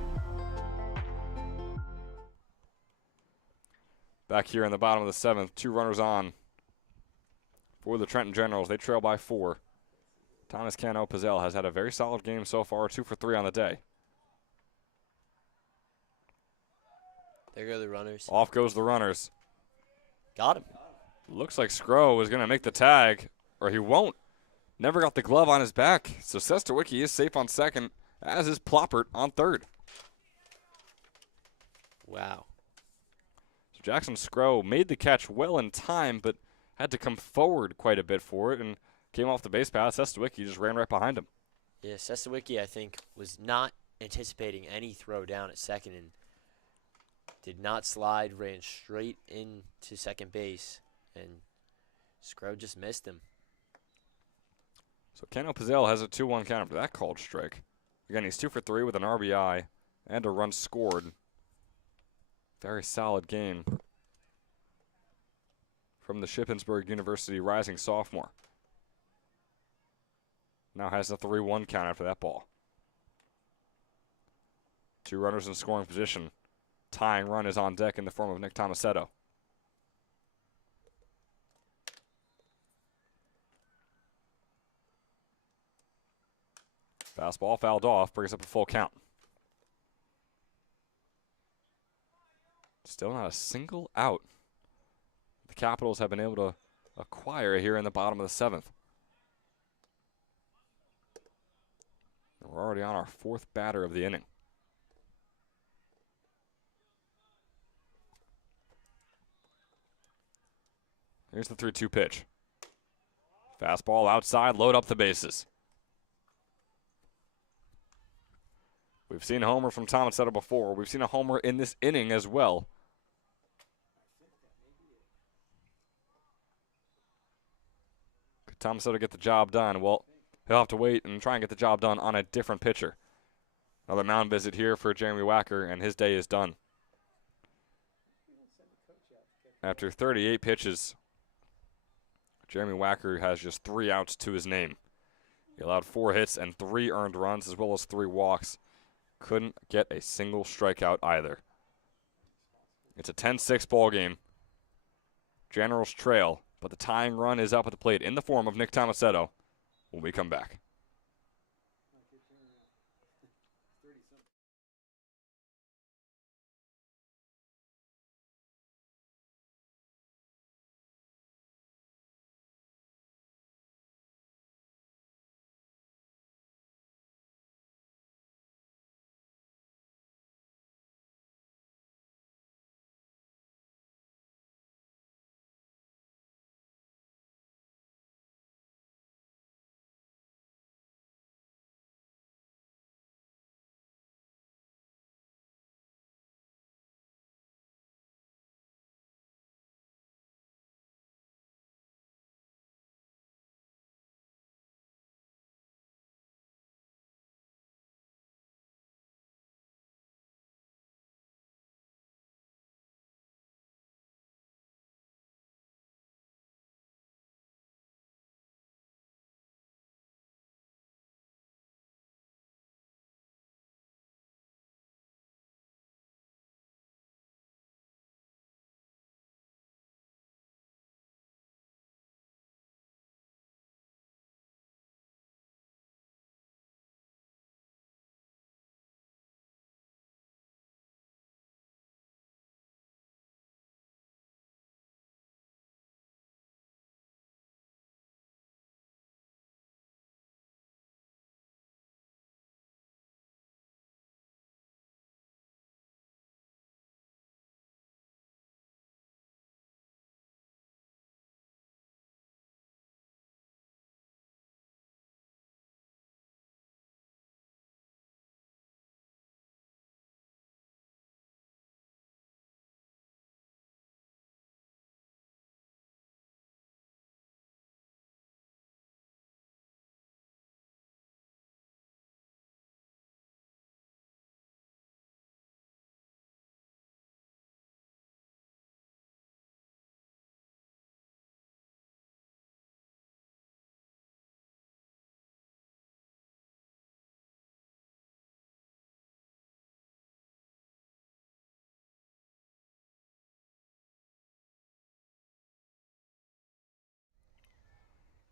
Back here in the bottom of the 7th, 2 runners on for the Trenton Generals. They trail by 4. Thomas Cano Pizzell has had a very solid game so far, 2 for 3 on the day. There go the runners. Off goes the runners. Got him. Looks like Skro is going to make the tag, or he won't. Never got the glove on his back, so Sestawicki is safe on second as is Ploppert on third. Wow. So Jackson Scrow made the catch well in time, but had to come forward quite a bit for it and came off the base pass. Sestawicki just ran right behind him. Yeah, Sestawicki, I think, was not anticipating any throw down at second and did not slide, ran straight into second base, and Scrow just missed him. So Keno Pizzell has a 2-1 count after that called strike. Again, he's 2 for 3 with an RBI and a run scored. Very solid game from the Shippensburg University rising sophomore. Now has a 3-1 count after that ball. 2 runners in scoring position. Tying run is on deck in the form of Nick Tomasetto. Fastball fouled off, brings up a full count. Still not a single out the Capitals have been able to acquire here in the bottom of the 7th. We're already on our 4th batter of the inning. Here's the 3-2 pitch. Fastball outside, load up the bases. We've seen a homer from Tomasetto before. We've seen a homer in this inning as well. Could Tomasetto get the job done? Well, he'll have to wait and try and get the job done on a different pitcher. Another mound visit here for Jeremy Wacker, and his day is done. After 38 pitches, Jeremy Wacker has just 3 outs to his name. He allowed 4 hits and 3 earned runs, as well as 3 walks. Couldn't get a single strikeout either. It's a 10-6 ball game. Generals trail, but the tying run is up at the plate in the form of Nick Tomasetto when we come back.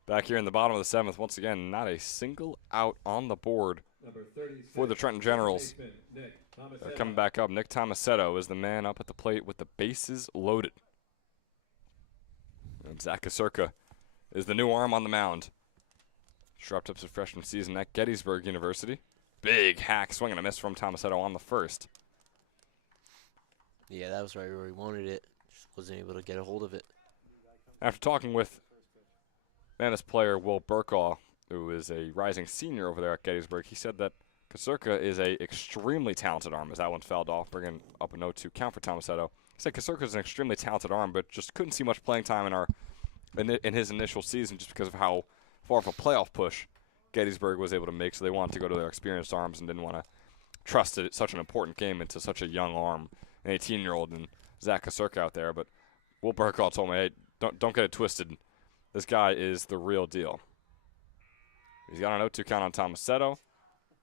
Back here in the bottom of the 7th, once again, not a single out on the board for the Trenton Generals. They're coming back up. Nick Tomasetto is the man up at the plate with the bases loaded. And Zach Kasurka is the new arm on the mound. Shrubtip's a freshman season at Gettysburg University. Big hack swing and a miss from Tomasetto on the first. Yeah, that was right where he wanted it. Just wasn't able to get a hold of it. After talking with Manus player Will Burkaw, who is a rising senior over there at Gettysburg, he said that Kasurka is a extremely talented arm, as that one fouled off, bringing up a 0-2 count for Tomasetto. He said Kasurka is an extremely talented arm, but just couldn't see much playing time in his initial season just because of how far of a playoff push Gettysburg was able to make, so they wanted to go to their experienced arms and didn't want to trust it, such an important game into such a young arm, an 18-year-old, and Zach Kasurka out there. But Will Burkaw told me, hey, don't get it twisted. This guy is the real deal. He's got an 0-2 count on Tomasetto.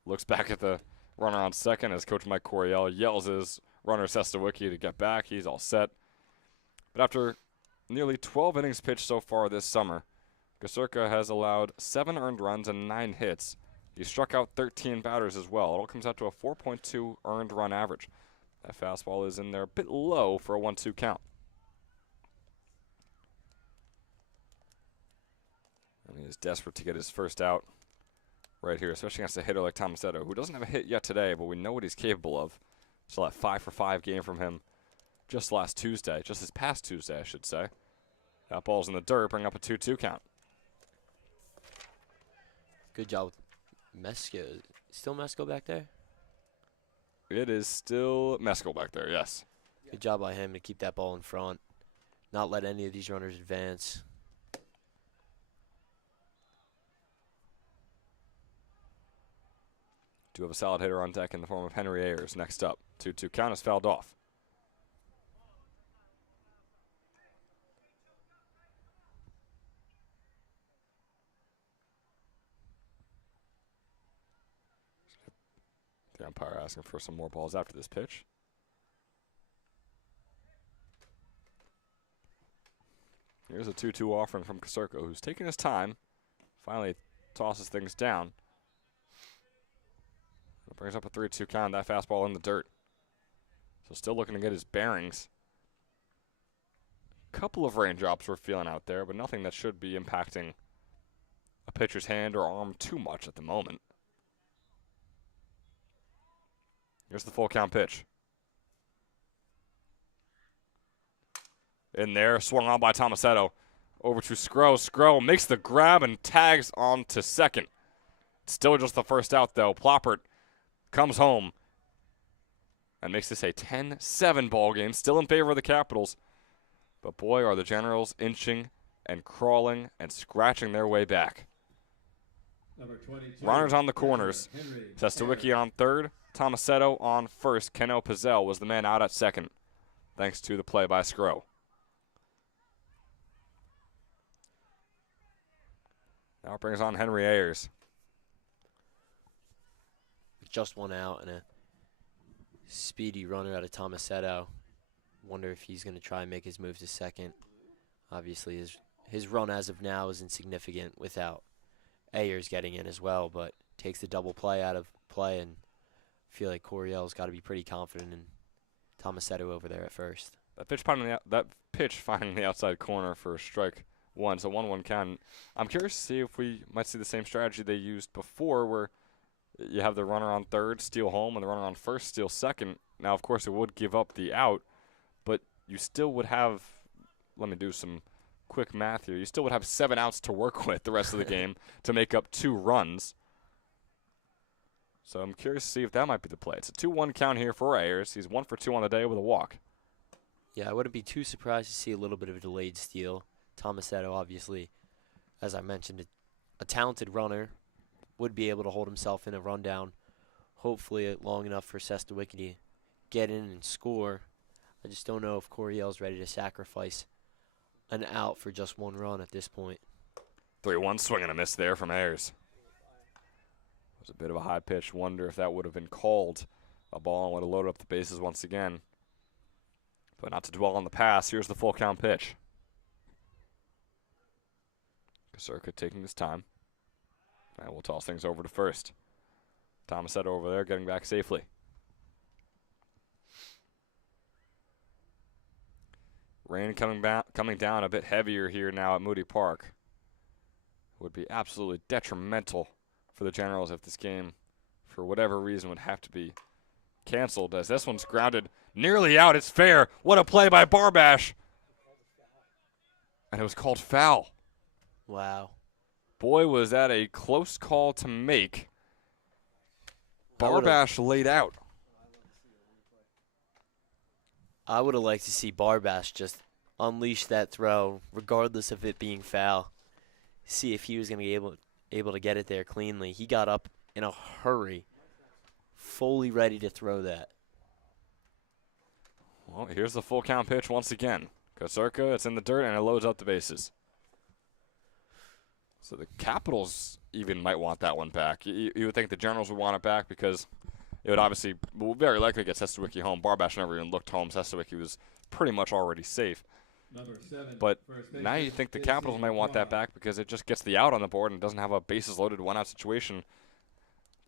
Looks back at the runner on second as Coach Mike Coryell yells his runner Sestawicki to get back. He's all set. But after nearly 12 innings pitched so far this summer, Kasurka has allowed 7 earned runs and 9 hits. He struck out 13 batters as well. It all comes out to a 4.2 earned run average. That fastball is in there a bit low for a 1-2 count. And he is desperate to get his first out right here, especially against a hitter like Tomasetto, who doesn't have a hit yet today, but we know what he's capable of. Saw that 5-for-5 game from him just this past Tuesday, I should say. That ball's in the dirt, bring up a 2-2 count. Good job with Mesco. Still Mesco back there? It is still Mescal back there, yes. Good job by him to keep that ball in front. Not let any of these runners advance. Do have a solid hitter on deck in the form of Henry Ayers. Next up, 2-2 count is fouled off. The umpire asking for some more balls after this pitch. Here's a 2-2 offering from Kasurka, who's taking his time. Finally tosses things down. It brings up a 3-2 count. That fastball in the dirt. So still looking to get his bearings. Couple of raindrops we're feeling out there, but nothing that should be impacting a pitcher's hand or arm too much at the moment. Here's the full count pitch. In there, swung on by Tomasetto. Over to Skro. Skro makes the grab and tags on to second. Still just the first out, though. Ploppert comes home and makes this a 10-7 ball game. Still in favor of the Capitals. But boy, are the Generals inching and crawling and scratching their way back. Runners on the corners. Sestawicki on third. Tomasetto on first. Keno Pizzell was the man out at second, thanks to the play by Skro. Now it brings on Henry Ayers. Just one out and a speedy runner out of Tomasetto. Wonder if he's going to try and make his move to second. Obviously, his run as of now is insignificant without Ayers getting in as well, but takes the double play out of play, and I feel like Coryell's got to be pretty confident in Tomasetto over there at first. That pitch finding the outside corner for strike one, so 1-1 count. I'm curious to see if we might see the same strategy they used before, where you have the runner on third steal home and the runner on first steal second. Now, of course, it would give up the out, but you still would have, let me do some quick math here, you still would have 7 outs to work with the rest of the game to make up 2 runs. So I'm curious to see if that might be the play. It's a 2-1 count here for Ayers. He's 1 for 2 on the day with a walk. Yeah, I wouldn't be too surprised to see a little bit of a delayed steal. Tomasetto, obviously, as I mentioned, a talented runner, would be able to hold himself in a rundown, hopefully long enough for Sestawicki to get in and score. I just don't know if Coryell's ready to sacrifice an out for just 1 run at this point. 3-1 swing and a miss there from Ayers. It was a bit of a high pitch. Wonder if that would have been called a ball and would have loaded up the bases once again. But not to dwell on the past, here's the full count pitch. Kasurka taking his time. And we'll toss things over to first. Tomasetto over there getting back safely. Rain coming down a bit heavier here now at Moody Park. Would be absolutely detrimental for the Generals if this game for whatever reason, would have to be canceled, as this one's grounded nearly out. It's fair. What a play by Barbash. And it was called foul. Wow. Boy, was that a close call to make. Barbash laid out. I would have liked to see Barbash just unleash that throw, regardless of it being foul. See if he was going to be able to get it there cleanly. He got up in a hurry, fully ready to throw that. Well, here's the full count pitch once again. Kasurka, it's in the dirt, and it loads up the bases. So the Capitals even might want that one back. You would think the Generals would want it back because it would obviously very likely get Sestawicki home. Barbash never even looked home. Sestawicki was pretty much already safe. But now you think the Capitals might want that back because it just gets the out on the board and doesn't have a bases-loaded one-out situation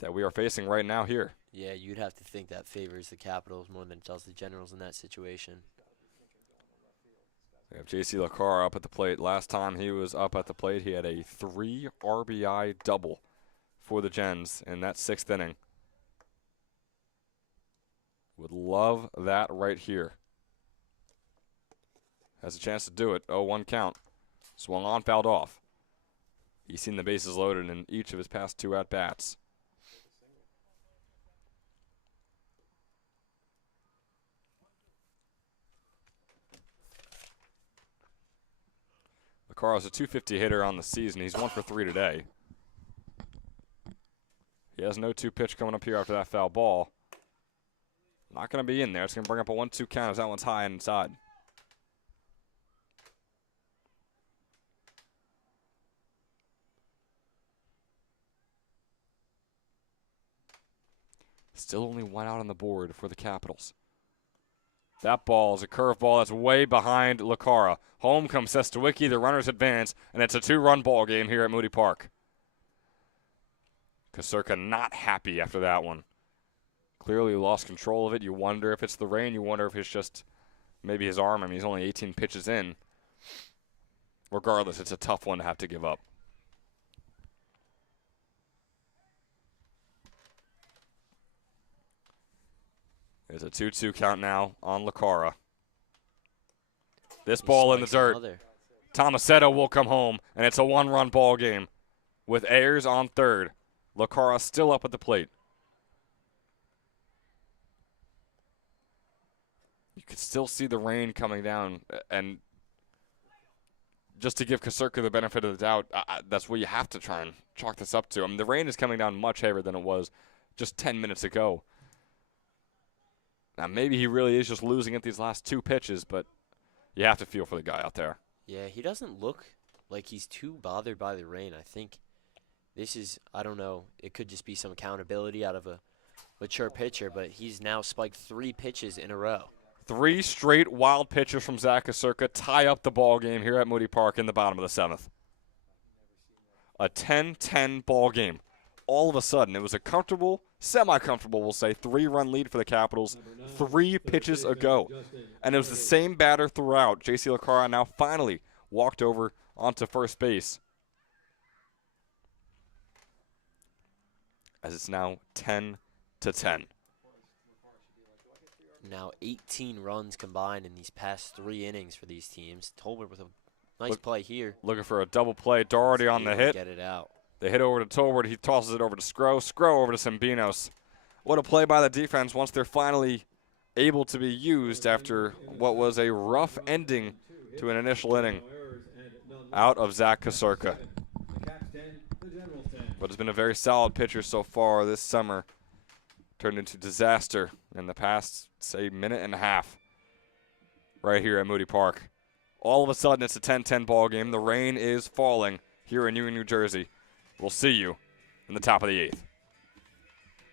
that we are facing right now here. Yeah, you'd have to think that favors the Capitals more than it does the Generals in that situation. We have J.C. LaCar up at the plate. Last time he was up at the plate, he had a 3 RBI double for the Gens in that 6th inning. Would love that right here. Has a chance to do it. 0-1 count. Swung on, fouled off. He's seen the bases loaded in each of his past 2 at-bats. LaCar's a .250 hitter on the season. He's 1 for 3 today. He has no 2 pitch coming up here after that foul ball. Not going to be in there. It's going to bring up a 1-2 count as that one's high and inside. Still only 1 out on the board for the Capitals. That ball is a curveball that's way behind LaCara. Home comes Sestawicki, the runners advance, and it's a 2-run ball game here at Moody Park. Kasurka not happy after that one. Clearly lost control of it. You wonder if it's the rain. You wonder if it's just maybe his arm. I mean, he's only 18 pitches in. Regardless, it's a tough one to have to give up. It's a 2-2 count now on LaCara. This ball in the dirt. Tomasetto will come home, and it's a 1-run ball game with Ayers on third. LaCara still up at the plate. You could still see the rain coming down, and just to give Kasurka the benefit of the doubt, that's what you have to try and chalk this up to. I mean, the rain is coming down much heavier than it was just 10 minutes ago. Now, maybe he really is just losing at these last 2 pitches, but you have to feel for the guy out there. Yeah, he doesn't look like he's too bothered by the rain. I think this is, I don't know, it could just be some accountability out of a mature pitcher, but he's now spiked 3 pitches in a row. 3 straight wild pitches from Zach Kasurka tie up the ball game here at Moody Park in the bottom of the 7th. A 10-10 ball game. All of a sudden, it was a comfortable, semi-comfortable, we'll say, 3-run lead for the Capitals 3 pitches ago. And it was the same batter throughout. J.C. LaCara now finally walked over onto first base. As it's now 10-10. Now 18 runs combined in these past 3 innings for these teams. Tolbert with a nice play here. Looking for a double play. Doherty on the hit. Get it out. They hit over to Tolbert. He tosses it over to Skro. Skro over to Sembinos. What a play by the defense once they're finally able to be used after what was a rough ending to an initial inning out of Zach Kasurka. But it's been a very solid pitcher so far this summer. Turned into disaster in the past, say, minute and a half right here at Moody Park. All of a sudden, it's a 10-10 ball game. The rain is falling here in Ewing, New Jersey. We'll see you in the top of the 8th.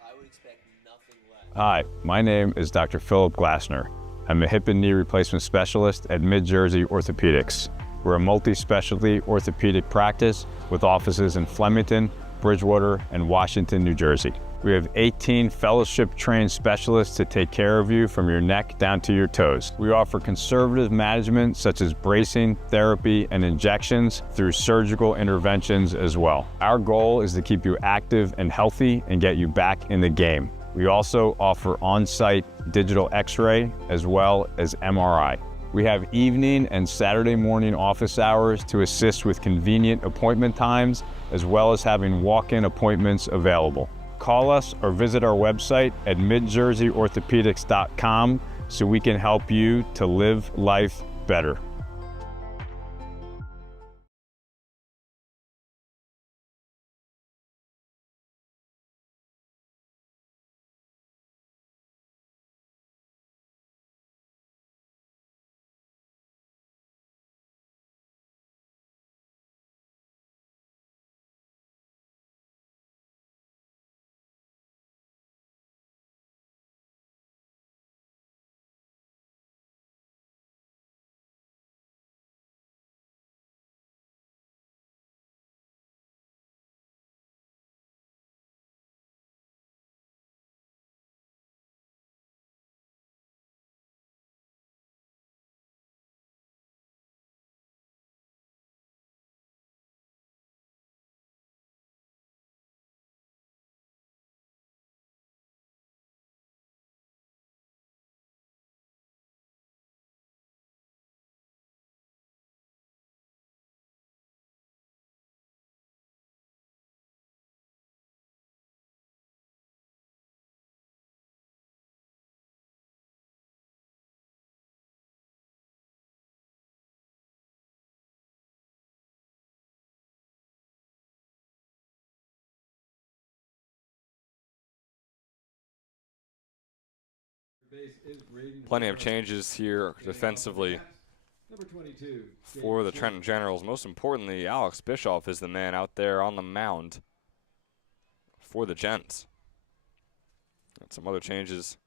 I would expect nothing less. Hi, my name is Dr. Philip Glassner. I'm a hip and knee replacement specialist at Mid-Jersey Orthopedics. We're a multi-specialty orthopedic practice with offices in Flemington, Bridgewater, and Washington, New Jersey. We have 18 fellowship-trained specialists to take care of you from your neck down to your toes. We offer conservative management such as bracing, therapy, and injections through surgical interventions as well. Our goal is to keep you active and healthy and get you back in the game. We also offer on-site digital X-ray as well as MRI. We have evening and Saturday morning office hours to assist with convenient appointment times, as well as having walk-in appointments available. Call us or visit our website at midjerseyorthopedics.com so we can help you to live life better. Plenty of changes here defensively for the Trenton Generals. Most importantly, Alex Bischoff is the man out there on the mound for the Gents. And some other changes.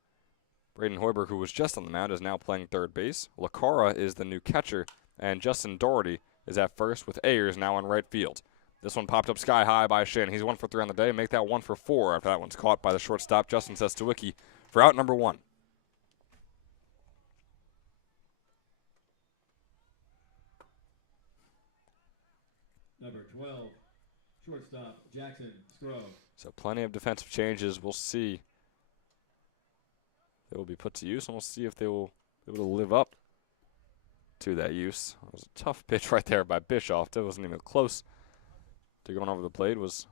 Braden Hoiberg, who was just on the mound, is now playing third base. Lacara is the new catcher, and Justin Doherty is at first with Ayers now in right field. This one popped up sky high by Shin. He's 1 for 3 on the day. Make that 1 for 4 after that one's caught by the shortstop, Justin Sestawicki, for out number 1. Number 12, shortstop Jackson Stroh. So plenty of defensive changes. We'll see. They will be put to use, and we'll see if they will be able to live up to that use. It was a tough pitch right there by Bischoff. That wasn't even close to going over the plate. It was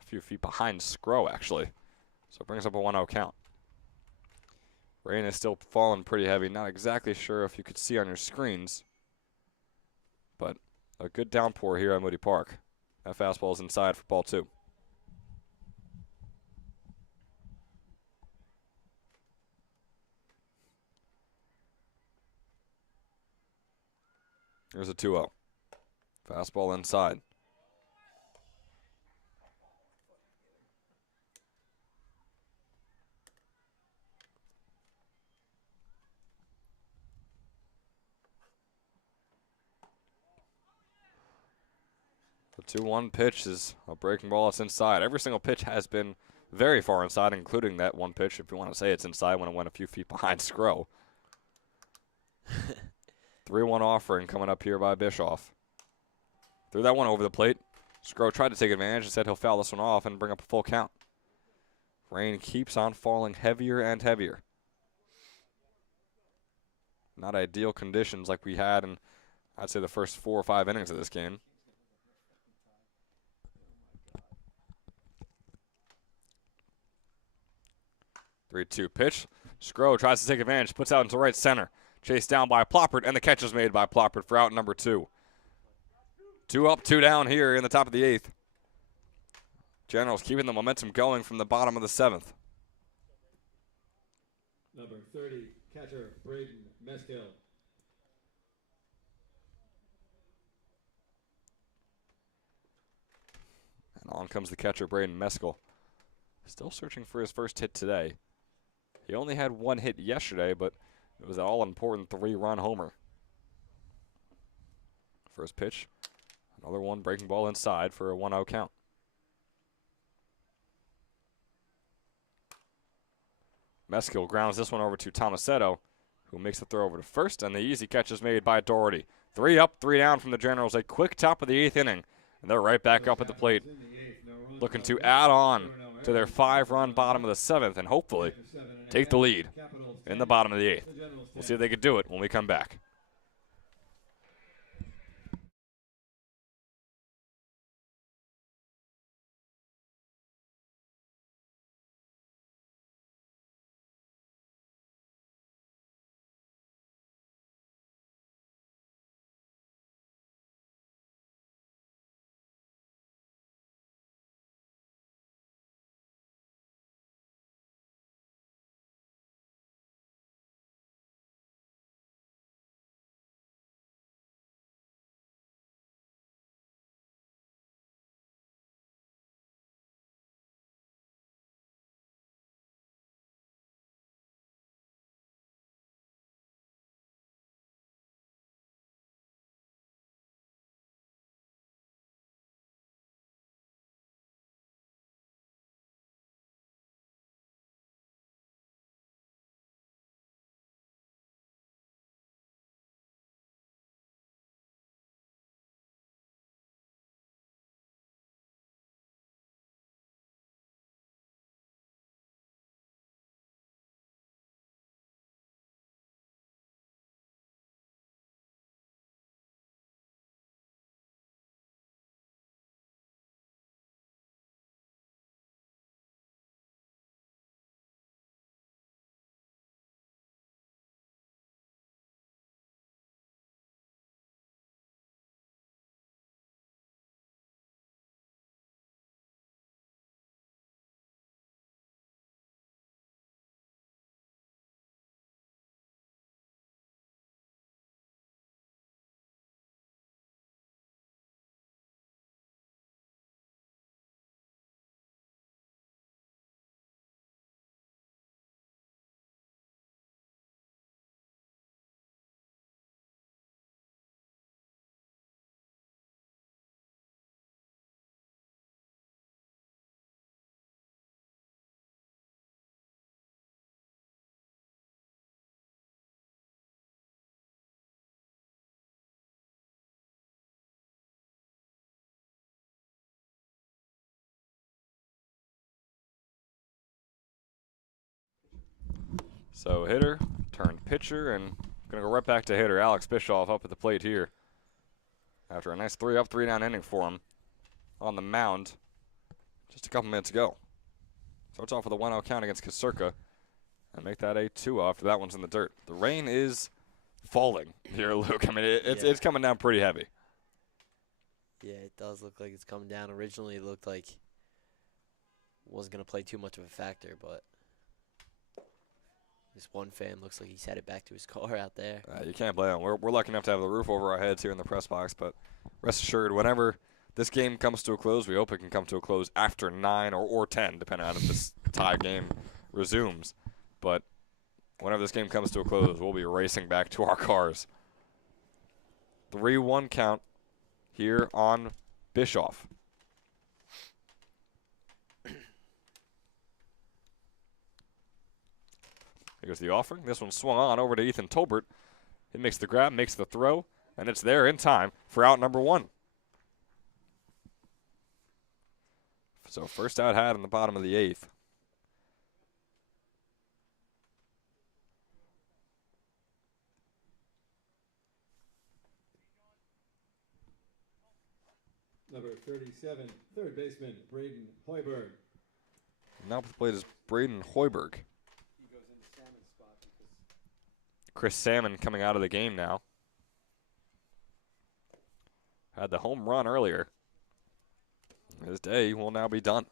a few feet behind Scrow, actually. So it brings up a 1-0 count. Rain is still falling pretty heavy. Not exactly sure if you could see on your screens, but a good downpour here at Moody Park. That fastball is inside for ball 2. Here's a 2-0. Fastball inside. The 2-1 pitch is a breaking ball. It's inside. Every single pitch has been very far inside, including that one pitch, if you want to say it's inside, when it went a few feet behind Scrow. 3-1 offering coming up here by Bischoff. Threw that one over the plate. Scrow tried to take advantage and said he'll foul this one off and bring up a full count. Rain keeps on falling heavier and heavier. Not ideal conditions like we had in, I'd say, the first 4 or 5 innings of this game. Three-two pitch. Scrow tries to take advantage, puts out into right center. Chased down by Ploppert, and the catch is made by Ploppert for out number 2. 2 up, 2 down here in the top of the 8th. Generals keeping the momentum going from the bottom of the 7th. Number 30, catcher Braden Meskill. And on comes the catcher, Braden Meskill. Still searching for his first hit today. He only had 1 hit yesterday, but it was an all-important 3-run homer. First pitch, another one breaking ball inside for a 1-0 count. Meskill grounds this one over to Tomasetto, who makes the throw over to first, and the easy catch is made by Doherty. 3 up, 3 down from the Generals. A quick top of the 8th inning, and they're right back up at the plate, looking to add on to their 5-run bottom of the 7th and hopefully take the lead in the bottom of the 8th. We'll see if they can do it when we come back. So hitter turned pitcher, and going to go right back to hitter. Alex Bischoff up at the plate here after a nice 3 up, 3 down inning for him on the mound just a couple minutes ago. Starts off with a 1-0 count against Kasurka and make that a 2 after that one's in the dirt. The rain is falling here, Luke. I mean, it's coming down pretty heavy. Yeah, it does look like it's coming down. Originally, it looked like it wasn't going to play too much of a factor, but this one fan looks like he's headed back to his car out there. You can't blame him. We're lucky enough to have the roof over our heads here in the press box, but rest assured, whenever this game comes to a close, we hope it can come to a close after 9 or 10, depending on if this tie game resumes. But whenever this game comes to a close, we'll be racing back to our cars. 3-1 count here on Bischoff. Here goes the offering. This one swung on over to Ethan Tolbert. He makes the grab, makes the throw, and it's there in time for out number 1. So first out had in the bottom of the 8th. Number 37, third baseman, Braden Hoiberg. Now up to the plate is Braden Hoiberg. He goes into Salmon's spot because Chris Salmon coming out of the game now. Had the home run earlier. His day will now be done.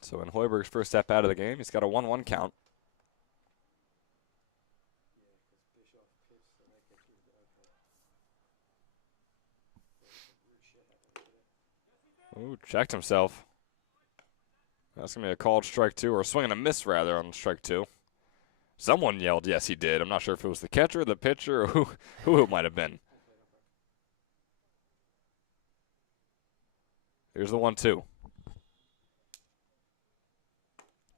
So in Hoiberg's first step out of the game, he's got a 1-1 count. Ooh, checked himself. That's going to be a called strike 2, or a swing and a miss, rather, on strike 2. Someone yelled, yes, he did. I'm not sure if it was the catcher, the pitcher, or who it might have been. Here's the 1-2.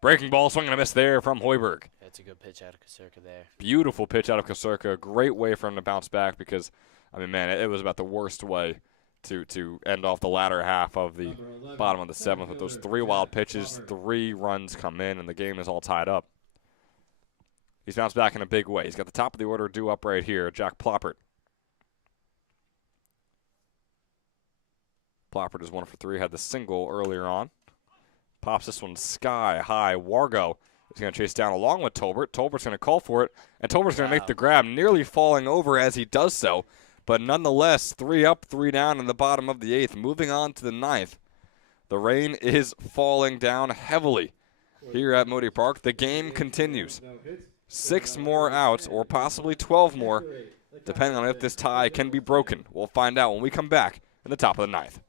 Breaking ball, swing and a miss there from Hoiberg. That's a good pitch out of Kasurka there. Beautiful pitch out of Kasurka. Great way for him to bounce back because, I mean, man, it was about the worst way to end off the latter half of the bottom of the 7th with those 3 wild pitches. 3 runs come in, and the game is all tied up. He's bounced back in a big way. He's got the top of the order due up right here, Jack Ploppert. Ploppert is 1 for 3, had the single earlier on. Pops this one sky high. Wargo is going to chase down along with Tolbert. Tolbert's going to call for it, and Tolbert's going to make the grab, nearly falling over as he does so. But nonetheless, 3 up, 3 down in the bottom of the 8th. Moving on to the 9th. The rain is falling down heavily here at Moody Park. The game continues. 6 more outs, or possibly 12 more, depending on if this tie can be broken. We'll find out when we come back in the top of the 9th.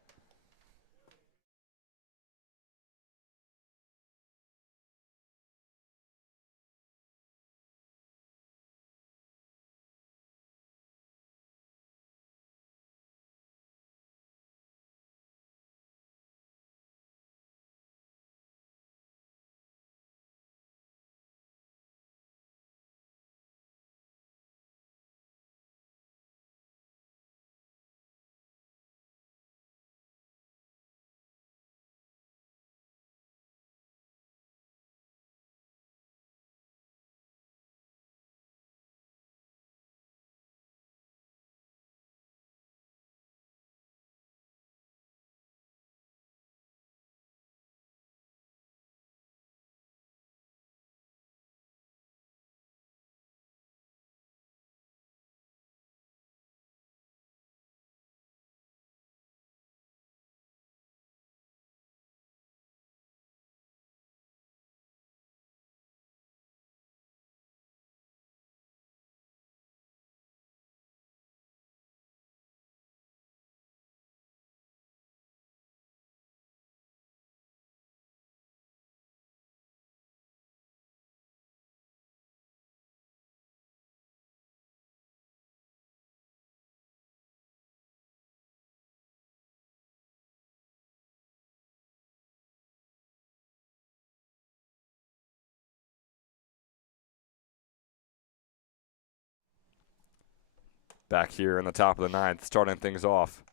Back here in the top of the 9th, starting things off,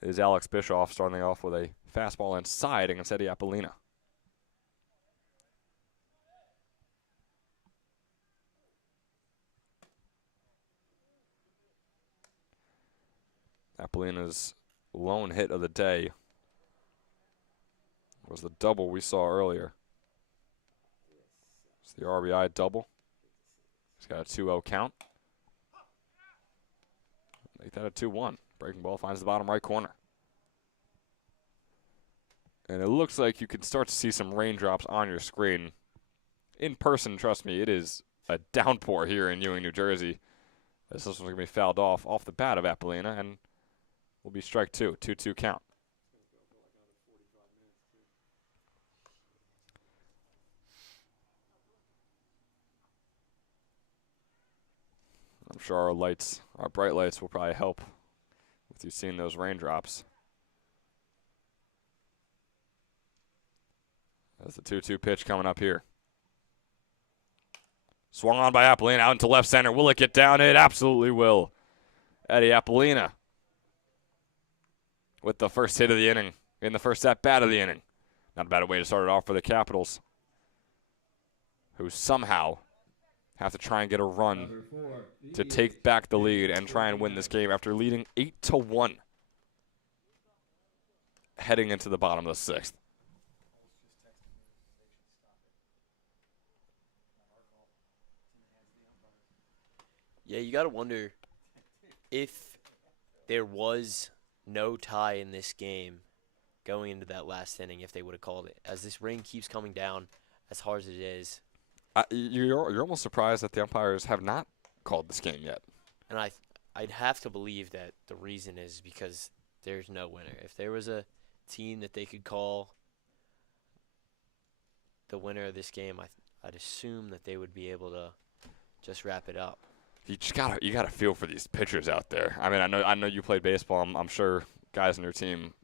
is Alex Bischoff, starting off with a fastball inside against Eddie Apolina. Apolina's lone hit of the day was the double we saw earlier. It's the RBI double. He's got a 2-0 count. Make that a 2-1. Breaking ball finds the bottom right corner. And it looks like you can start to see some raindrops on your screen. In person, trust me, it is a downpour here in Ewing, New Jersey. This one's going to be fouled off the bat of Apolina and will be strike 2, 2-2 count. I'm sure our bright lights will probably help with you seeing those raindrops. That's the 2-2 pitch coming up here. Swung on by Apolina out into left center. Will it get down? It absolutely will. Eddie Apolina with the first hit of the inning in the first at-bat of the inning. Not a bad way to start it off for the Capitals, who somehow have to try and get a run to take back the lead and try and win this game after leading 8-1 heading into the bottom of the 6th. Yeah, you got to wonder if there was no tie in this game going into that last inning, if they would have called it. As this rain keeps coming down as hard as it is. You're almost surprised that the umpires have not called this game yet. And I'd have to believe that the reason is because there's no winner. If there was a team that they could call the winner of this game, I'd assume that they would be able to just wrap it up. You gotta feel for these pitchers out there. I mean, I know you played baseball. I'm sure guys on your team,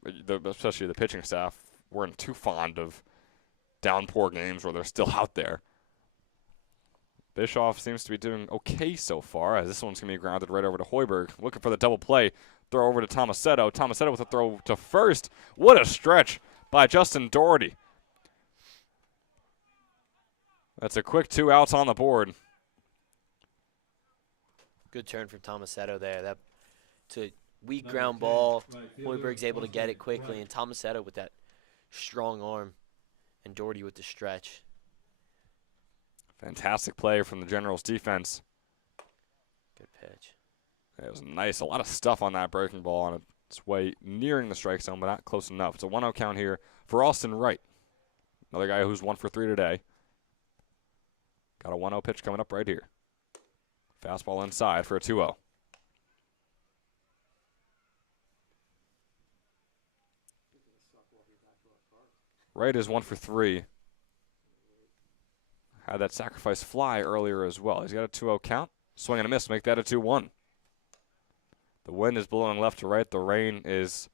especially the pitching staff, weren't too fond of downpour games where they're still out there. Bischoff seems to be doing okay so far, as this one's going to be grounded right over to Hoiberg. Looking for the double play. Throw over to Tomasetto. Tomasetto with a throw to first. What a stretch by Justin Doherty. That's a quick 2 outs on the board. Good turn from Tomasetto there. It's a weak ground ball. Hoiberg's able to get it quickly, and Tomasetto with that strong arm, and Doherty with the stretch. Fantastic play from the Generals defense. Good pitch. It was nice. A lot of stuff on that breaking ball on its way nearing the strike zone, but not close enough. It's a 1-0 count here for Austin Wright. Another guy who's 1 for 3 today. Got a 1-0 pitch coming up right here. Fastball inside for a 2-0. Wright is 1 for 3. Had that sacrifice fly earlier as well. He's got a 2-0 count. Swing and a miss. Make that a 2-1. The wind is blowing left to right. The rain is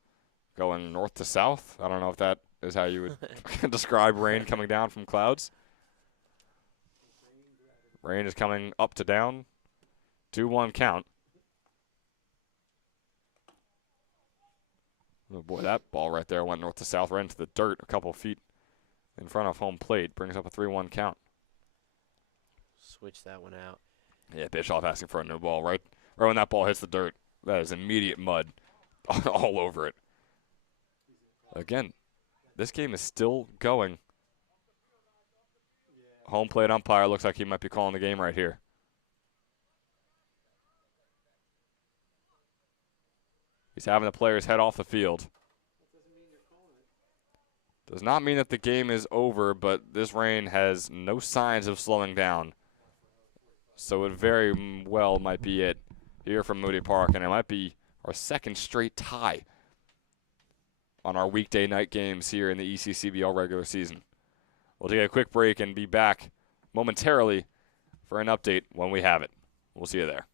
going north to south. I don't know if that is how you would describe rain coming down from clouds. Rain is coming up to down. 2-1 count. Oh boy, that ball right there went north to south right into the dirt a couple feet in front of home plate. Brings up a 3-1 count. Switch that one out. Yeah, Bischoff asking for a new ball right when that ball hits the dirt. That is immediate mud all over it. Again, this game is still going. Home plate umpire looks like he might be calling the game right here. He's having the players head off the field. Does not mean that the game is over, but this rain has no signs of slowing down. So it very well might be it here from Moody Park, and it might be our second straight tie on our weekday night games here in the ECCBL regular season. We'll take a quick break and be back momentarily for an update when we have it. We'll see you there.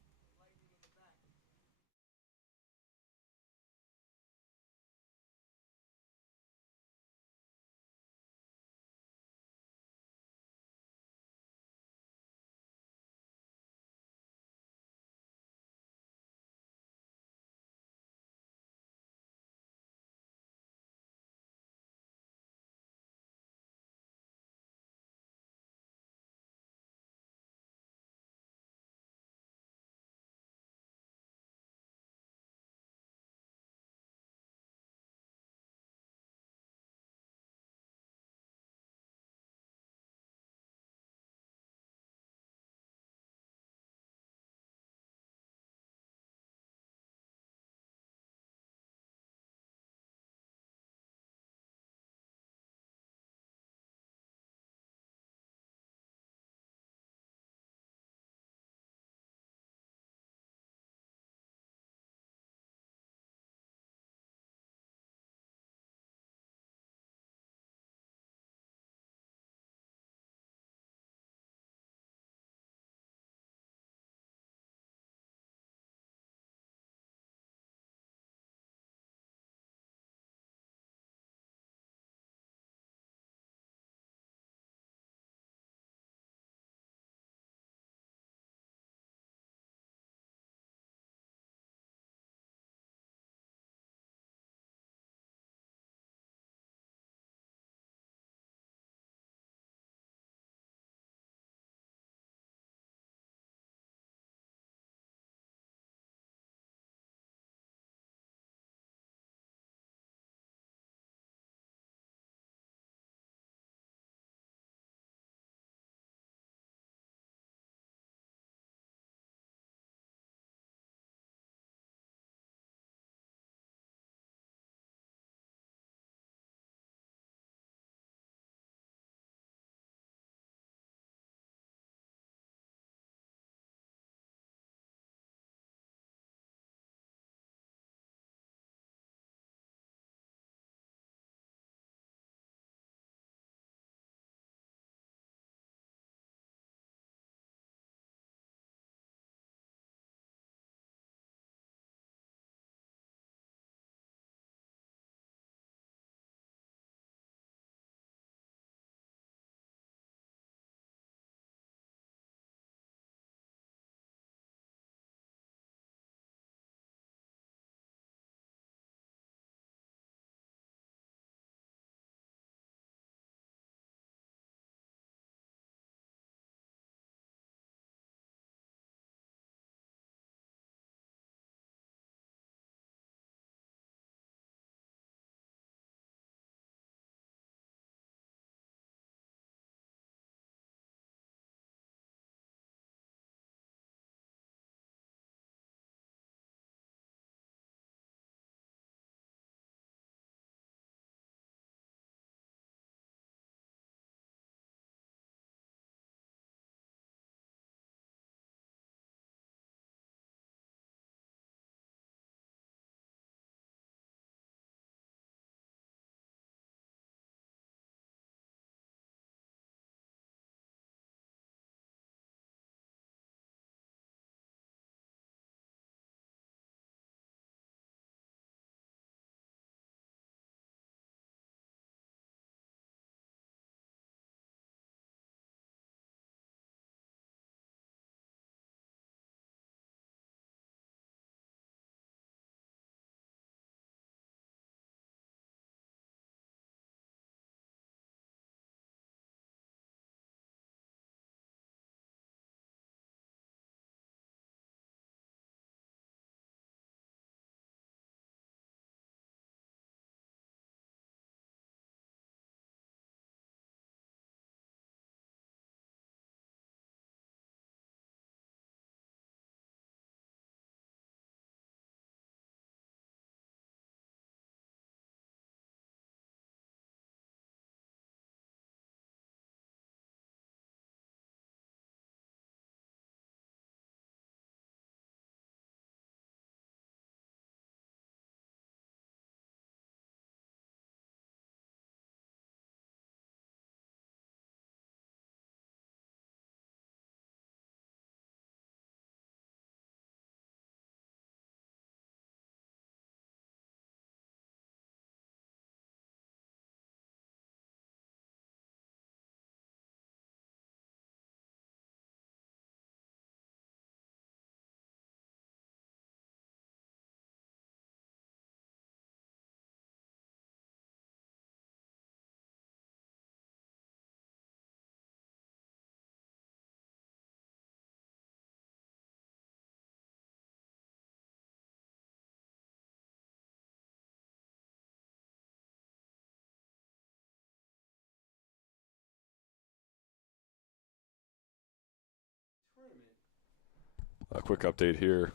A quick update here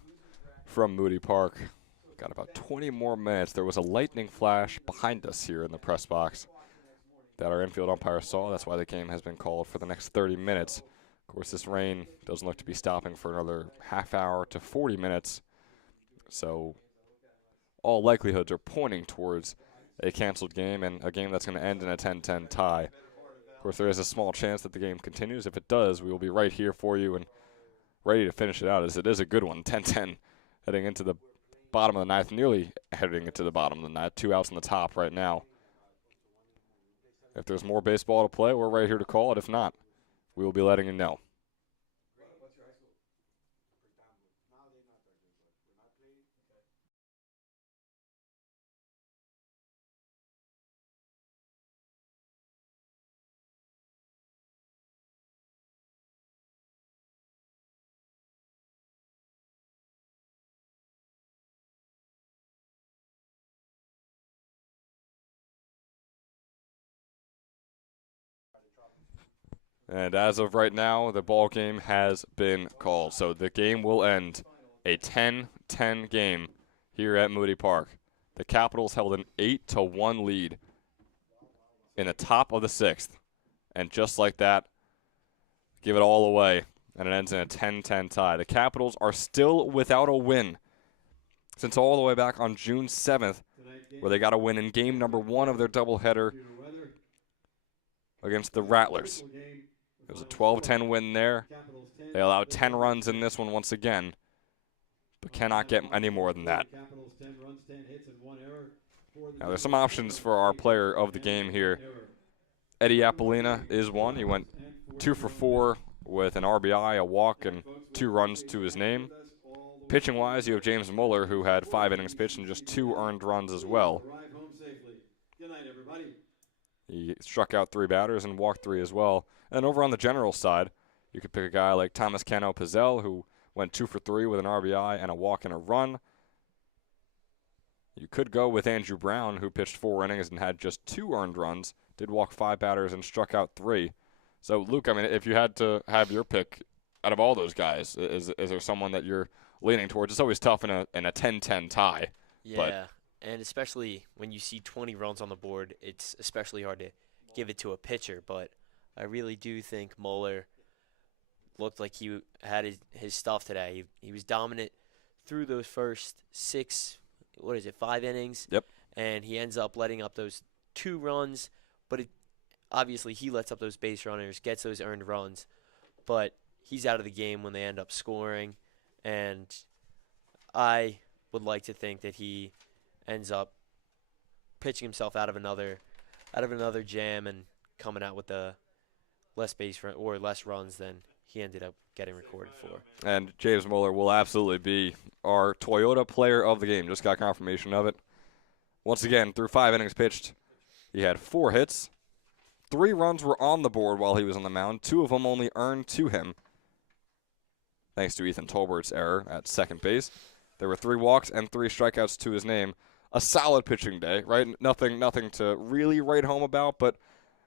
from Moody Park. Got about 20 more minutes. There was a lightning flash behind us here in the press box that our infield umpire saw. That's why the game has been called for the next 30 minutes. Of course, this rain doesn't look to be stopping for another half hour to 40 minutes. So all likelihoods are pointing towards a canceled game and a game that's going to end in a 10-10 tie. Of course, there is a small chance that the game continues. If it does, we will be right here for you and ready to finish it out, as it is a good one. 10-10 heading into the bottom of the ninth, nearly heading into the bottom of the ninth. 2 outs on the top right now. If there's more baseball to play, we're right here to call it. If not, we will be letting you know. And as of right now, the ball game has been called. So the game will end a 10-10 game here at Moody Park. The Capitals held an 8-1 lead in the top of the 6th. And just like that, give it all away, and it ends in a 10-10 tie. The Capitals are still without a win since all the way back on June 7th, where they got a win in game number 1 of their doubleheader against the Rattlers. It was a 12-10 win there. They allowed 10 runs in this one once again, but cannot get any more than that. Now, there's some options for our player of the game here. Eddie Apollina is one. He went 2 for 4 with an RBI, a walk, and 2 runs to his name. Pitching-wise, you have James Muller, who had 5 innings pitched and just 2 earned runs as well. He struck out 3 batters and walked 3 as well. And over on the general side, you could pick a guy like Thomas Cano Pizzell, who went 2 for 3 with an RBI and a walk and a run. You could go with Andrew Brown, who pitched 4 innings and had just 2 earned runs, did walk 5 batters and struck out 3. So, Luke, I mean, if you had to have your pick out of all those guys, is there someone that you're leaning towards? It's always tough in a 10-10 tie. Yeah, but and especially when you see 20 runs on the board, it's especially hard to give it to a pitcher. But I really do think Muller looked like he had his stuff today. He was dominant through those first 5 innings. Yep. And he ends up letting up those 2 runs. But obviously he lets up those base runners, gets those earned runs. But he's out of the game when they end up scoring. And I would like to think that he ends up pitching himself out of another jam and coming out with the less runs than he ended up getting recorded for. And James Muller will absolutely be our Toyota player of the game. Just got confirmation of it. Once again, through 5 innings pitched, he had 4 hits. 3 runs were on the board while he was on the mound. 2 of them only earned to him, thanks to Ethan Tolbert's error at second base. There were 3 walks and 3 strikeouts to his name. A solid pitching day, right? Nothing to really write home about, but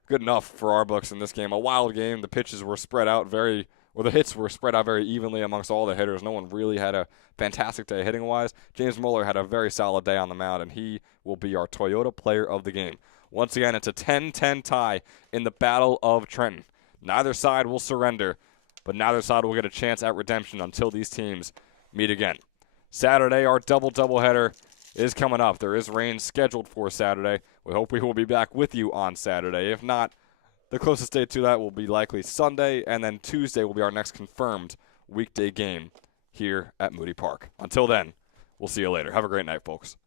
good enough for our books in this game. A wild game. The pitches were spread out the hits were spread out very evenly amongst all the hitters. No one really had a fantastic day hitting-wise. James Muller had a very solid day on the mound, and he will be our Toyota player of the game. Once again, it's a 10-10 tie in the Battle of Trenton. Neither side will surrender, but neither side will get a chance at redemption until these teams meet again. Saturday, our doubleheader is coming up. There is rain scheduled for Saturday. We hope we will be back with you on Saturday. If not, the closest date to that will be likely Sunday, and then Tuesday will be our next confirmed weekday game here at Moody Park. Until then, we'll see you later. Have a great night, folks.